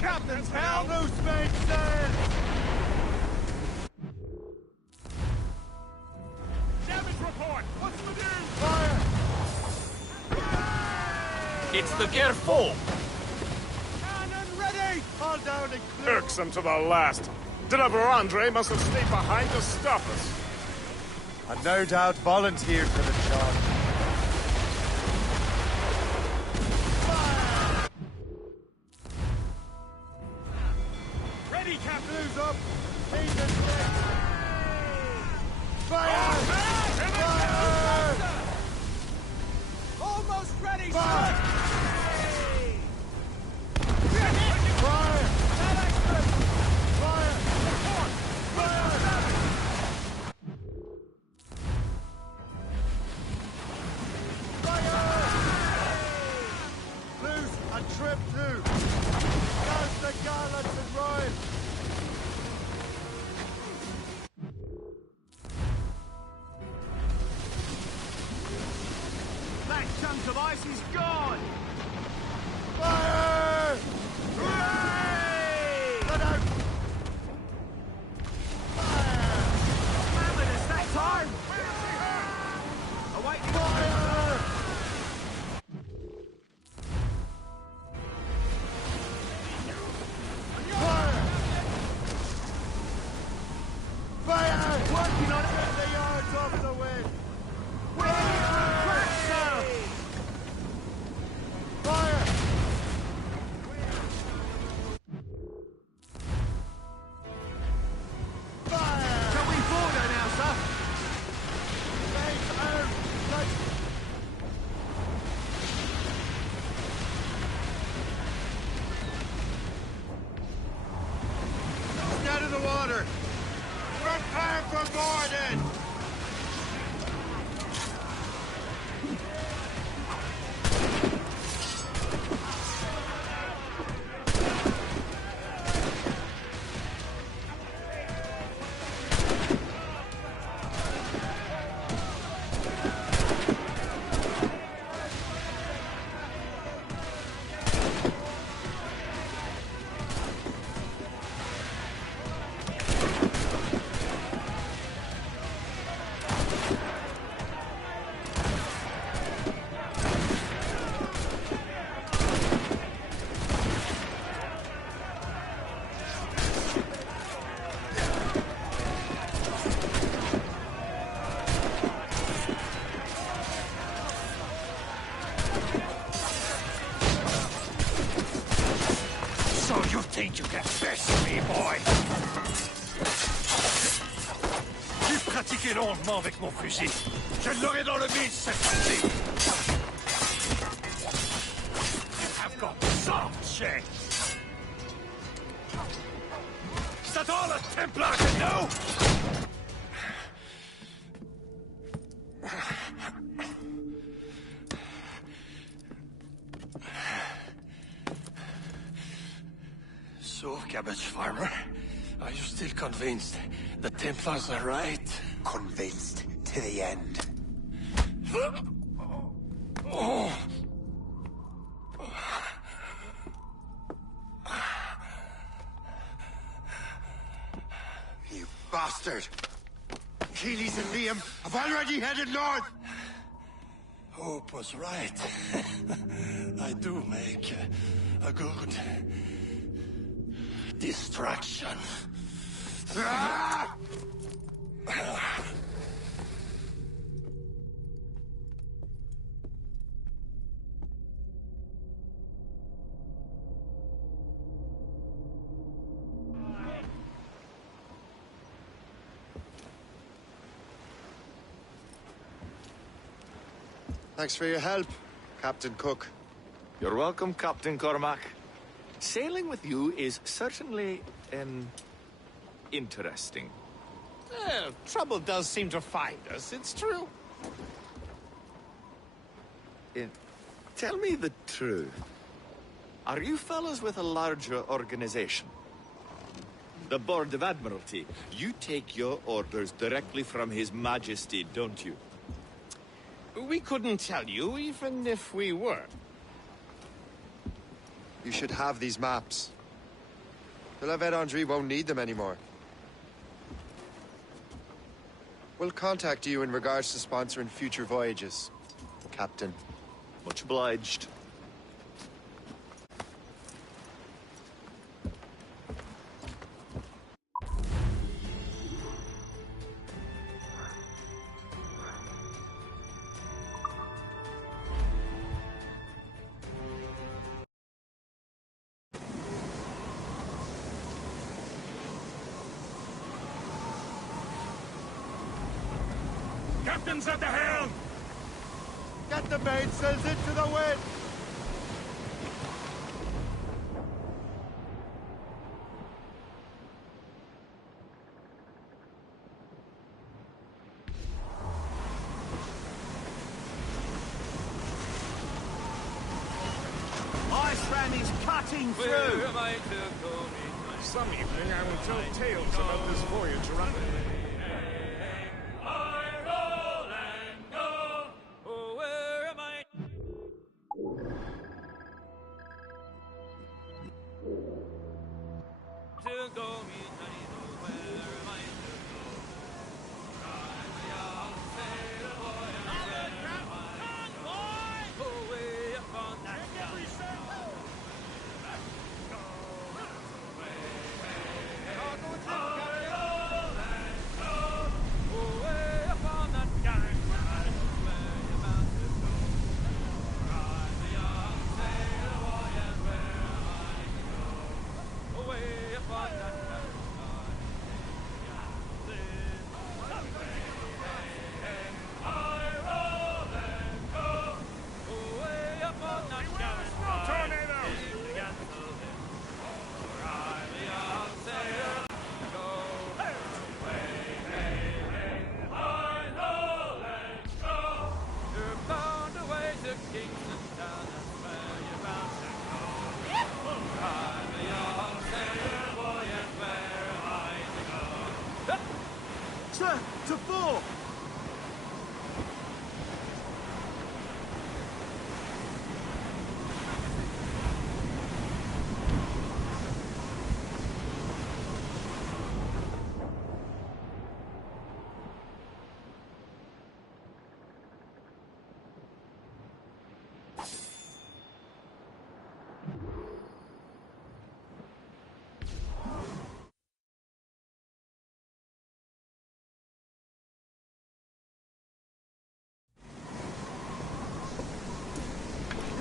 Captain's hell! Loose main sail! Damage report! What's the news? Fire! It's the gear full. Cannon ready! Haul down and clear! Irksome to the last. Deliver Andre must have stayed behind to stop us. And no doubt volunteered for the job. Ready, Captain! Blues up! Heat and flick! Fire! Fire! Almost ready, Fire! sir! Fire! Fire! Fire! Fire! Loose and trip two! Down the gallants and royals! hunk of ice is gone! Fire! Hooray! Let out! Damn it, it's that time! Awaiting fire! Fire! Working on it! Get the yards off the wind! Crash, sir! Fire! Fire! Shall we board her now, sir? Face out! Let's... Get out of the water! Prepare for boarding! So you think you can best me, boy? J'ai pratiqué longuement avec mon fusil. Je l'aurai dans le mille cette fois-ci. I've got soft shit. Is that all a Templar can do? So, cabbage farmer, are you still convinced the Templars are right? Convinced to the end. Oh. You bastard! Keelys and Liam have already headed north! Hope was right. I do make a good distraction. Ah! Thanks for your help, Captain Cook. You're welcome, Captain Cormac. Sailing with you is certainly, interesting. Trouble does seem to find us, it's true. Tell me the truth. Are you fellas with a larger organization? The Board of Admiralty. You take your orders directly from His Majesty, don't you? We couldn't tell you, even if we were. You should have these maps. The La Vedendry won't need them anymore. We'll contact you in regards to sponsoring future voyages, Captain. Much obliged. Captain's at the helm! Get the mainsails into the wind! Ice ram is cutting through! Where am I to go? Some evening I will tell tales about this voyage around.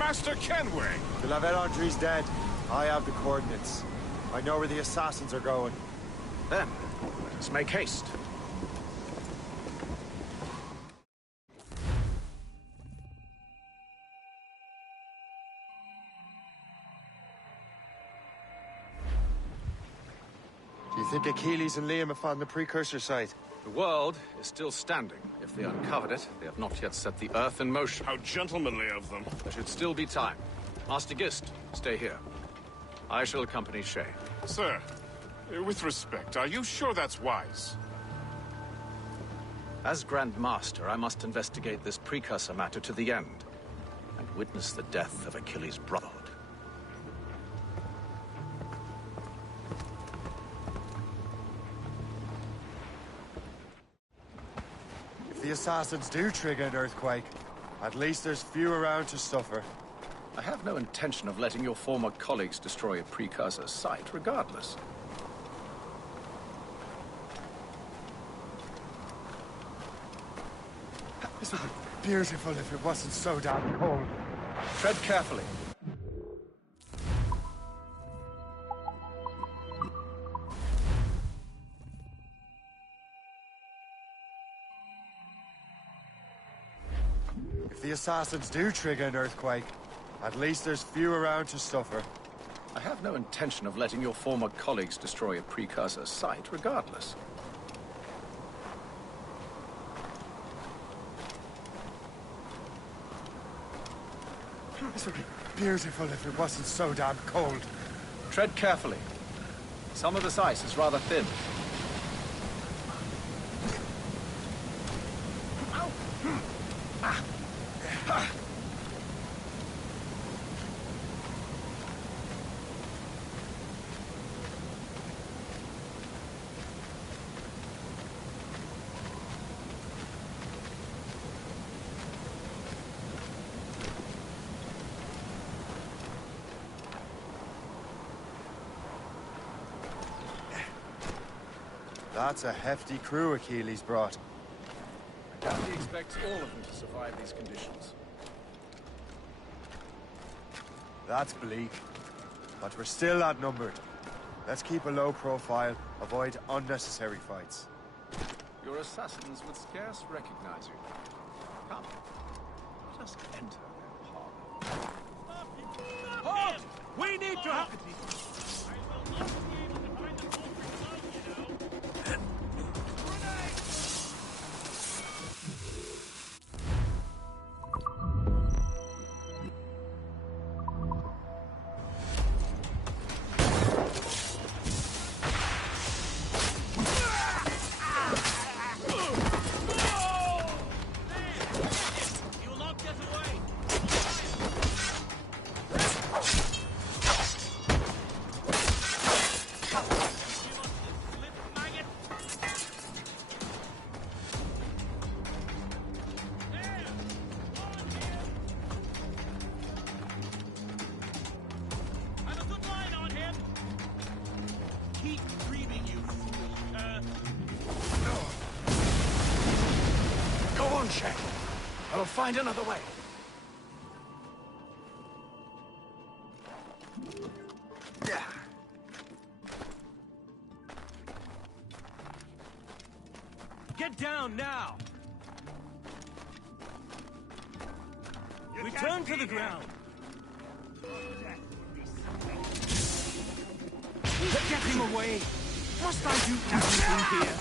Faster, can we? The La Vérendrye's dead. I have the coordinates. I know where the assassins are going. Then, let us make haste. Do you think Achilles and Liam have found the precursor site? The world is still standing. If they uncovered it, they have not yet set the Earth in motion. How gentlemanly of them. There should still be time. Master Gist, stay here. I shall accompany Shay. Sir, with respect, are you sure that's wise? As Grand Master, I must investigate this precursor matter to the end, and witness the death of Achilles' brotherhood. If the assassins do trigger an earthquake, at least there's few around to suffer. I have no intention of letting your former colleagues destroy a precursor site, regardless. This would be beautiful if it wasn't so damn cold. Tread carefully. If the assassins do trigger an earthquake, at least there's few around to suffer. I have no intention of letting your former colleagues destroy a precursor site, regardless. This would be beautiful if it wasn't so damn cold. Tread carefully. Some of this ice is rather thin. That's a hefty crew Achilles brought. I doubt he expects all of them to survive these conditions. That's bleak. But we're still outnumbered. Let's keep a low profile, avoid unnecessary fights. Your assassins would scarce recognize you. Come, let us enter their harbor. Halt! We need to have... I will find another way. Get down now! Return to the ground! Get him away! Must I do everything here?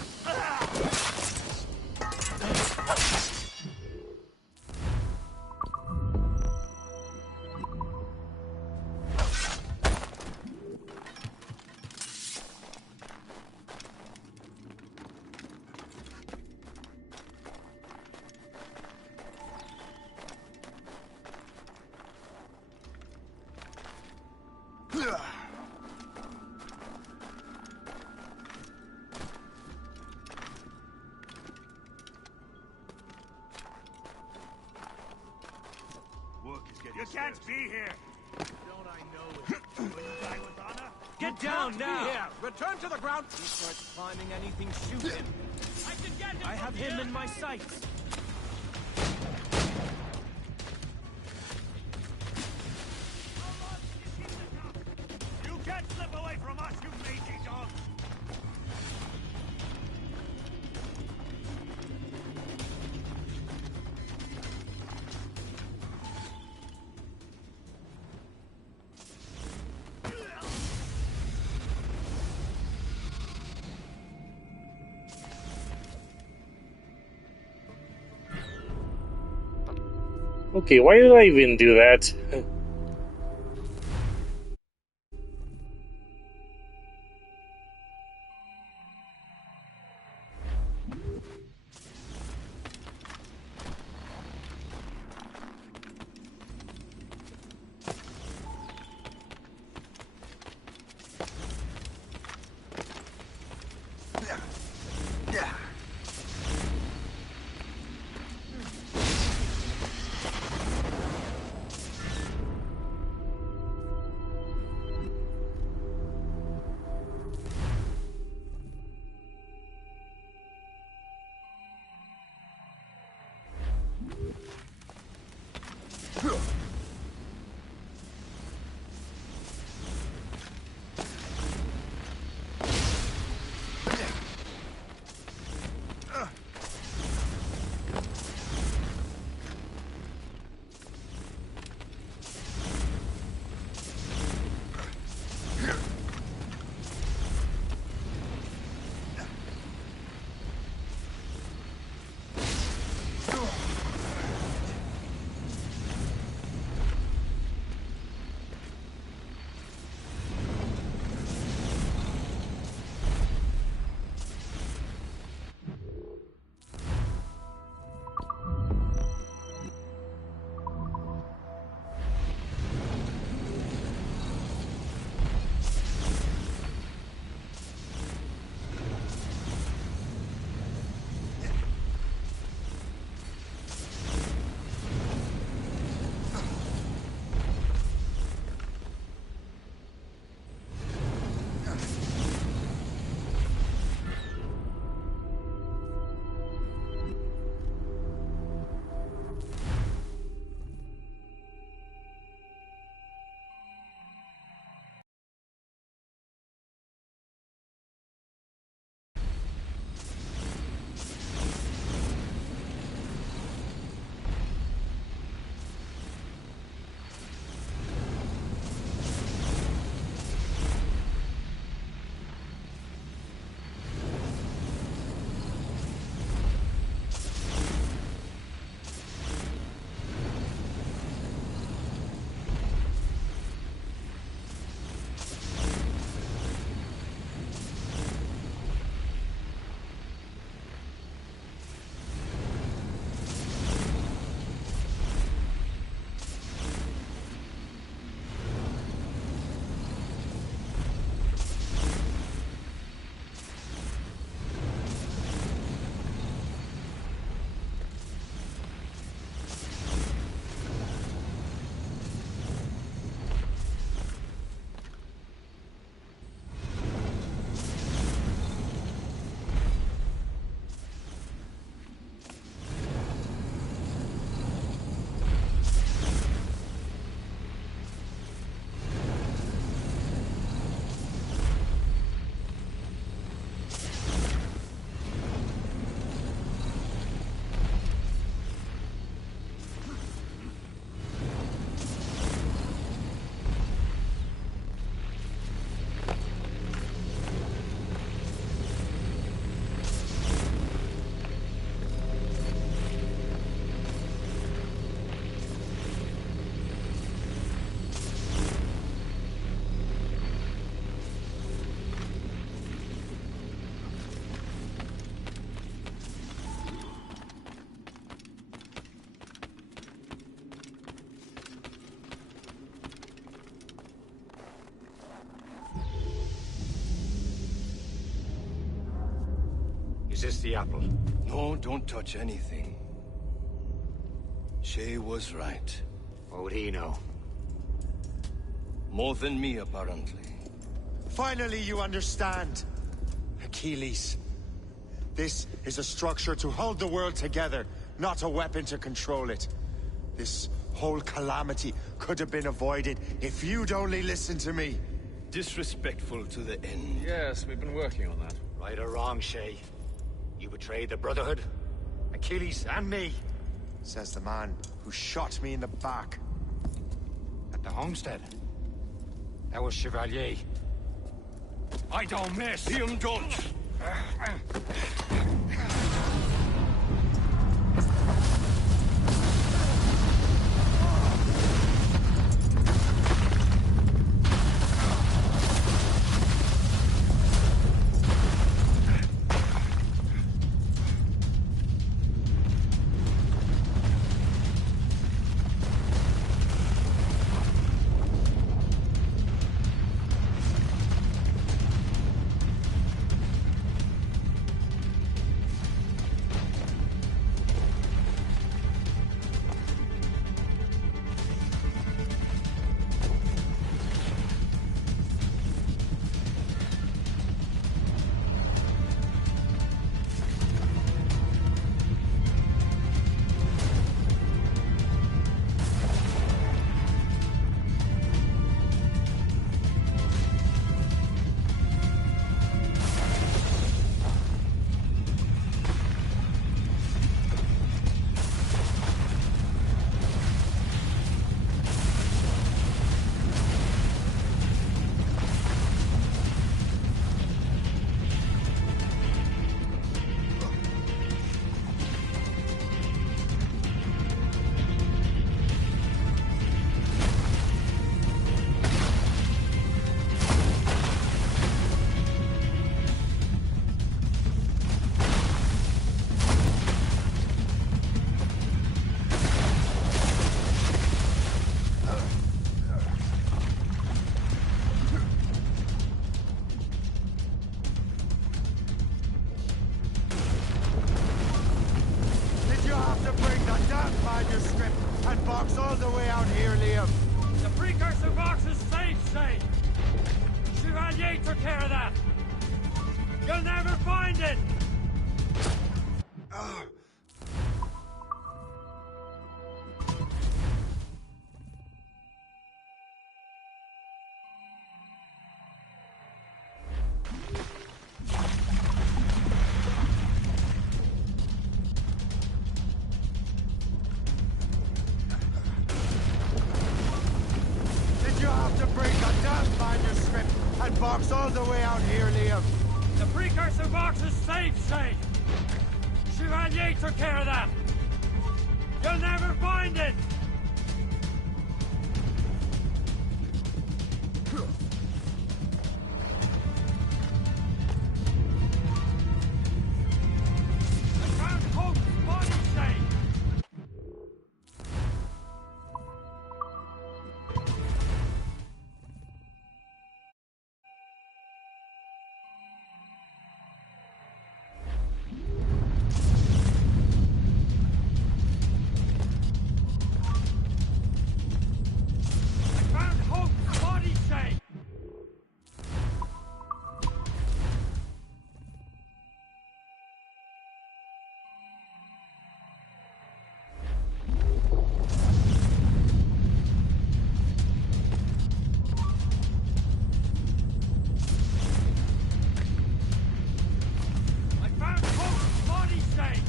You can't be here! Don't I know it? Will you die with honor? Get down now! Here! Return to the ground! He starts climbing anything, shoot him! I can get him! I have him in my sights! Okay, why did I even do that? Is this the apple? No, don't touch anything. Shay was right. What would he know? More than me, apparently. Finally, you understand. Achilles. This is a structure to hold the world together, not a weapon to control it. This whole calamity could have been avoided if you'd only listened to me. Disrespectful to the end. Yes, we've been working on that. Right or wrong, Shay? You betrayed the Brotherhood, Achilles, and me. Says the man who shot me in the back. At the homestead. That was Chevalier. I don't miss. Him don't. box all the way out here, Liam. The precursor box is safe, say. Chevalier took care of that. You'll never find it. Did you have to bring a damn manuscript and box all the way out here, Liam? The precursor box is safe, say. Chevalier took care of that. You'll never find it. I found Hope's body, say.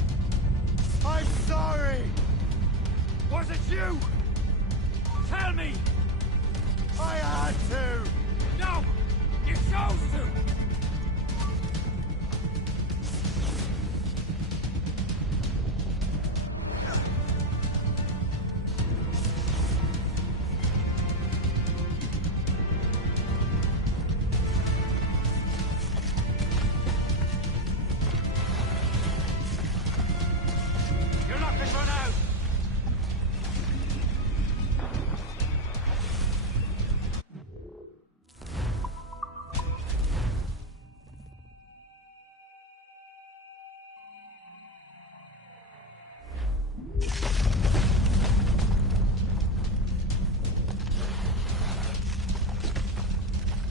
I'm sorry! Was it you? Tell me! I had to! No! You chose to! You're not this one out!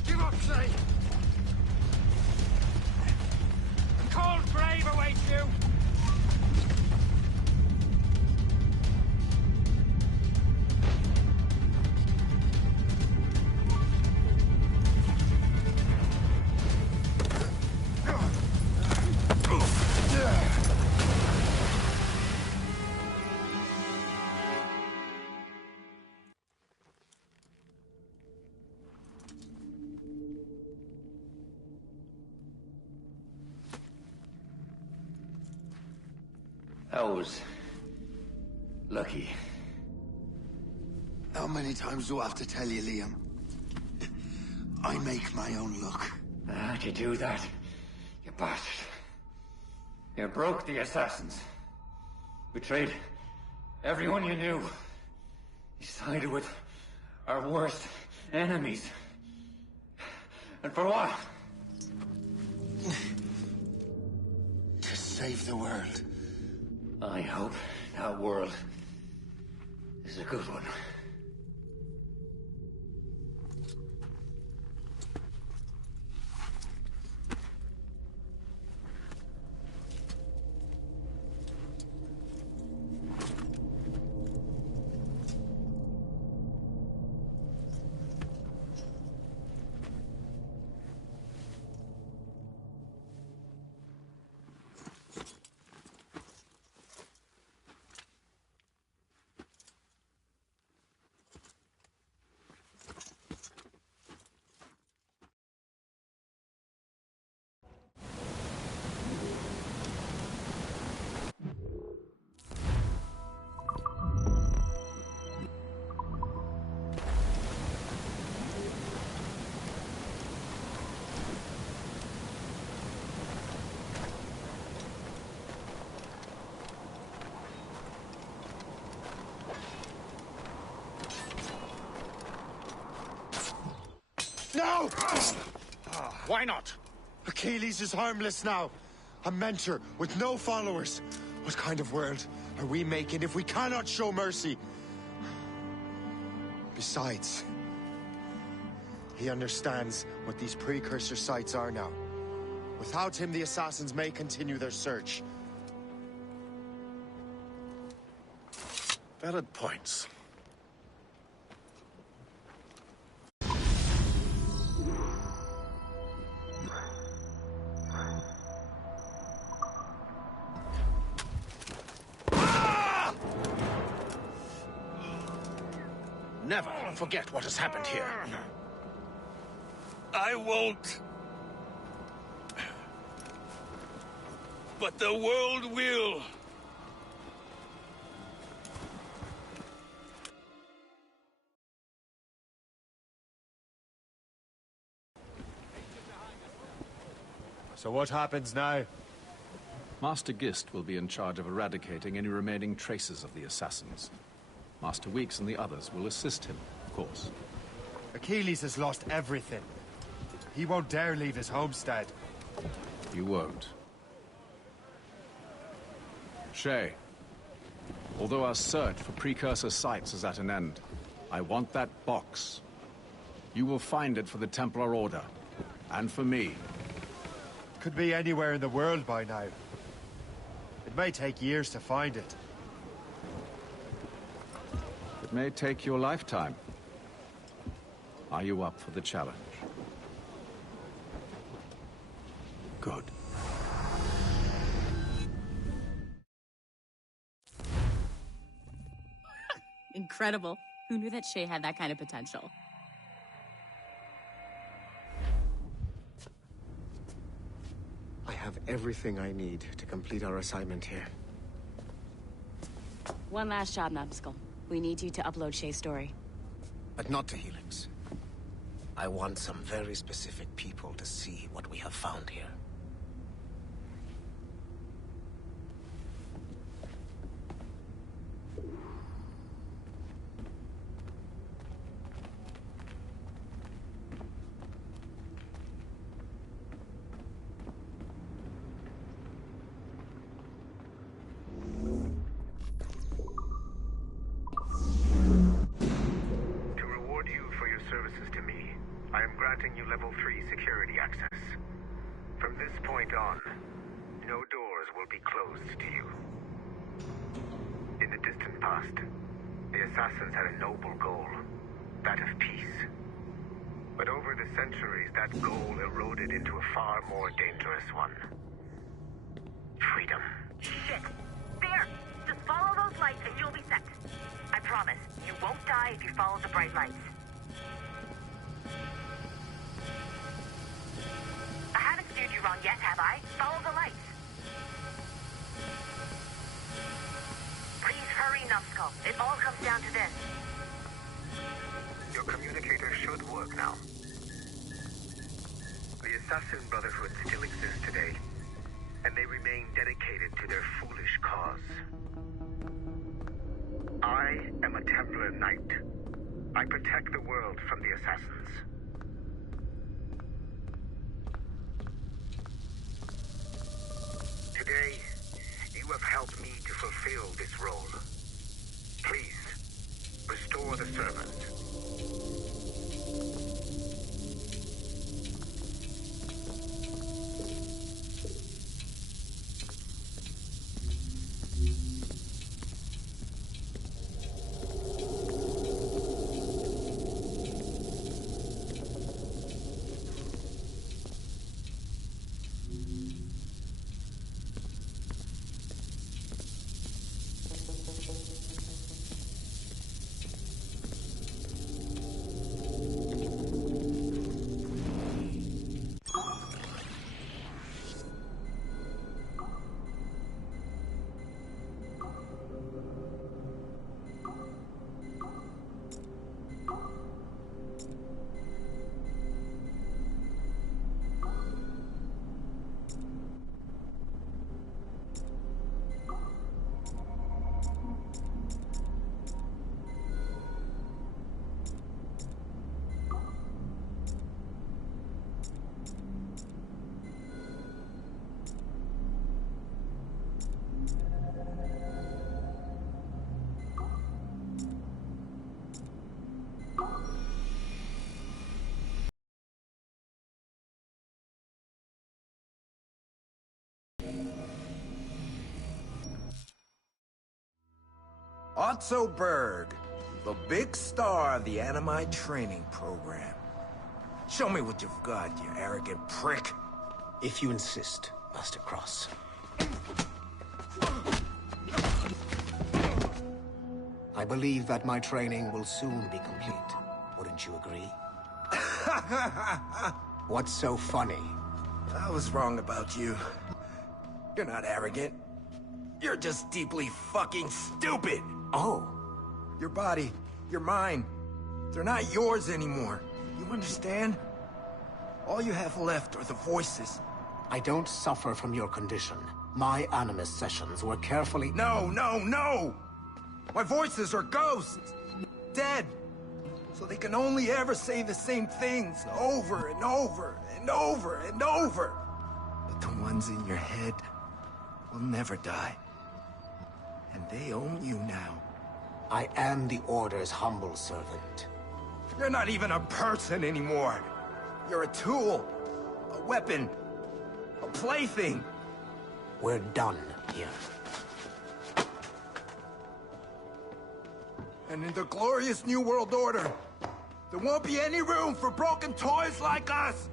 Give up, say! A cold grave awaits you! I was lucky. How many times do I have to tell you, Liam? I make my own luck. How'd you do that, you bastard? You broke the assassins. Betrayed everyone you knew. You sided with our worst enemies. And for what? To save the world. I hope that world is a good one. No! Why not? Achilles is harmless now. A mentor with no followers. What kind of world are we making if we cannot show mercy? Besides, he understands what these precursor sites are now. Without him, the assassins may continue their search. Valid points. Never forget what has happened here. I won't. But the world will. So what happens now? Master Gist will be in charge of eradicating any remaining traces of the assassins. Master Weeks and the others will assist him, of course. Achilles has lost everything. He won't dare leave his homestead. You won't. Shay, although our search for precursor sites is at an end, I want that box. You will find it for the Templar Order, and for me. Could be anywhere in the world by now. It may take years to find it. It may take your lifetime. Are you up for the challenge? Good. Incredible. Who knew that Shay had that kind of potential? I have everything I need to complete our assignment here. One last job, Numbskull. We need you to upload Shay's story. But not to Helix. I want some very specific people to see what we have found here. Services to me, I am granting you level 3 security access. From this point on, no doors will be closed to you. In the distant past, the assassins had a noble goal, that of peace. But over the centuries, that goal eroded into a far more dangerous one. Freedom. Shit. There! Just follow those lights and you'll be set. I promise, you won't die if you follow the bright lights. I haven't steered you wrong yet, have I? Follow the lights. Please hurry, Numbskull. It all comes down to this. Your communicator should work now. The Assassin Brotherhood still exists today, and they remain dedicated to their foolish cause. I am a Templar Knight. I protect the world from the Assassins. Today, you have helped me to fulfill this role. Please, restore the servant. Otto Berg, the big star of the Animi training program. Show me what you've got, you arrogant prick. If you insist, Master Cross. I believe that my training will soon be complete. Wouldn't you agree? What's so funny? I was wrong about you. You're not arrogant. You're just deeply fucking stupid! Oh. Your body, your mind, they're not yours anymore. You understand? All you have left are the voices. I don't suffer from your condition. My Animus sessions were carefully— No, no, no! My voices are ghosts! Dead! So they can only ever say the same things over and over and over and over. But the ones in your head will never die. And they own you now. I am the Order's humble servant. You're not even a person anymore. You're a tool, a weapon, a plaything. We're done here. And in the glorious New World Order, there won't be any room for broken toys like us!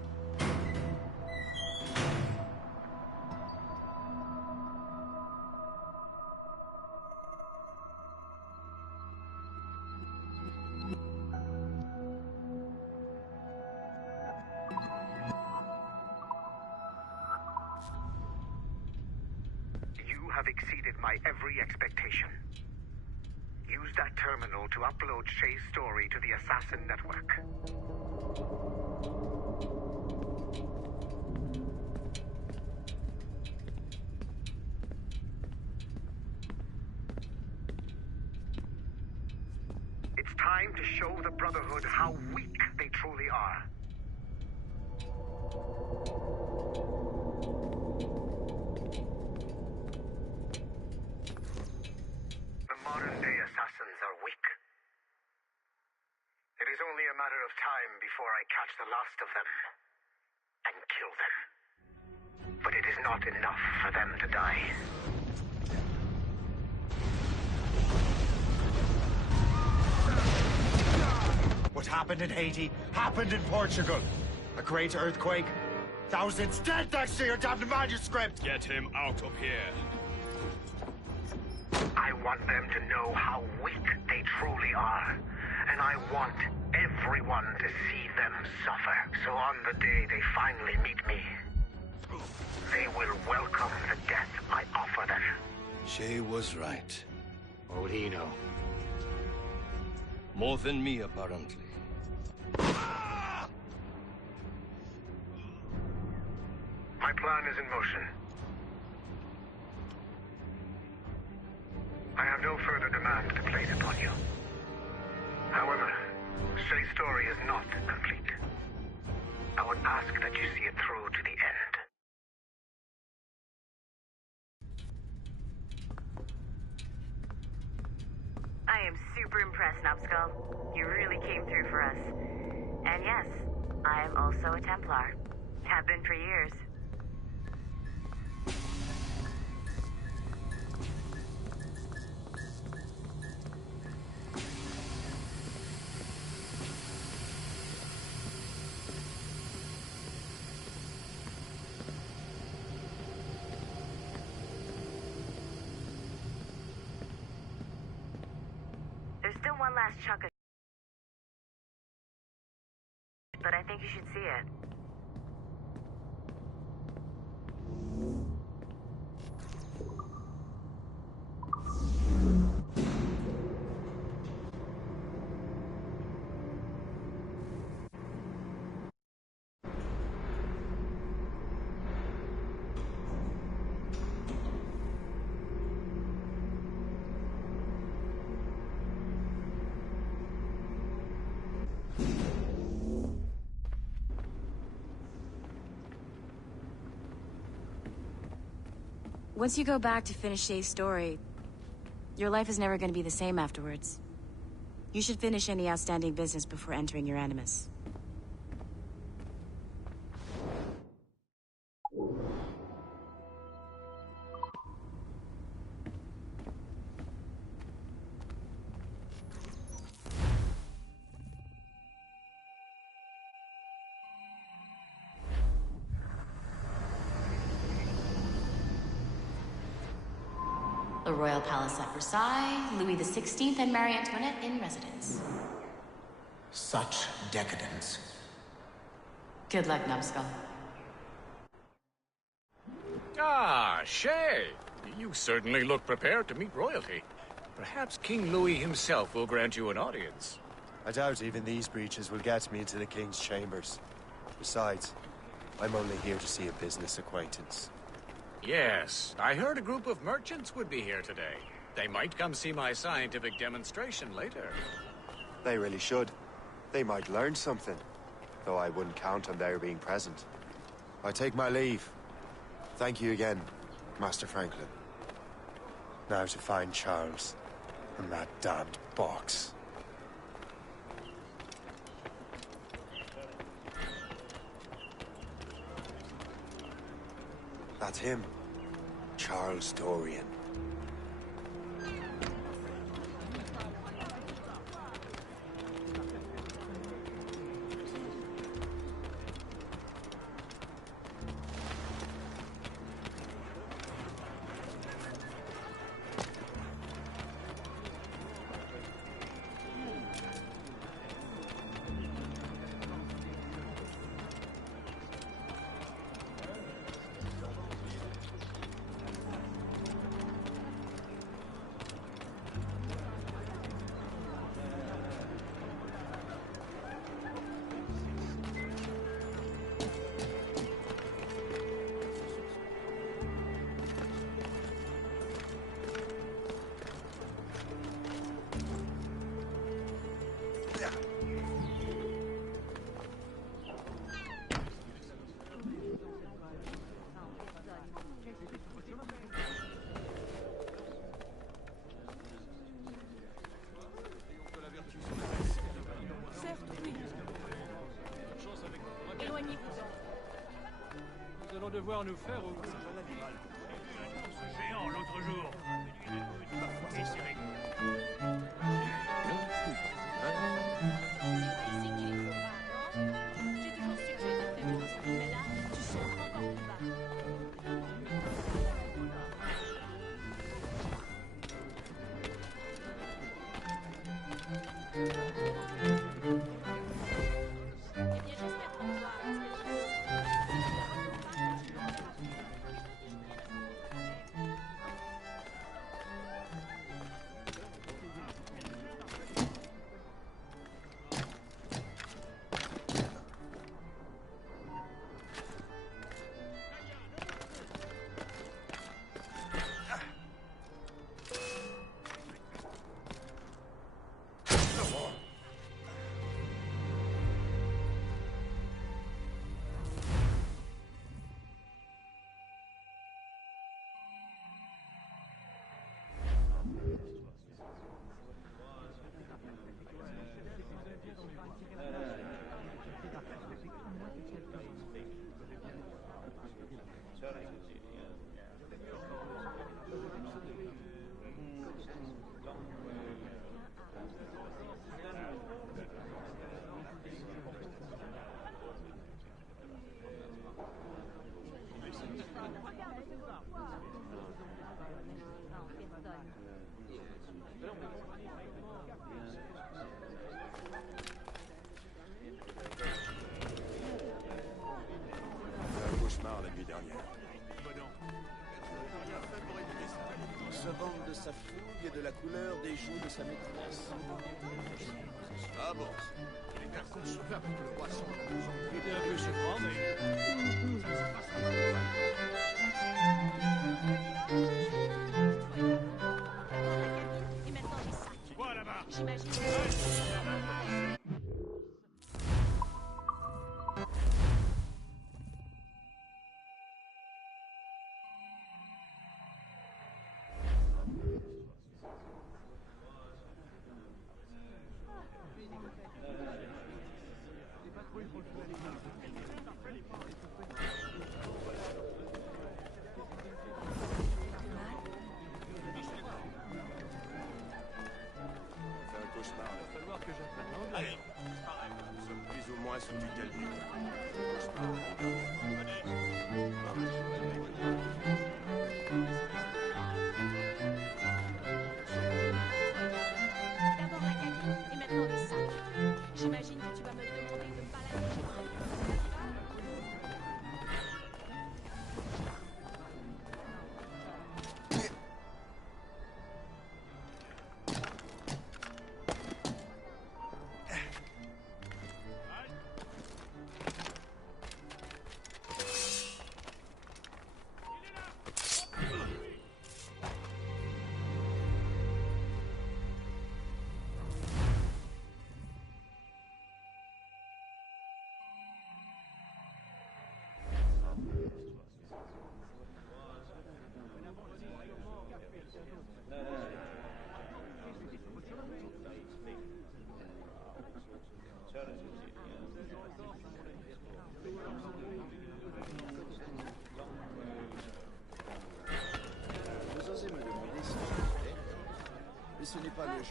You have exceeded my every expectation. Use that terminal to upload Shay's story to the Assassin Network. It's time to show the Brotherhood how weak they truly are. Modern-day assassins are weak. It is only a matter of time before I catch the last of them and kill them. But it is not enough for them to die. What happened in Haiti happened in Portugal. A great earthquake. Thousands dead thanks to your damned manuscript! Get him out of here. I want them to know how weak they truly are. And I want everyone to see them suffer. So on the day they finally meet me, they will welcome the death I offer them. Shay was right. What would he know? More than me, apparently. My plan is in motion. I have no further demand to place upon you. However, Shay's story is not complete. I would ask that you see it through to the end. I am super impressed, Numbskull. You really came through for us. And yes, I am also a Templar. Have been for years. There's still one last chunk of but I think you should see it. Once you go back to finish Shay's story, your life is never going to be the same afterwards. You should finish any outstanding business before entering your Animus. the Royal Palace at Versailles, Louis XVI and Marie Antoinette in residence. Such decadence. Good luck, Numbskull. Ah, Shay! You certainly look prepared to meet royalty. Perhaps King Louis himself will grant you an audience. I doubt even these breaches will get me into the King's chambers. Besides, I'm only here to see a business acquaintance. Yes, I heard a group of merchants would be here today. They might come see my scientific demonstration later. They really should. They might learn something. Though I wouldn't count on their being present. I take my leave. Thank you again, Master Franklin. Now to find Charles and that damned box. That's him. Charles Dorian. Nous allons devoir nous faire au ce géant l'autre jour. Et c'est réglé. La nuit dernière. Il se vante de sa fougue et de la couleur des joues de sa maîtresse. Ah bon, il est inconcevable que le roi semble nous en C'était un peu surprenant, Tu vois là-bas? J'imagine. Allez, nous sommes plus ou moins sous tutelle du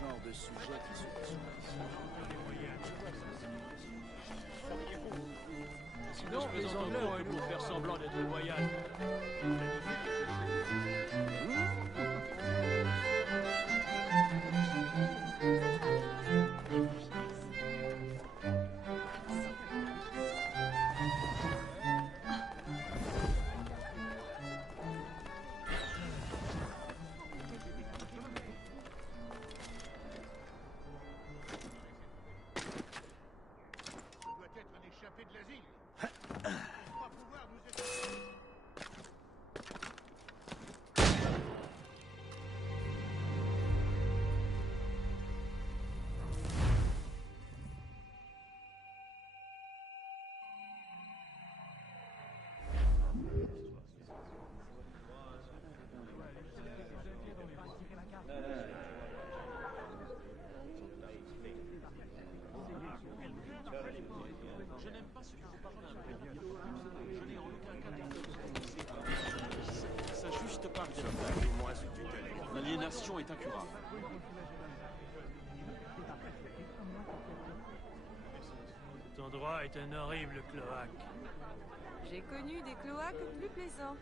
genre de sujet qui se Sinon, les Anglais ont pour faire semblant d'être loyal. Je n'aime pas ce que vous parlez un peu. Je n'ai en aucun cas sa juste part d'héritage. Au moins sous tutelle. L'aliénation est incurable. Cet endroit est un horrible cloaque. J'ai connu des cloaques plus plaisants.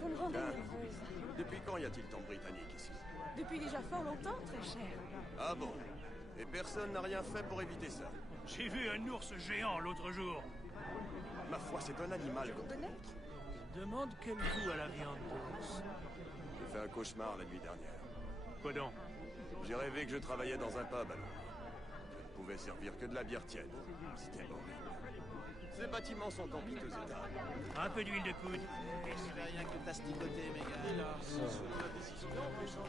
Vous me rendez nerveuse. Depuis quand y a-t-il tant de Britanniques ici? Depuis déjà fort longtemps, très cher. Ah bon? Et personne n'a rien fait pour éviter ça? J'ai vu un ours géant l'autre jour. Ma foi, c'est un animal qu'on pénètre. Demande quel goût à la viande d'ours. J'ai fait un cauchemar la nuit dernière. Quoi donc? J'ai rêvé que je travaillais dans un pub alors. Je ne pouvais servir que de la bière tiède. C'était horrible. Ces bâtiments sont en piteux état. Un peu d'huile de coude. Je rien que t'asticoter, mes gars. Hélas,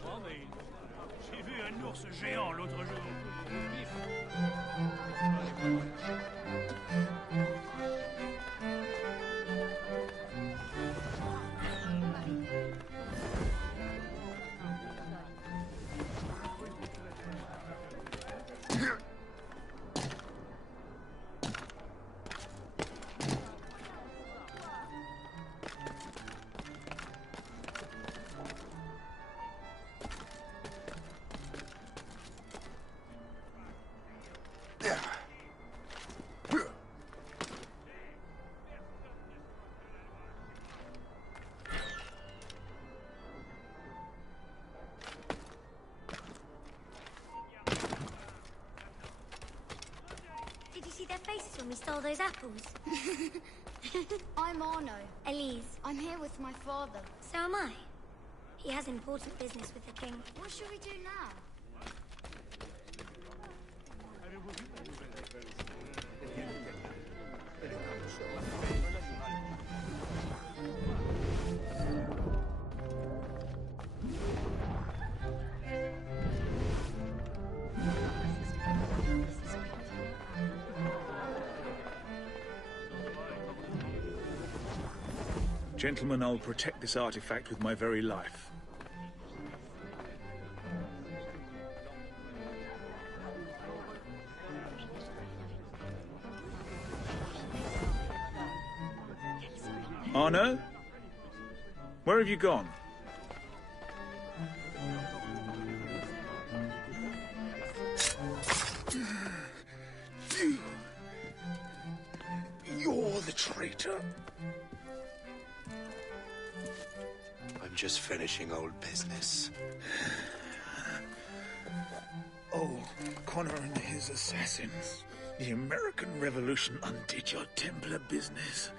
oh, mais j'ai vu un ours géant l'autre jour. Did you see their faces when we stole those apples? I'm Arno. Elise. I'm here with my father. So am I. He has important business with the king. What should we do now? Gentlemen, I'll protect this artifact with my very life. Arno? Where have you gone? You're the traitor. I'm just finishing old business. Oh, Connor and his assassins. The American Revolution undid your Templar business.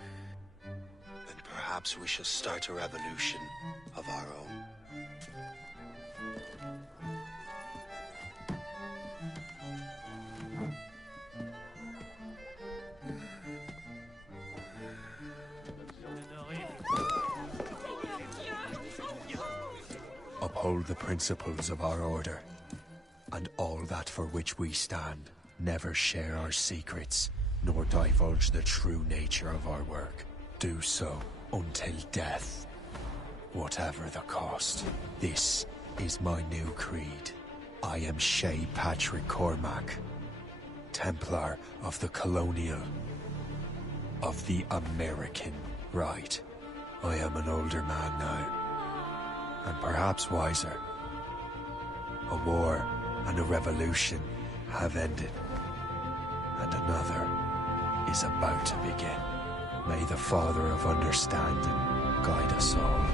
Then perhaps we shall start a revolution of our own. Uphold the principles of our order, and all that for which we stand. Never share our secrets, nor divulge the true nature of our work. Do so until death, whatever the cost. This is my new creed. I am Shay Patrick Cormac, Templar of the Colonial, of the American right. I am an older man now, and perhaps wiser. A war and a revolution have ended, and another is about to begin. May the Father of Understanding guide us all.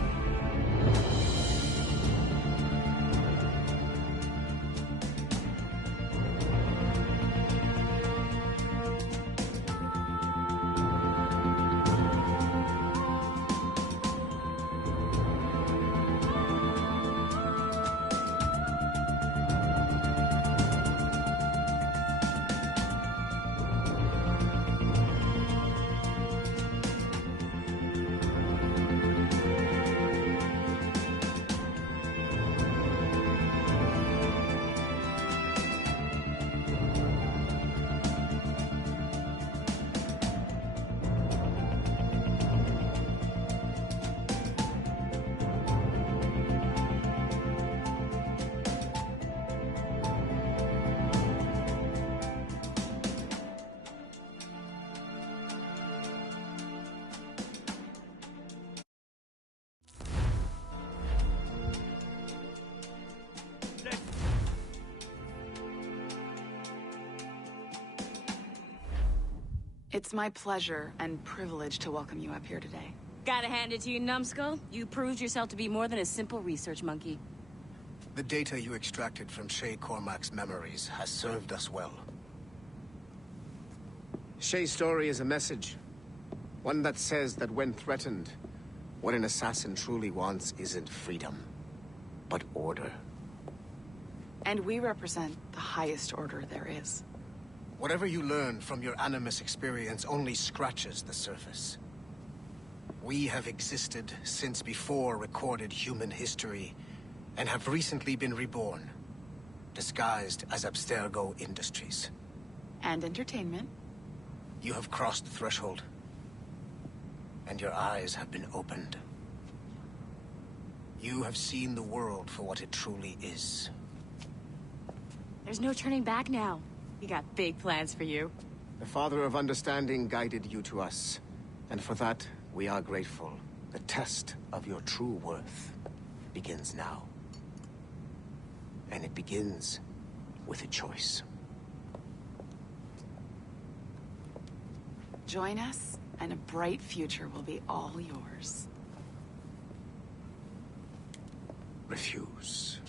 It's my pleasure and privilege to welcome you up here today. Gotta hand it to you, numbskull. You proved yourself to be more than a simple research monkey. The data you extracted from Shay Cormac's memories has served us well. Shay's story is a message. One that says that when threatened, what an assassin truly wants isn't freedom, but order. And we represent the highest order there is. Whatever you learned from your Animus experience only scratches the surface. We have existed since before recorded human history, and have recently been reborn, disguised as Abstergo Industries. And entertainment. You have crossed the threshold, and your eyes have been opened. You have seen the world for what it truly is. There's no turning back now. We got big plans for you. The Father of Understanding guided you to us, and for that, we are grateful. The test of your true worth begins now. And it begins with a choice. Join us, and a bright future will be all yours. Refuse.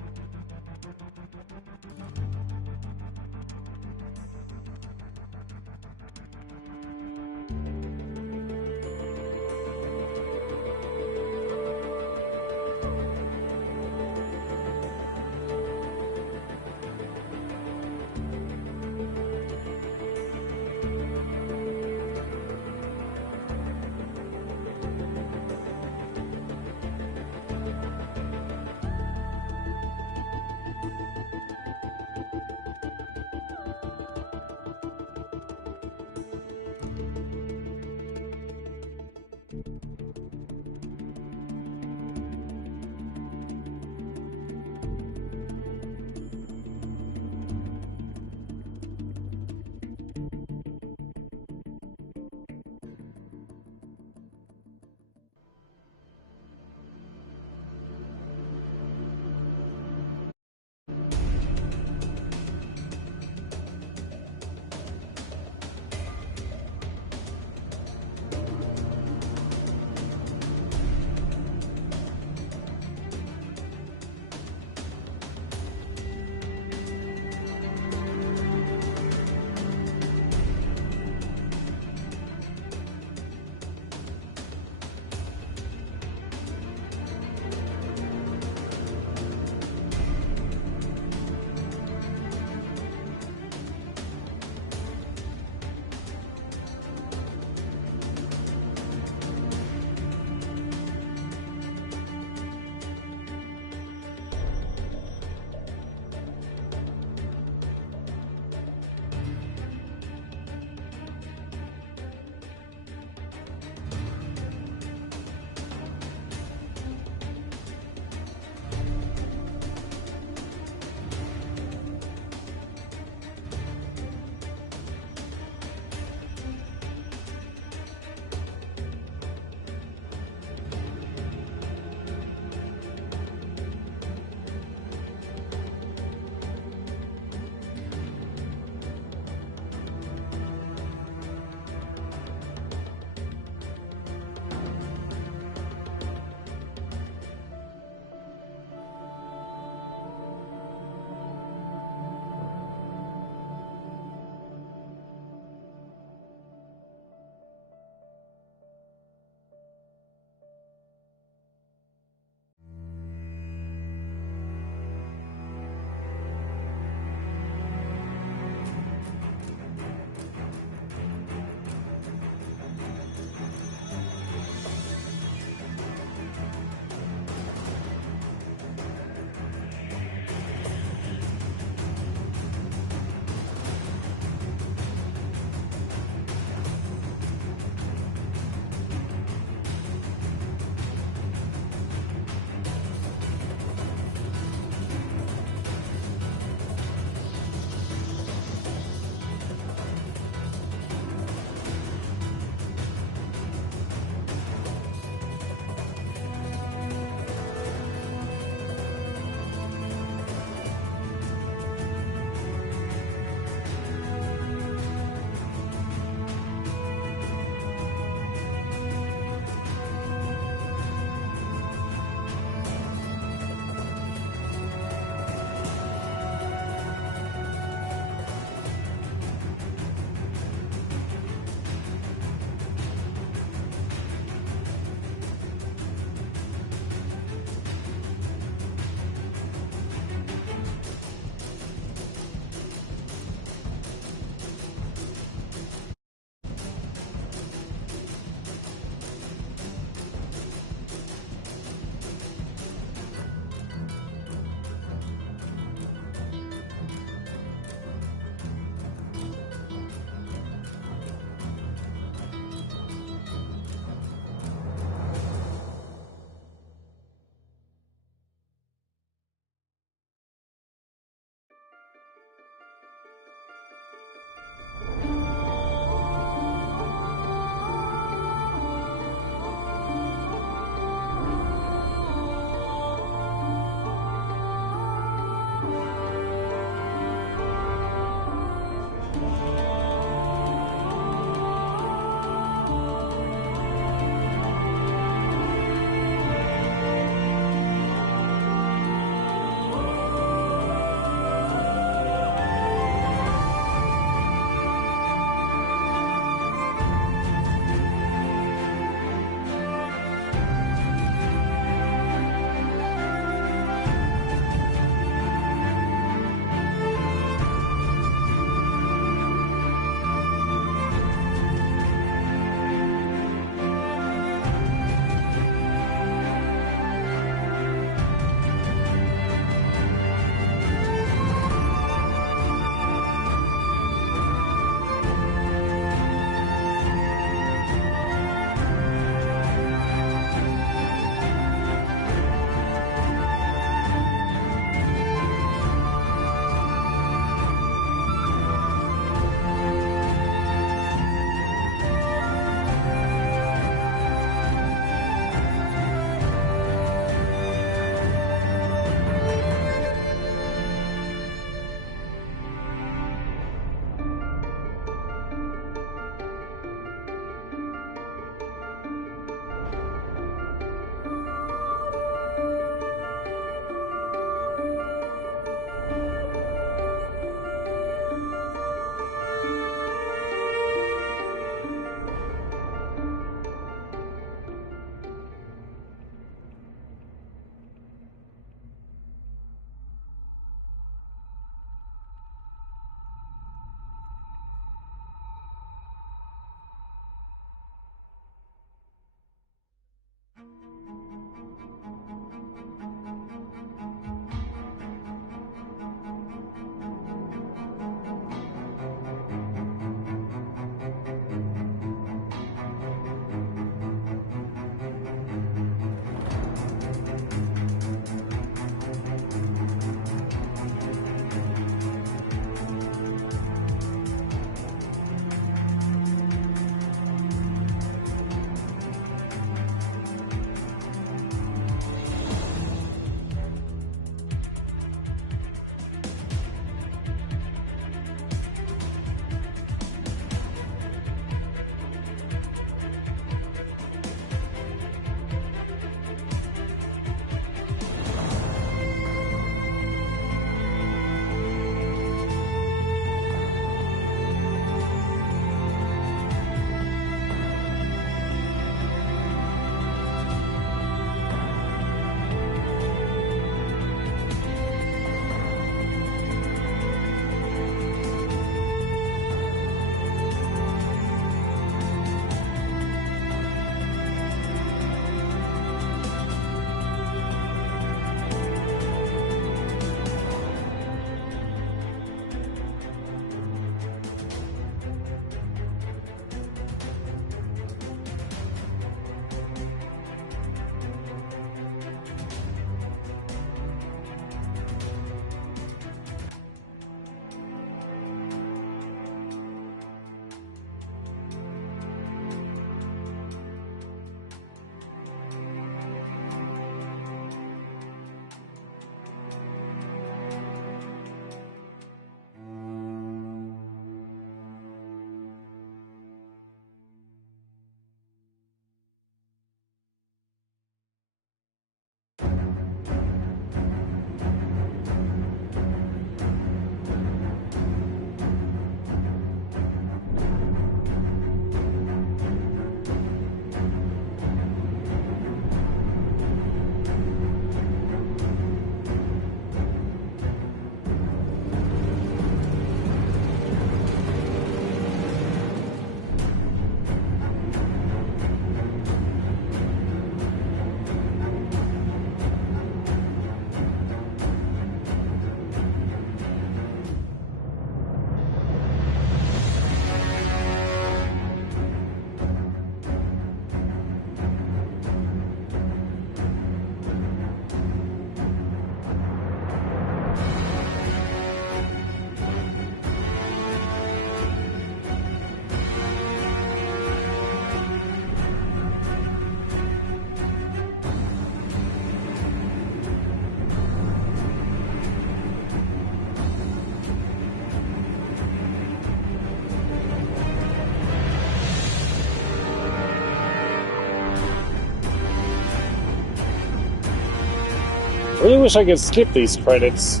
Really wish I could skip these credits.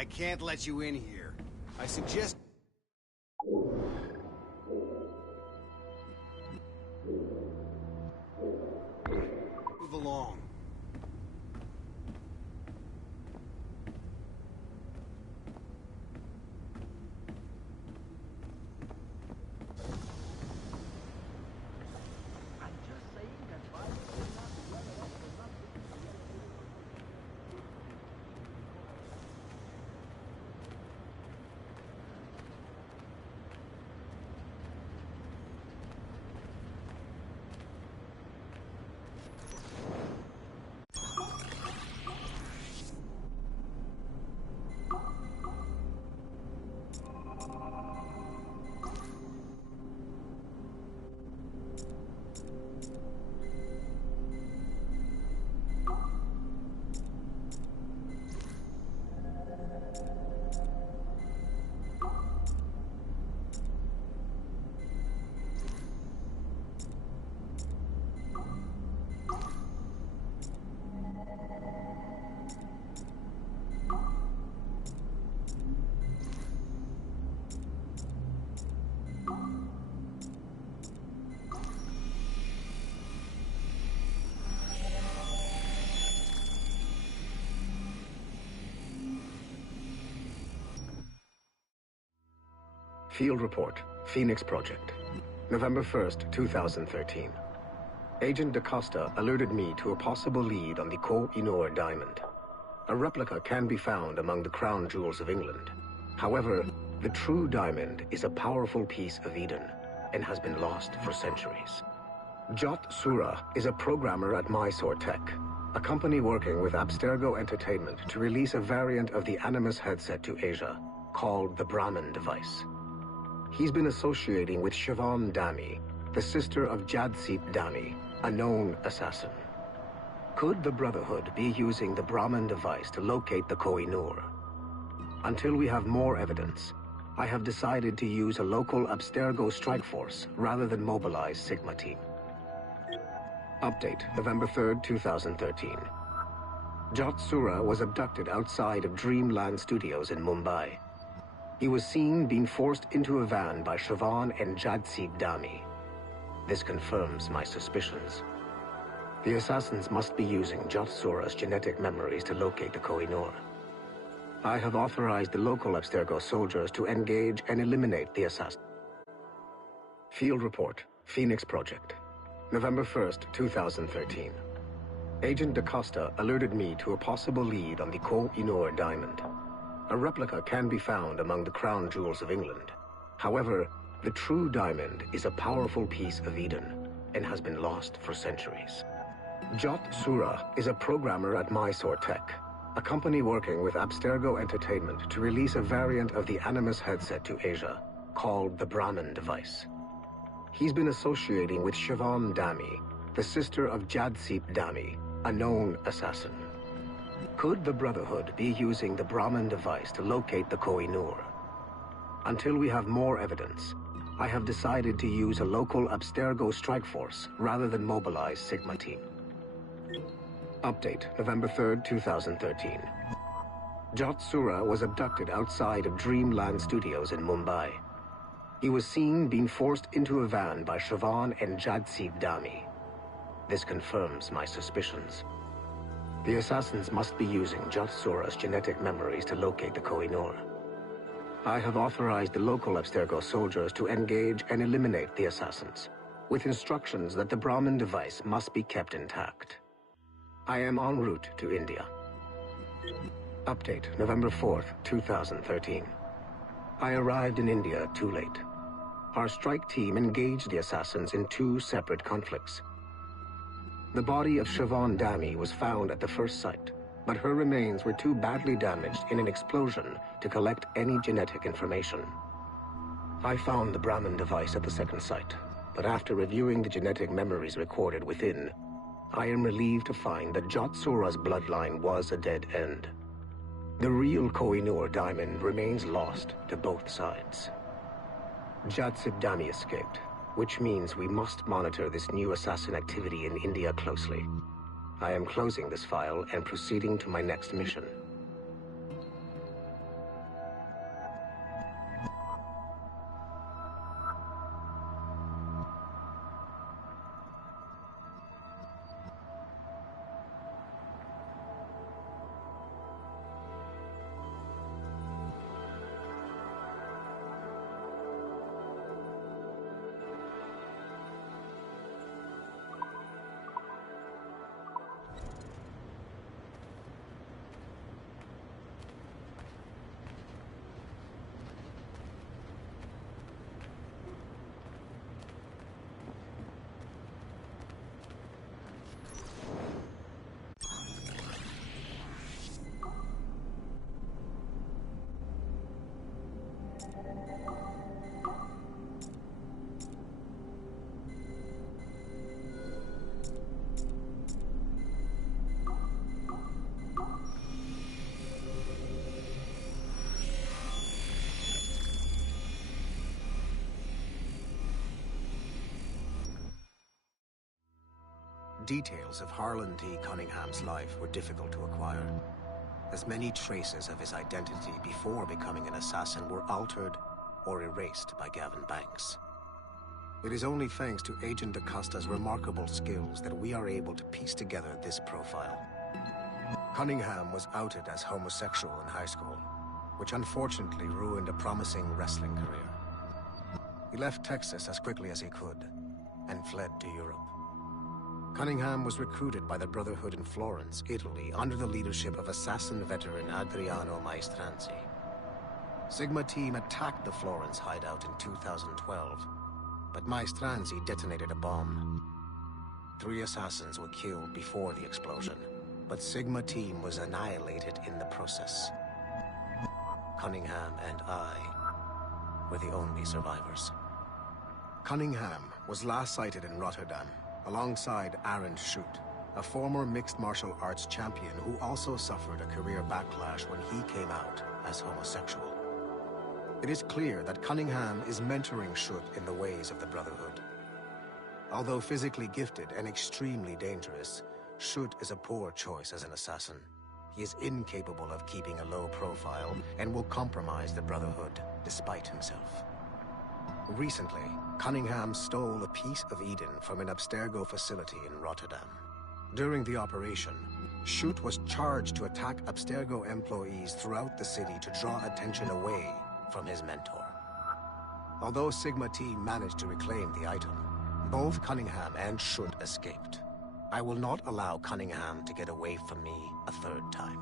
I can't let you in here. I suggest... Move along. Field Report, Phoenix Project, November 1st, 2013. Agent DaCosta alerted me to a possible lead on the Koh-i-Noor diamond. A replica can be found among the crown jewels of England. However, the true diamond is a powerful piece of Eden and has been lost for centuries. Jot Sura is a programmer at Mysore Tech, a company working with Abstergo Entertainment to release a variant of the Animus headset to Asia, called the Brahmin device. He's been associating with Siobhan Dami, the sister of Jadsit Dami, a known assassin. Could the Brotherhood be using the Brahmin device to locate the Koh-i-Noor? Until we have more evidence, I have decided to use a local Abstergo strike force rather than mobilize Sigma team. Update, November 3rd, 2013. Jot Sura was abducted outside of Dreamland Studios in Mumbai. He was seen being forced into a van by Siobhan and Jadsit Dami. This confirms my suspicions. The assassins must be using Jot Sura's genetic memories to locate the Koh-i-Noor. I have authorized the local Abstergo soldiers to engage and eliminate the assassin. Field Report, Phoenix Project, November 1st, 2013. Agent DaCosta alerted me to a possible lead on the Koh-i-Noor diamond. A replica can be found among the crown jewels of England. However, the true diamond is a powerful piece of Eden and has been lost for centuries. Jot Sura is a programmer at Mysore Tech, a company working with Abstergo Entertainment to release a variant of the Animus headset to Asia, called the Brahmin device. He's been associating with Siobhan Dami, the sister of Jadseep Dami, a known assassin. Could the Brotherhood be using the Brahmin device to locate the Koh-i-Noor? Until we have more evidence, I have decided to use a local Abstergo strike force rather than mobilize Sigma Team. Update, November 3rd, 2013. Jot Sura was abducted outside of Dreamland Studios in Mumbai. He was seen being forced into a van by Siobhan and Jadseep Dami. This confirms my suspicions. The assassins must be using Jot Sura's genetic memories to locate the Koh-i-Noor. I have authorized the local Abstergo soldiers to engage and eliminate the assassins, with instructions that the Brahmin device must be kept intact. I am en route to India. Update, November 4th, 2013. I arrived in India too late. Our strike team engaged the assassins in 2 separate conflicts. The body of Siobhan Dami was found at the first site, but her remains were too badly damaged in an explosion to collect any genetic information. I found the Brahmin device at the second site, but after reviewing the genetic memories recorded within, I am relieved to find that Jot Sura's bloodline was a dead end. The real Koh-i-Noor diamond remains lost to both sides. Jadseep Dami escaped, which means we must monitor this new assassin activity in India closely. I am closing this file and proceeding to my next mission. Details of Harlan T. Cunningham's life were difficult to acquire, as many traces of his identity before becoming an assassin were altered or erased by Gavin Banks. It is only thanks to Agent DaCosta's remarkable skills that we are able to piece together this profile. Cunningham was outed as homosexual in high school, which unfortunately ruined a promising wrestling career. He left Texas as quickly as he could and fled to Europe. Cunningham was recruited by the Brotherhood in Florence, Italy, under the leadership of assassin veteran Adriano Maestranzi. Sigma Team attacked the Florence hideout in 2012, but Maestranzi detonated a bomb. 3 assassins were killed before the explosion, but Sigma Team was annihilated in the process. Cunningham and I were the only survivors. Cunningham was last sighted in Rotterdam, alongside Aaron Schutt, a former mixed martial arts champion who also suffered a career backlash when he came out as homosexual. It is clear that Cunningham is mentoring Schutt in the ways of the Brotherhood. Although physically gifted and extremely dangerous, Schutt is a poor choice as an assassin. He is incapable of keeping a low profile and will compromise the Brotherhood despite himself. Recently, Cunningham stole a piece of Eden from an Abstergo facility in Rotterdam. During the operation, Schutt was charged to attack Abstergo employees throughout the city to draw attention away from his mentor. Although Sigma Team managed to reclaim the item, both Cunningham and Schutt escaped. I will not allow Cunningham to get away from me a third time.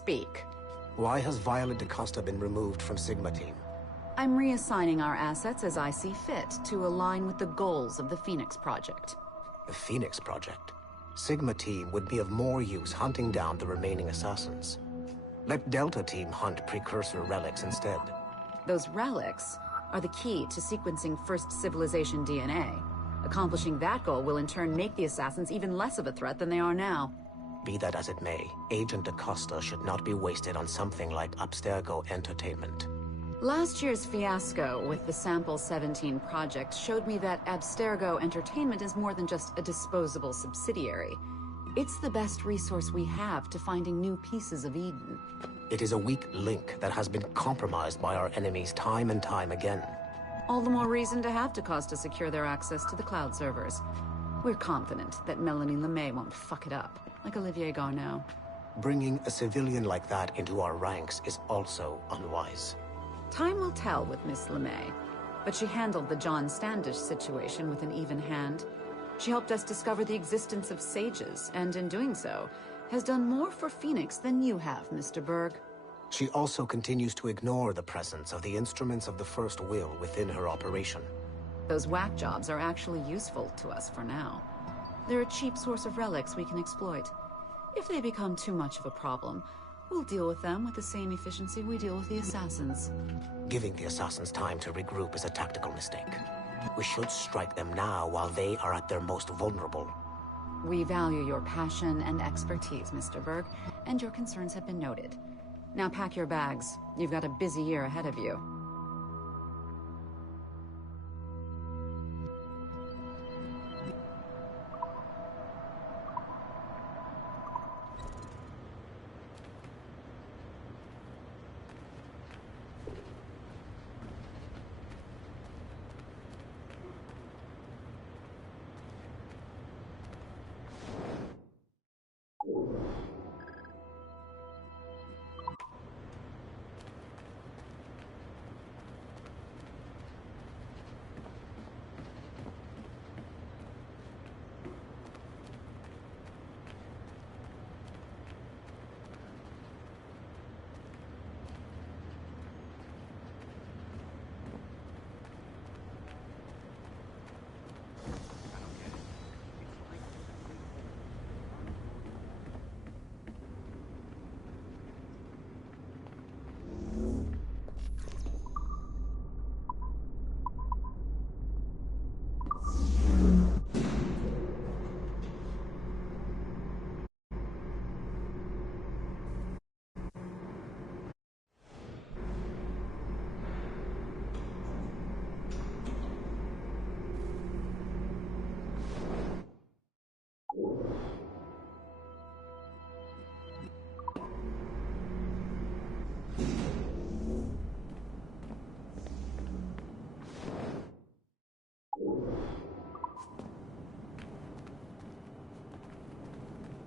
speak. Why has Violet DaCosta been removed from Sigma Team? I'm reassigning our assets as I see fit to align with the goals of the Phoenix Project. The Phoenix Project? Sigma Team would be of more use hunting down the remaining assassins. Let Delta Team hunt precursor relics instead. Those relics are the key to sequencing First Civilization DNA. Accomplishing that goal will in turn make the assassins even less of a threat than they are now. Be that as it may, Agent DaCosta should not be wasted on something like Abstergo Entertainment. Last year's fiasco with the Sample 17 project showed me that Abstergo Entertainment is more than just a disposable subsidiary. It's the best resource we have to finding new pieces of Eden. It is a weak link that has been compromised by our enemies time and time again. All the more reason to have DaCosta secure their access to the cloud servers. We're confident that Melanie LeMay won't fuck it up, like Olivier Garneau. Bringing a civilian like that into our ranks is also unwise. Time will tell with Miss LeMay, but she handled the John Standish situation with an even hand. She helped us discover the existence of sages, and in doing so, has done more for Phoenix than you have, Mr. Berg. She also continues to ignore the presence of the instruments of the First Will within her operation. Those whack jobs are actually useful to us for now. They're a cheap source of relics we can exploit. If they become too much of a problem, we'll deal with them with the same efficiency we deal with the assassins. Giving the assassins time to regroup is a tactical mistake. We should strike them now while they are at their most vulnerable. We value your passion and expertise, Mr. Berg, and your concerns have been noted. Now pack your bags. You've got a busy year ahead of you.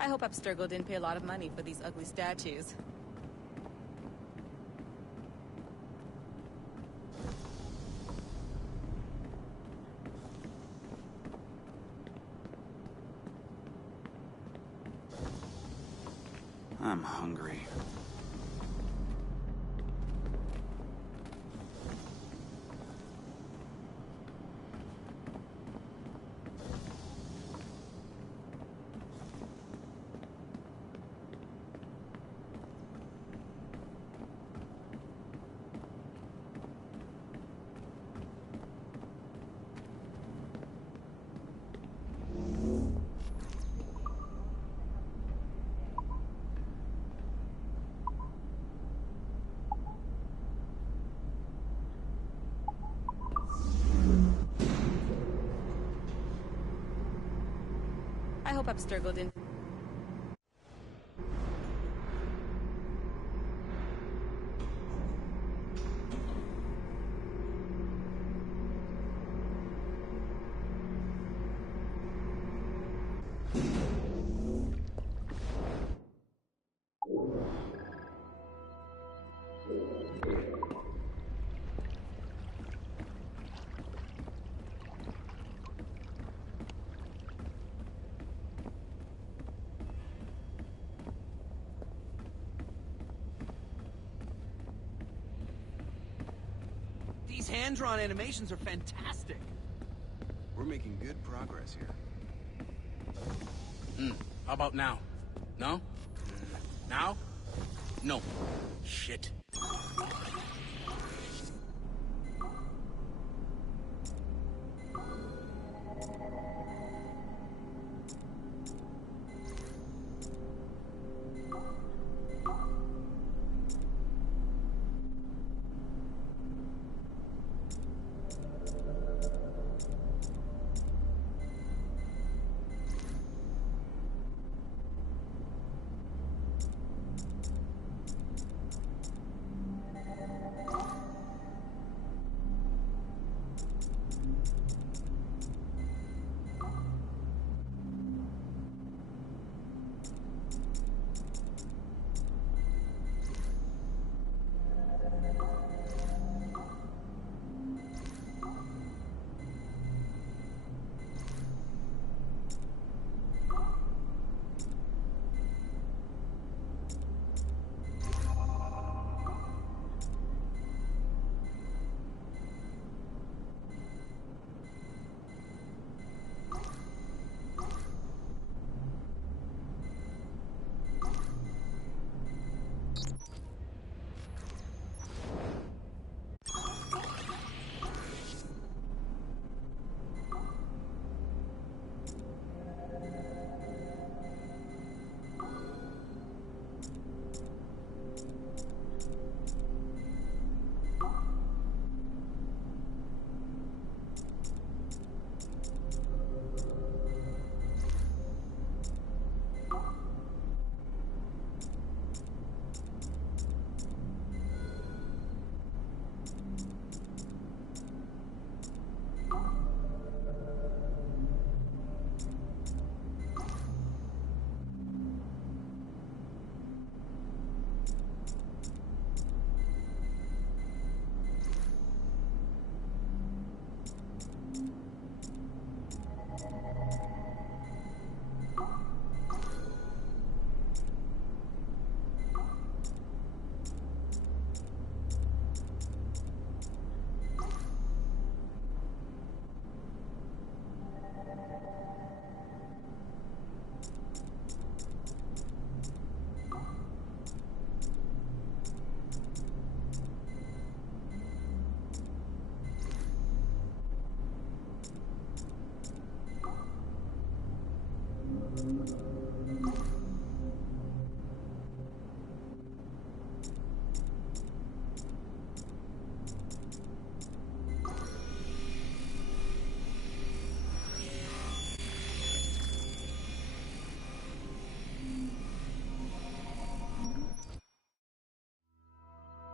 I hope Abstergo didn't pay a lot of money for these ugly statues. I'm hungry. I hope Abstergo didn't... These hand-drawn animations are fantastic. We're making good progress here. How about now? No? Now? No. Shit.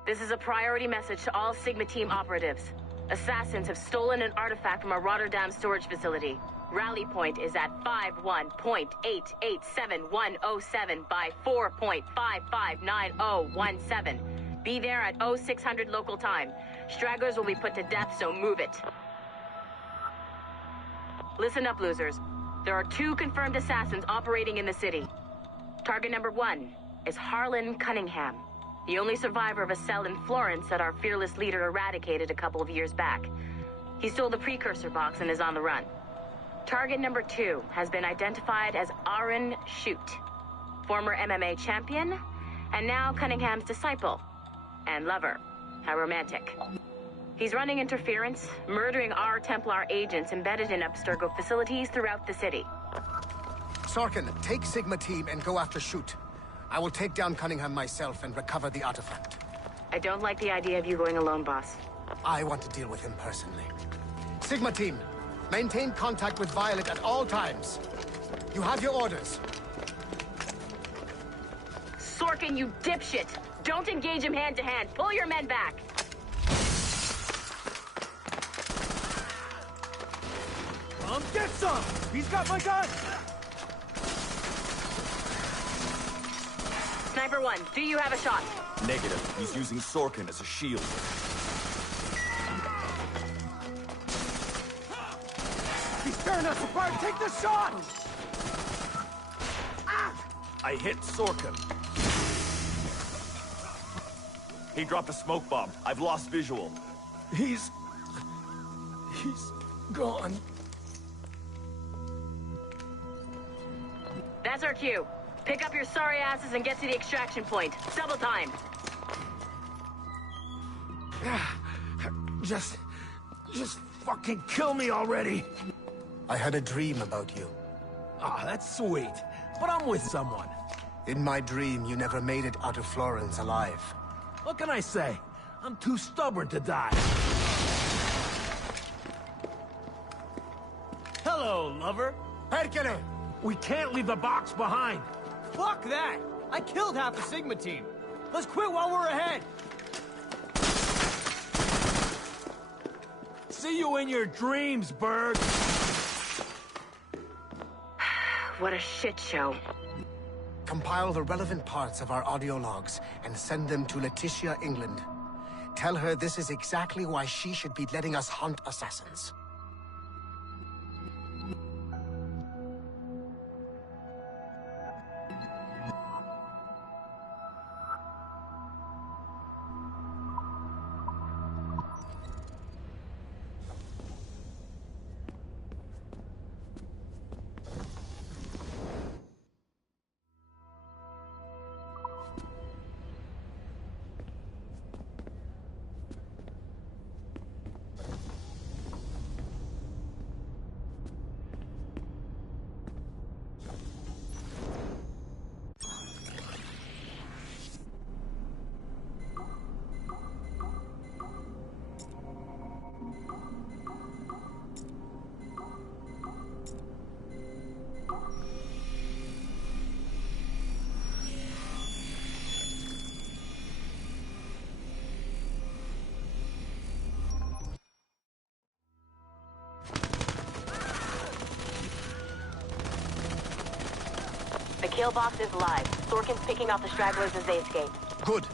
This is a priority message to all Sigma Team operatives. Assassins have stolen an artifact from a Rotterdam storage facility. Rally point is at 51.887107 by 4.559017. Be there at 0600 local time. Stragglers will be put to death, so move it. Listen up, losers. There are 2 confirmed assassins operating in the city. Target number 1 is Harlan Cunningham, the only survivor of a cell in Florence that our fearless leader eradicated a couple of years back. He stole the precursor box and is on the run. Target number 2 has been identified as Aaron Shoot, former MMA champion, and now Cunningham's disciple and lover. How romantic. He's running interference, murdering our Templar agents embedded in Abstergo facilities throughout the city. Sorkin, take Sigma Team and go after Shoot. I will take down Cunningham myself and recover the artifact. I don't like the idea of you going alone, boss. I want to deal with him personally. Sigma Team, maintain contact with Violet at all times. You have your orders. Sorkin, you dipshit! Don't engage him hand-to-hand. Pull your men back! Get some! He's got my gun! Sniper 1, do you have a shot? Negative. He's using Sorkin as a shield. He's tearing us apart! Take the shot! I hit Sorkin. He dropped a smoke bomb. I've lost visual. He's gone. That's our cue. Pick up your sorry asses and get to the extraction point. Double time. Just fucking kill me already. I had a dream about you. Ah, that's sweet. But I'm with someone. In my dream, you never made it out of Florence alive. What can I say? I'm too stubborn to die. Hello, lover. Perkele! We can't leave the box behind. Fuck that! I killed half the Sigma team. Let's quit while we're ahead. See you in your dreams, Berg. What a shit show. Compile the relevant parts of our audio logs and send them to Letitia, England. Tell her this is exactly why she should be letting us hunt assassins. The kill box is live. Sorkin's picking off the stragglers as they escape. Good.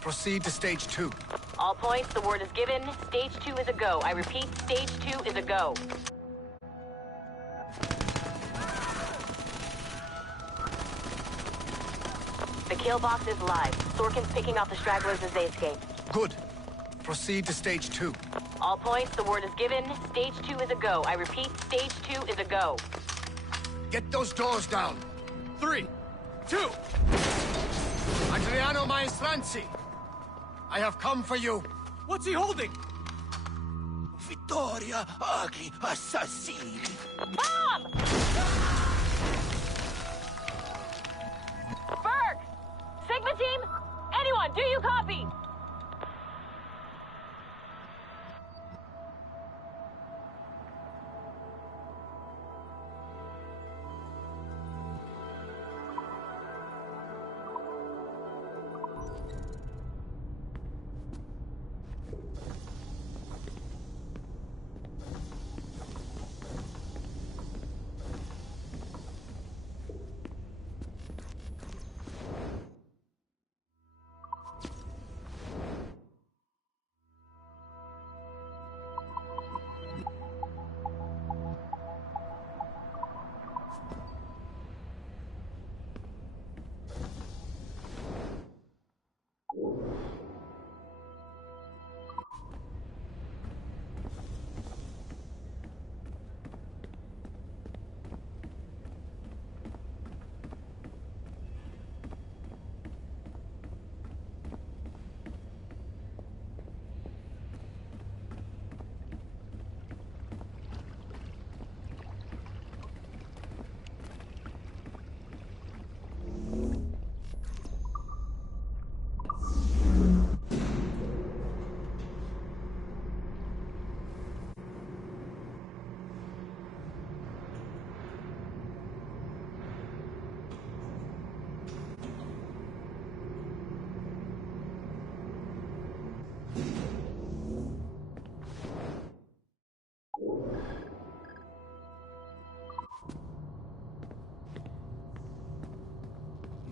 Proceed to stage 2. All points, the word is given. Stage 2 is a go. I repeat, stage 2 is a go. The kill box is live. Sorkin's picking off the stragglers as they escape. Good. Proceed to stage 2. All points, the word is given. Stage 2 is a go. I repeat, stage 2 is a go. Get those doors down. 3, 2. Adriano Maestranzi, I have come for you. What's he holding? Vittoria agli assassini. Mom! Berg! Sigma team? Anyone, do you copy?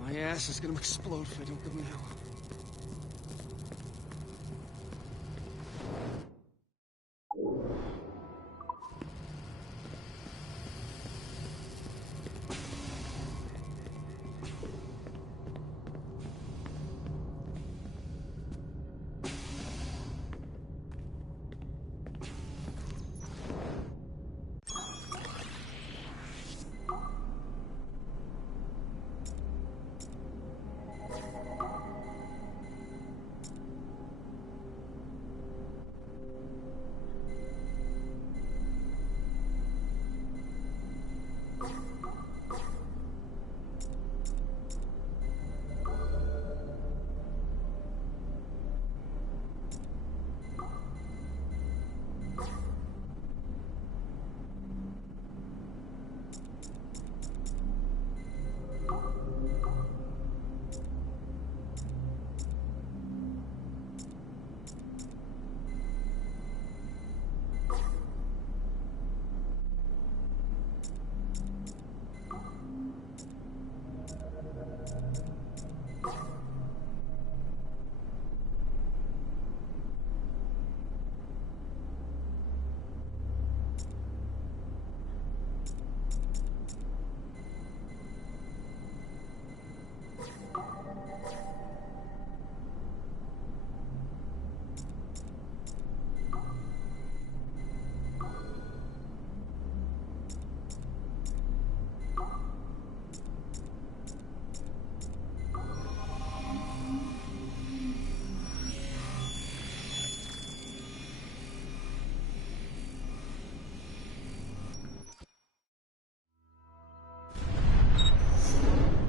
My ass is gonna explode if I don't go now.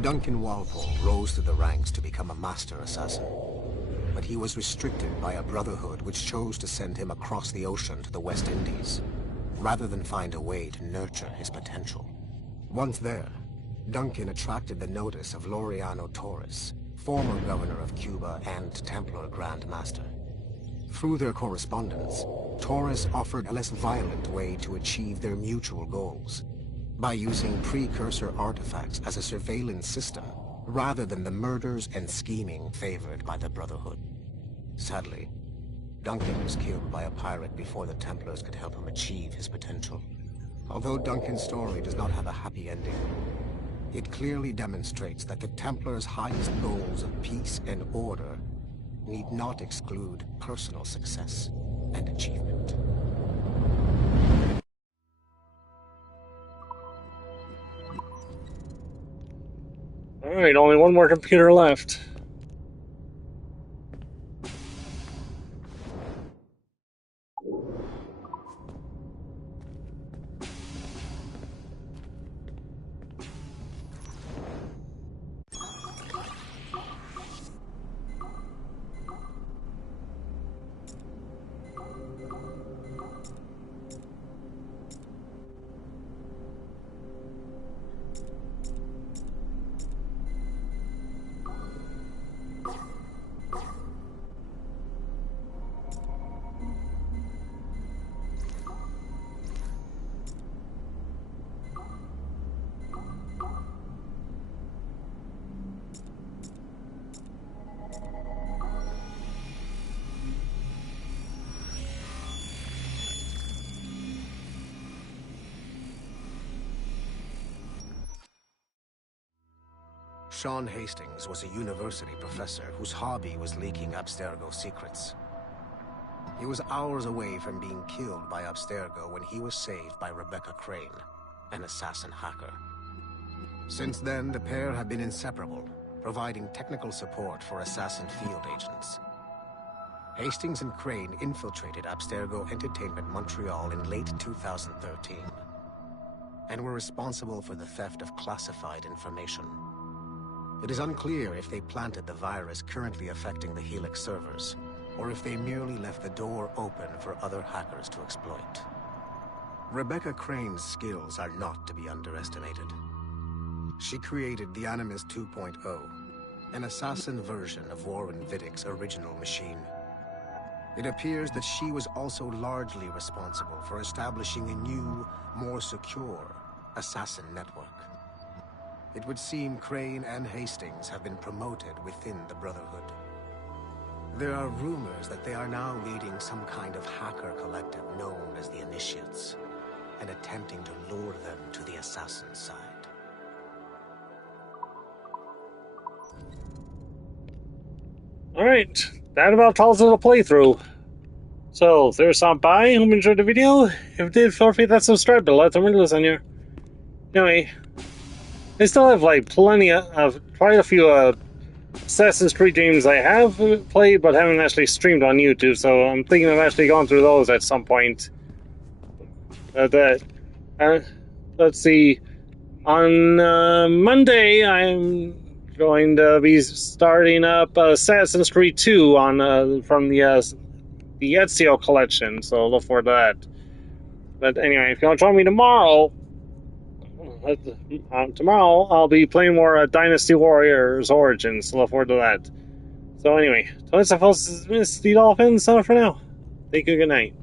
Duncan Walpole rose through the ranks to become a master assassin. But he was restricted by a brotherhood which chose to send him across the ocean to the West Indies, rather than find a way to nurture his potential. Once there, Duncan attracted the notice of Laureano Torres, former governor of Cuba and Templar Grand Master. Through their correspondence, Torres offered a less violent way to achieve their mutual goals, by using precursor artifacts as a surveillance system, rather than the murders and scheming favored by the Brotherhood. Sadly, Duncan was killed by a pirate before the Templars could help him achieve his potential. Although Duncan's story does not have a happy ending, it clearly demonstrates that the Templars' highest goals of peace and order need not exclude personal success and achievement. Alright, only one more computer left. Sean Hastings was a university professor whose hobby was leaking Abstergo secrets. He was hours away from being killed by Abstergo when he was saved by Rebecca Crane, an assassin hacker. Since then, the pair have been inseparable, providing technical support for assassin field agents. Hastings and Crane infiltrated Abstergo Entertainment Montreal in late 2013, and were responsible for the theft of classified information. It is unclear if they planted the virus currently affecting the Helix servers, or if they merely left the door open for other hackers to exploit. Rebecca Crane's skills are not to be underestimated. She created the Animus 2.0, an assassin version of Warren Vidick's original machine. It appears that she was also largely responsible for establishing a new, more secure assassin network. It would seem Crane and Hastings have been promoted within the Brotherhood. There are rumors that they are now leading some kind of hacker collective known as the Initiates, and attempting to lure them to the assassin side. Alright, that about calls it a playthrough. So, if there's some by, hope you enjoyed the video. If you did, feel free to subscribe to let them listen on here. Anyway, I still have like plenty of quite a few Assassin's Creed games I have played but haven't actually streamed on YouTube, so I'm thinking of actually going through those at some point. Let's see. On Monday, I'm going to be starting up Assassin's Creed 2 on from the Ezio collection, so look forward to that. But anyway, if you want to join me tomorrow, I'll be playing more Dynasty Warriors Origins, so look forward to that. So anyway, till next time, folks, this is Mistydolphin, signing off for now. Thank you, good night.